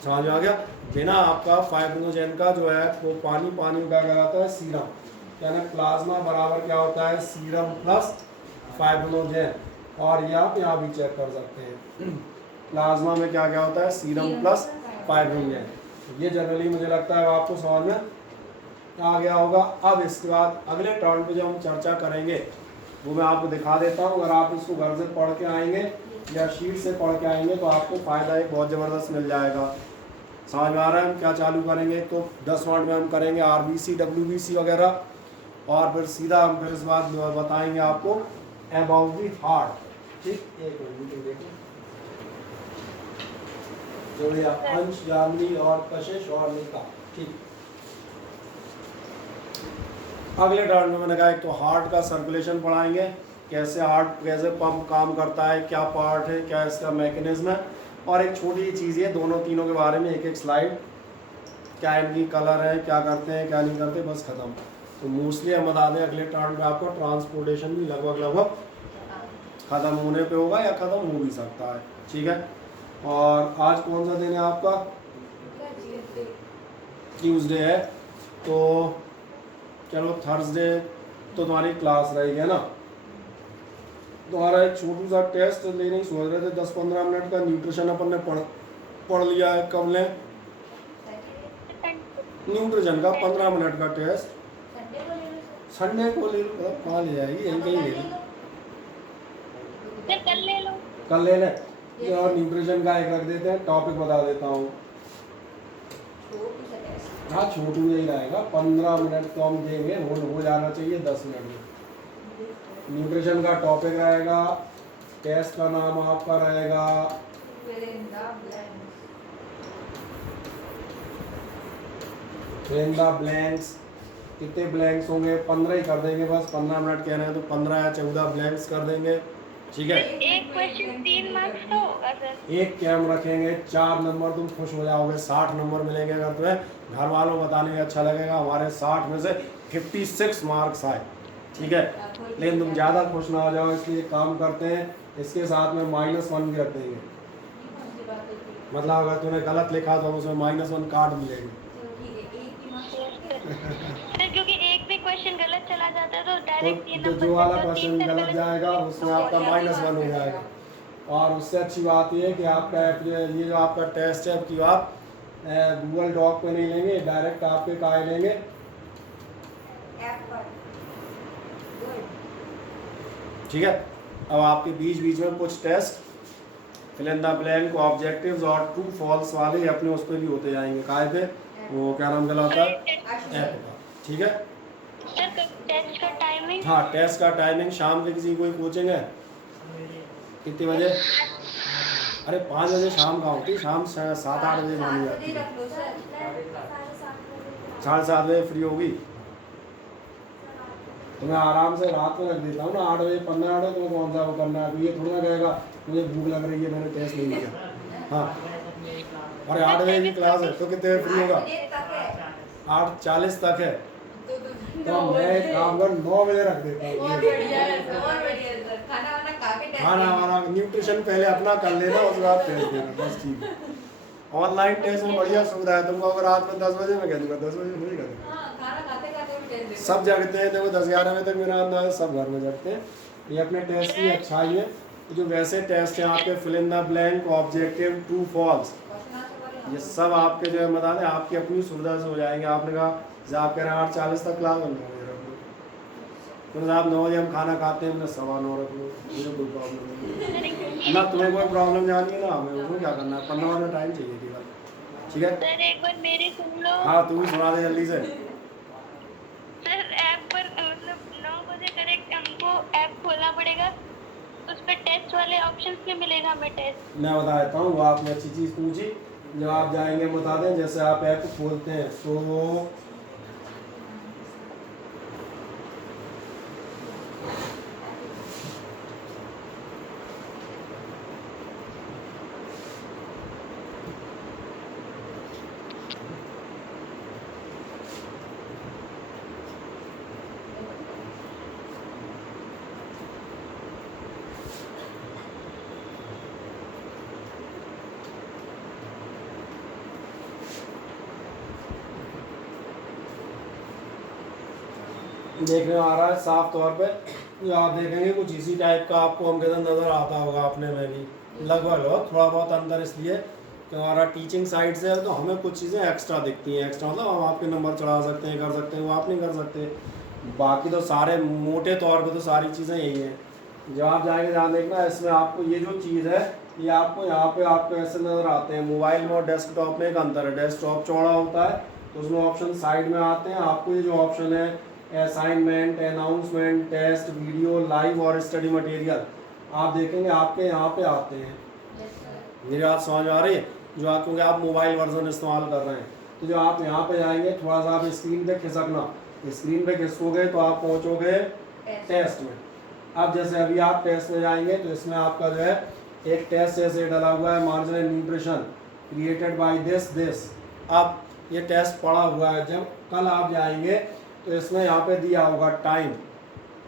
समझ में आ गया। बिना आपका फाइब्रिनोजेन का जो है वो पानी का कहलाता है सीरम। यानी प्लाज्मा बराबर क्या होता है, सीरम प्लस फाइब्रिनोजेन। और ये आप यहाँ भी चेक कर सकते हैं, प्लाज्मा में क्या क्या होता है, सीरम प्लस फाइब्रिनोजेन। ये जनरली मुझे लगता है आपको समझ में आ गया होगा। अब इसके बाद अगले टर्न पे जो हम चर्चा करेंगे वो मैं आपको दिखा देता हूँ। अगर आप इसको घर से पढ़ के आएंगे या शीट से पढ़ के आएंगे तो आपको फ़ायदा एक बहुत ज़बरदस्त मिल जाएगा। समझ में आ रहा है हम क्या चालू करेंगे। तो 10 मिनट में हम करेंगे आरबीसी, डब्ल्यूबीसी वगैरह, और फिर सीधा हम फिर इस बात बताएंगे आपको अबाउट दी हार्ट। ठीक, एक मिनट देखो जो अंश, जानवी और कशिश और निका। ठीक, अगले टर्न में मैंने कहा एक तो हार्ट का सर्कुलेशन पढ़ाएंगे, कैसे हार्ट कैसे पंप काम करता है, क्या पार्ट है, क्या इसका मैकेनिज्म है, और एक छोटी चीज़ है दोनों तीनों के बारे में एक स्लाइड, क्या इनकी कलर है, क्या करते हैं क्या नहीं करते, बस ख़त्म। तो मोस्टली हम बता दें अगले टर्न में आपको ट्रांसपोर्टेशन भी लगभग ख़त्म होने पे होगा या ख़त्म हो भी सकता है। ठीक है, और आज कौन सा दिन है आपका, ट्यूसडे है, तो चलो थर्सडे तो तुम्हारी क्लास रहेगी है ना। तुम्हारा एक छोटू सा टेस्ट लेने ही सोच रहे थे, 10-15 मिनट का न्यूट्रिशन अपन ने पढ़ लिया है। कब लें न्यूट्रिशन का 15 मिनट का टेस्ट, संडे को ले लो, कहाँ ले जाएगी, यहीं कहीं ले लो, कल ले लें। और न्यूट्रिशन का एक रख देते हैं, टॉपिक बता देता हूँ। हाँ छोटू यही रहेगा, 15 मिनट तो हम देंगे, हो जाना चाहिए 10 मिनट में। न्यूट्रिशन का टॉपिक रहेगा, टेस्ट का नाम आपका रहेगा फिल द ब्लैंक्स। कितने ब्लैंक्स होंगे, 15 ही कर देंगे बस, 15 मिनट कह रहे हैं तो 15 या 14 ब्लैंक्स कर देंगे। ठीक है, एक क्वेश्चन 3 मार्क्स का होगा सर। एक कैम रखेंगे, 4 नंबर, तुम खुश हो जाओगे, 60 नंबर मिलेंगे। अगर तुम्हें घर वालों बताने में अच्छा लगेगा हमारे 60 में से 56 मार्क्स आए, ठीक है, लेकिन तुम ज़्यादा खुश ना हो जाओ, इसलिए काम करते हैं इसके साथ में -1 भी रख देंगे। मतलब अगर तूने गलत लिखा तो उसमें -1 काट मिलेगी। क्योंकि एक भी क्वेश्चन गलत चला जाता है तो डायरेक्ट ये तो नंबर जो वाला जो 3 क्वेश्चन सर्कल गलत है, जाएगा उसमें आपका -1 हो जाएगा। और उससे अच्छी बात ये है कि आपका ये जो आपका टेस्ट है कि आप गूगल डॉक पे नहीं लेंगे, डायरेक्ट आपके कहाँ लेंगे, ऐप पर ठीक है। अब आपके बीच बीच में कुछ test fill in the blank objectives और ट्रू फॉल्स वाले अपने उस पर भी होते जाएंगे, काय पे, वो क्या नाम कहलाता है, ऐप का, ठीक है। सर टेस्ट का टाइमिंग हाँ, टेस्ट का टाइमिंग शाम के किसी कोई कोचिंग है कितने बजे, अरे 5 बजे शाम का होती, शाम 7-8 बजे मानी जाती है, रख लो सर। 7:30 बजे फ्री होगी तो मैं आराम से रात में रख देता हूँ ना, 8 बजे 15 मिनट, तो कौन सा वो करना है, तो ये थोड़ा कहेगा मुझे भूख लग रही है मैंने टेस्ट नहीं किया, हाँ। अरे 8 बजे की क्लास है तो कितने बजे फ्री होगा, 8:40 तक है, तो मैं एक काम कर 9 बजे रख देता हूँ। खाना वाना न्यूट्रिशन पहले अपना कर लेना, उसके बाद टेस्ट देना, बस ठीक है। ऑनलाइन टेस्ट में बढ़िया सुविधा है, तुमको अगर रात में 10 बजे मैं कह दूँगा 10 बजे नहीं करेंगे, सब जगते हैं, देखो 10-11 बजे तक मेरा अंदाज़ सब घर में जगते हैं। ये अपने टेस्ट की अच्छाई है, जो वैसे टेस्ट हैं आपके fill in the blank, objective, true false, ये सब आपके जो है बता दें आपकी अपनी सुविधा से हो जाएंगे। आपने कहा जैसे आप कह रहे हैं 8:40 तक क्लास, 9 बजे रख लो, तो आप 9 बजे हम खाना खाते हैं, हमने 9:15 रख लो, मुझे कोई प्रॉब्लम नहीं ना, तुम्हें कोई प्रॉब्लम जानी है ना, हमें उसमें क्या करना है, 15 मिनट टाइम चाहिए केवल, ठीक है। सर एक बार मेरी सुन लो। हाँ तू भी सुना दे जल्दी से। सर ऐप पर मतलब 9 बजे करेक्ट हमको ऐप खोलना पड़ेगा, उस पर टेस्ट वाले ऑप्शंस क्या मिलेगा हमें टेस्ट? मैं बता देता हूँ, वो आपने अच्छी चीज़ पूछी, जब आप जाएंगे बता दें, जैसे आप ऐप खोलते हैं तो देखने में आ रहा है साफ तौर पे, जो आप देखेंगे कुछ इसी टाइप का आपको हम कहते नज़र आता होगा अपने में भी, लगभग थोड़ा बहुत अंतर इसलिए कि हमारा टीचिंग साइड से है, तो हमें कुछ चीज़ें एक्स्ट्रा दिखती हैं, एक्स्ट्रा मतलब हम आपके नंबर चढ़ा सकते हैं, कर सकते हैं, वो आप नहीं कर सकते, बाकी तो सारे मोटे तौर पे तो सारी चीज़ें यही हैं। जब आप जाएंगे ध्यान देखना, इसमें आपको ये जो चीज़ है ये आपको यहाँ पे आपको ऐसे नज़र आते हैं, मोबाइल में और डेस्कटॉप में एक अंतर है, डेस्कटॉप चौड़ा होता है तो उसमें ऑप्शन साइड में आते हैं, आपको ये जो ऑप्शन है assignment, announcement, test, video, live और स्टडी मटेरियल, आप देखेंगे आपके यहाँ पे आते हैं। मेरी बात समझ आ रही है, जो आप क्योंकि आप मोबाइल वर्जन इस्तेमाल कर रहे हैं, तो जो आप यहाँ पे जाएंगे थोड़ा सा आप स्क्रीन पे खिसकना, स्क्रीन पे खिसकोगे तो आप पहुँचोगे टेस्ट में। अब जैसे अभी आप टेस्ट में जाएंगे तो इसमें आपका जो है एक टेस्ट जैसे डला हुआ है, marginal nutrition created by this. अब ये टेस्ट पड़ा हुआ है, जब कल आप जाएंगे तो इसमें यहाँ पे दिया होगा टाइम,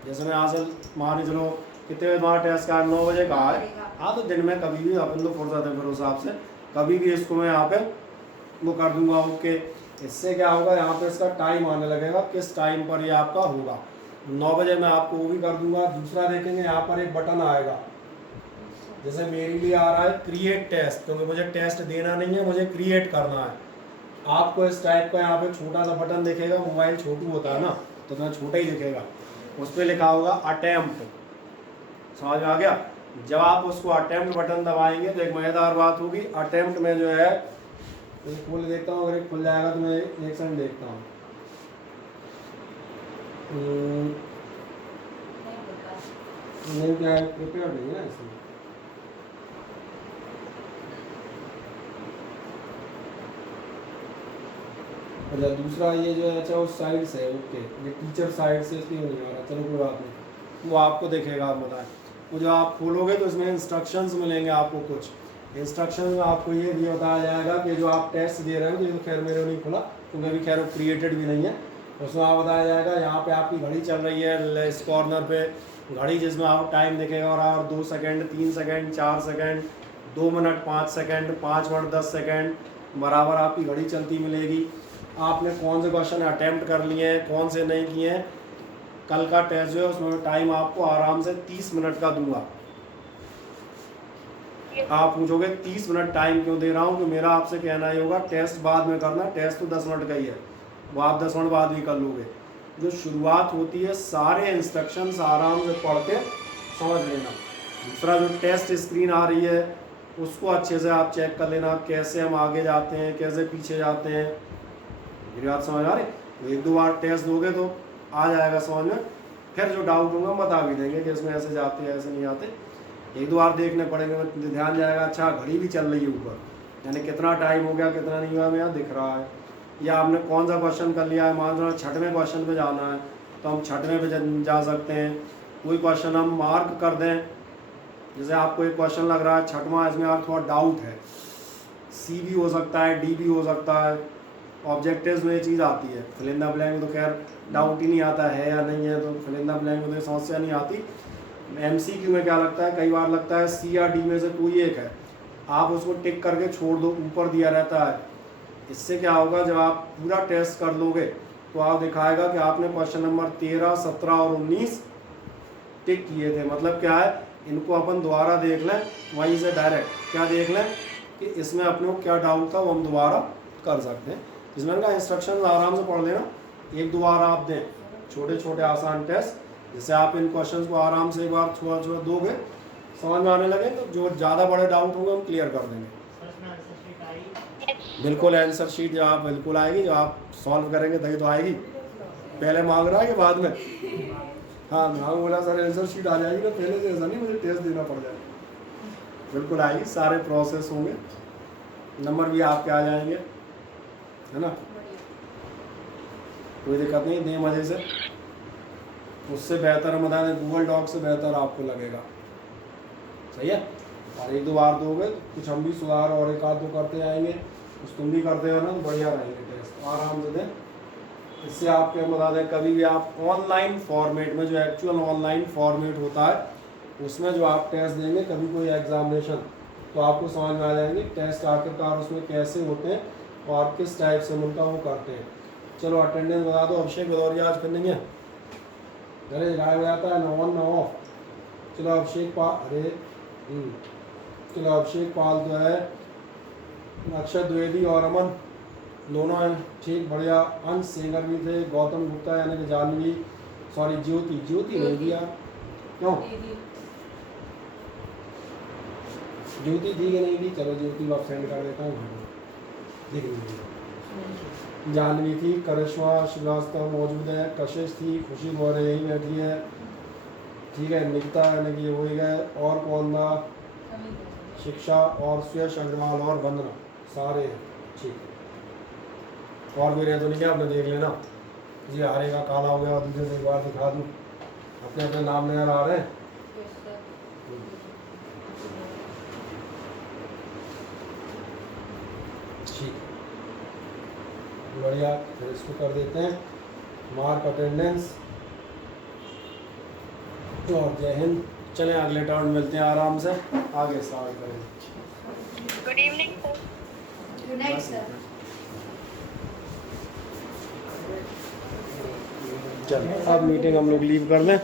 जैसे मैं यहाँ से मान चलो कितने बजे तुम्हारा टेस्ट का 9 बजे का है, हाँ तो दिन में कभी भी अपन तो फुर्सत है फिर उस हिसाब से कभी भी इसको मैं यहाँ पे वो कर दूंगा, ओके। इससे क्या होगा, यहाँ पे इसका टाइम आने लगेगा, किस टाइम पर ये आपका होगा, 9 बजे मैं आपको वो भी कर दूंगा। दूसरा देखेंगे यहाँ पर एक बटन आएगा, जैसे मेरे लिए आ रहा है क्रिएट टेस्ट, क्योंकि मुझे टेस्ट देना नहीं है, मुझे क्रिएट करना है। आपको इस टाइप का यहाँ पे छोटा सा बटन दिखेगा, मोबाइल छोटू होता है ना तो मैं छोटा ही दिखेगा, उस पर लिखा होगा अटेम्प्ट, समझ में आ गया। जब आप उसको अटेम्प्ट बटन दबाएंगे तो एक मज़ेदार बात होगी, अटेम्प्ट में जो है खोल देखता हूँ, अगर खुल जाएगा तो मैं एक सेकंड देखता हूँ। नहीं क्या प्रिपेयर नहीं है ना इसमें, अच्छा दूसरा ये जो है, अच्छा उस साइड से, ओके ये टीचर साइड से इसलिए नहीं आ रहा, चलो कोई बात नहीं, वो आपको देखेगा, आप बताएं। वो जो आप खोलोगे तो इसमें इंस्ट्रक्शंस मिलेंगे आपको, कुछ इंस्ट्रक्शन में आपको ये भी बताया जाएगा कि जो आप टेस्ट दे रहे हो, तो खैर मेरे नहीं खुला क्योंकि अभी खैर क्रिएटेड भी नहीं है, उसमें आप बताया जाएगा यहाँ पे आपकी घड़ी चल रही है, इस कॉर्नर पे घड़ी जिसमें आपको टाइम दिखेगा, और 2 second, 3 second, 4 second, 2 minute 5 second, 5 minute 10 second बराबर आपकी घड़ी चलती मिलेगी। आपने कौन से क्वेश्चन अटैम्प्ट कर लिए हैं, कौन से नहीं किए हैं, कल का टेस्ट जो है उसमें टाइम आपको आराम से 30 मिनट का दूंगा। आप पूछोगे 30 मिनट टाइम क्यों दे रहा हूँ, कि मेरा आपसे कहना ही होगा टेस्ट बाद में करना, टेस्ट तो 10 मिनट का ही है, वो आप 10 मिनट बाद भी कर लोगे। जो शुरुआत होती है सारे इंस्ट्रक्शंस आराम से पढ़ के समझ लेना। दूसरा जो टेस्ट स्क्रीन आ रही है उसको अच्छे से आप चेक कर लेना, कैसे हम आगे जाते हैं, कैसे पीछे जाते हैं। मेरी बात समझ आ रही? तो 1-2 बार टेस्ट दोगे तो आ जाएगा समझ में। फिर जो डाउट होगा बता भी देंगे कि इसमें ऐसे जाते हैं ऐसे नहीं आते। 1-2 बार देखने पड़ेंगे, ध्यान जाएगा। अच्छा घड़ी भी चल रही है ऊपर, यानी कितना टाइम हो गया कितना नहीं हुआ, यहाँ दिख रहा है। या हमने कौन सा क्वेश्चन कर लिया है, मान लो 6वें क्वेश्चन पे जाना है तो हम 6वें पे जा सकते हैं। कोई क्वेश्चन हम मार्क कर दें, जैसे आपको एक क्वेश्चन लग रहा है 6वां, इसमें आप थोड़ा डाउट है, सी भी हो सकता है, डी भी हो सकता है। ऑब्जेक्टिव्स में ये चीज़ आती है, फिल इन द ब्लैंक में तो खैर डाउट ही नहीं आता है या नहीं है, तो फिल इन द ब्लैंक में तो समस्या नहीं आती। MCQ में क्या लगता है, कई बार लगता है सी या डी में से कोई एक है, आप उसको टिक करके छोड़ दो, ऊपर दिया रहता है। इससे क्या होगा, जब आप पूरा टेस्ट कर लोगे तो आप दिखाएगा कि आपने क्वेश्चन नंबर 13, 17 और 19 टिक किए थे। मतलब क्या है, इनको अपन दोबारा देख लें, वहीं से डायरेक्ट क्या देख लें कि इसमें अपने को क्या डाउट था वो हम दोबारा कर सकते हैं। इसमें का इंस्ट्रक्शन आराम से पढ़ लेना, 1-2 बार आप दें छोटे छोटे आसान टेस्ट, जैसे आप इन क्वेश्चंस को आराम से एक बार थोड़ा थोड़ा दोगे, समझ में आने लगे तो जो ज़्यादा बड़े डाउट होंगे हम क्लियर कर देंगे। बिल्कुल आंसर शीट जो आप बिल्कुल आएगी, जो आप सॉल्व करेंगे तभी तो आएगी। पहले मांग रहा है कि बाद में? हाँ मैं बोला सर आंसर शीट आ जाएगी ना, पहले से ऐसा नहीं मुझे टेस्ट देना पड़ जाएगा। बिल्कुल आएगी, सारे प्रोसेस होंगे, नंबर भी आपके आ जाएंगे, है ना, कोई दिक्कत नहीं, दे मज़े से। उससे बेहतर हम बता दें, गूगल डॉक से बेहतर आपको लगेगा, सही है। और 1-2 बार दोगे कुछ हम भी सुधार और 1-2 करते जाएंगे, कुछ तुम भी करते हो ना तो बढ़िया रहेंगे टेस्ट, आराम से दें। इससे आपके हम बता दें, कभी भी आप ऑनलाइन फॉर्मेट में, जो एक्चुअल ऑनलाइन फॉर्मेट होता है उसमें जो आप टेस्ट देंगे, कभी कोई एग्जामिनेशन, तो आपको समझ में आ जाएंगे टेस्ट आखिरकार उसमें कैसे होते हैं और किस टाइप से उनका वो करते हैं। चलो अटेंडेंस बता दो। अभिषेक भदौरिया आज फिर नहीं है, अरे गायब हो जाता है, ना ऑन ना ऑफ। चलो अभिषेक पाल तो है, अक्षय द्विवेदी और अमन दोनों हैं, ठीक बढ़िया। अंश सेंगर भी थे, गौतम गुप्ता यानी कि जानवी, सॉरी ज्योति नहीं दिया, क्यों ज्योति थी कि नहीं थी? चलो ज्योति को सेंड कर देता हूँ, देख लीजिए। जानवी थी, करिश्मा श्रीवास्तव मौजूद है, कशिश थी, खुशी मौर्य यही बैठी है, ठीक है। निकिता यानी कि हो ही गए, और कौन था? शिक्षा और सुयश अग्रवाल और वंदना, सारे हैं, ठीक है। और भी रहे तो नहीं, क्या आपने देख लेना जी। हरे का काला हो गया, दूसरे से एक बार दिखा दूँ, अपने अपने नाम नजर आ रहे हैं। ठीक, बढ़िया। फिर इसको कर देते हैं मार्क अटेंडेंस, और जय हिंद। चलें अगले टर्न मिलते हैं, आराम से आगे स्टार्ट करें। Good evening sir. Good night sir. चलो अब मीटिंग हम लोग लीव कर लें।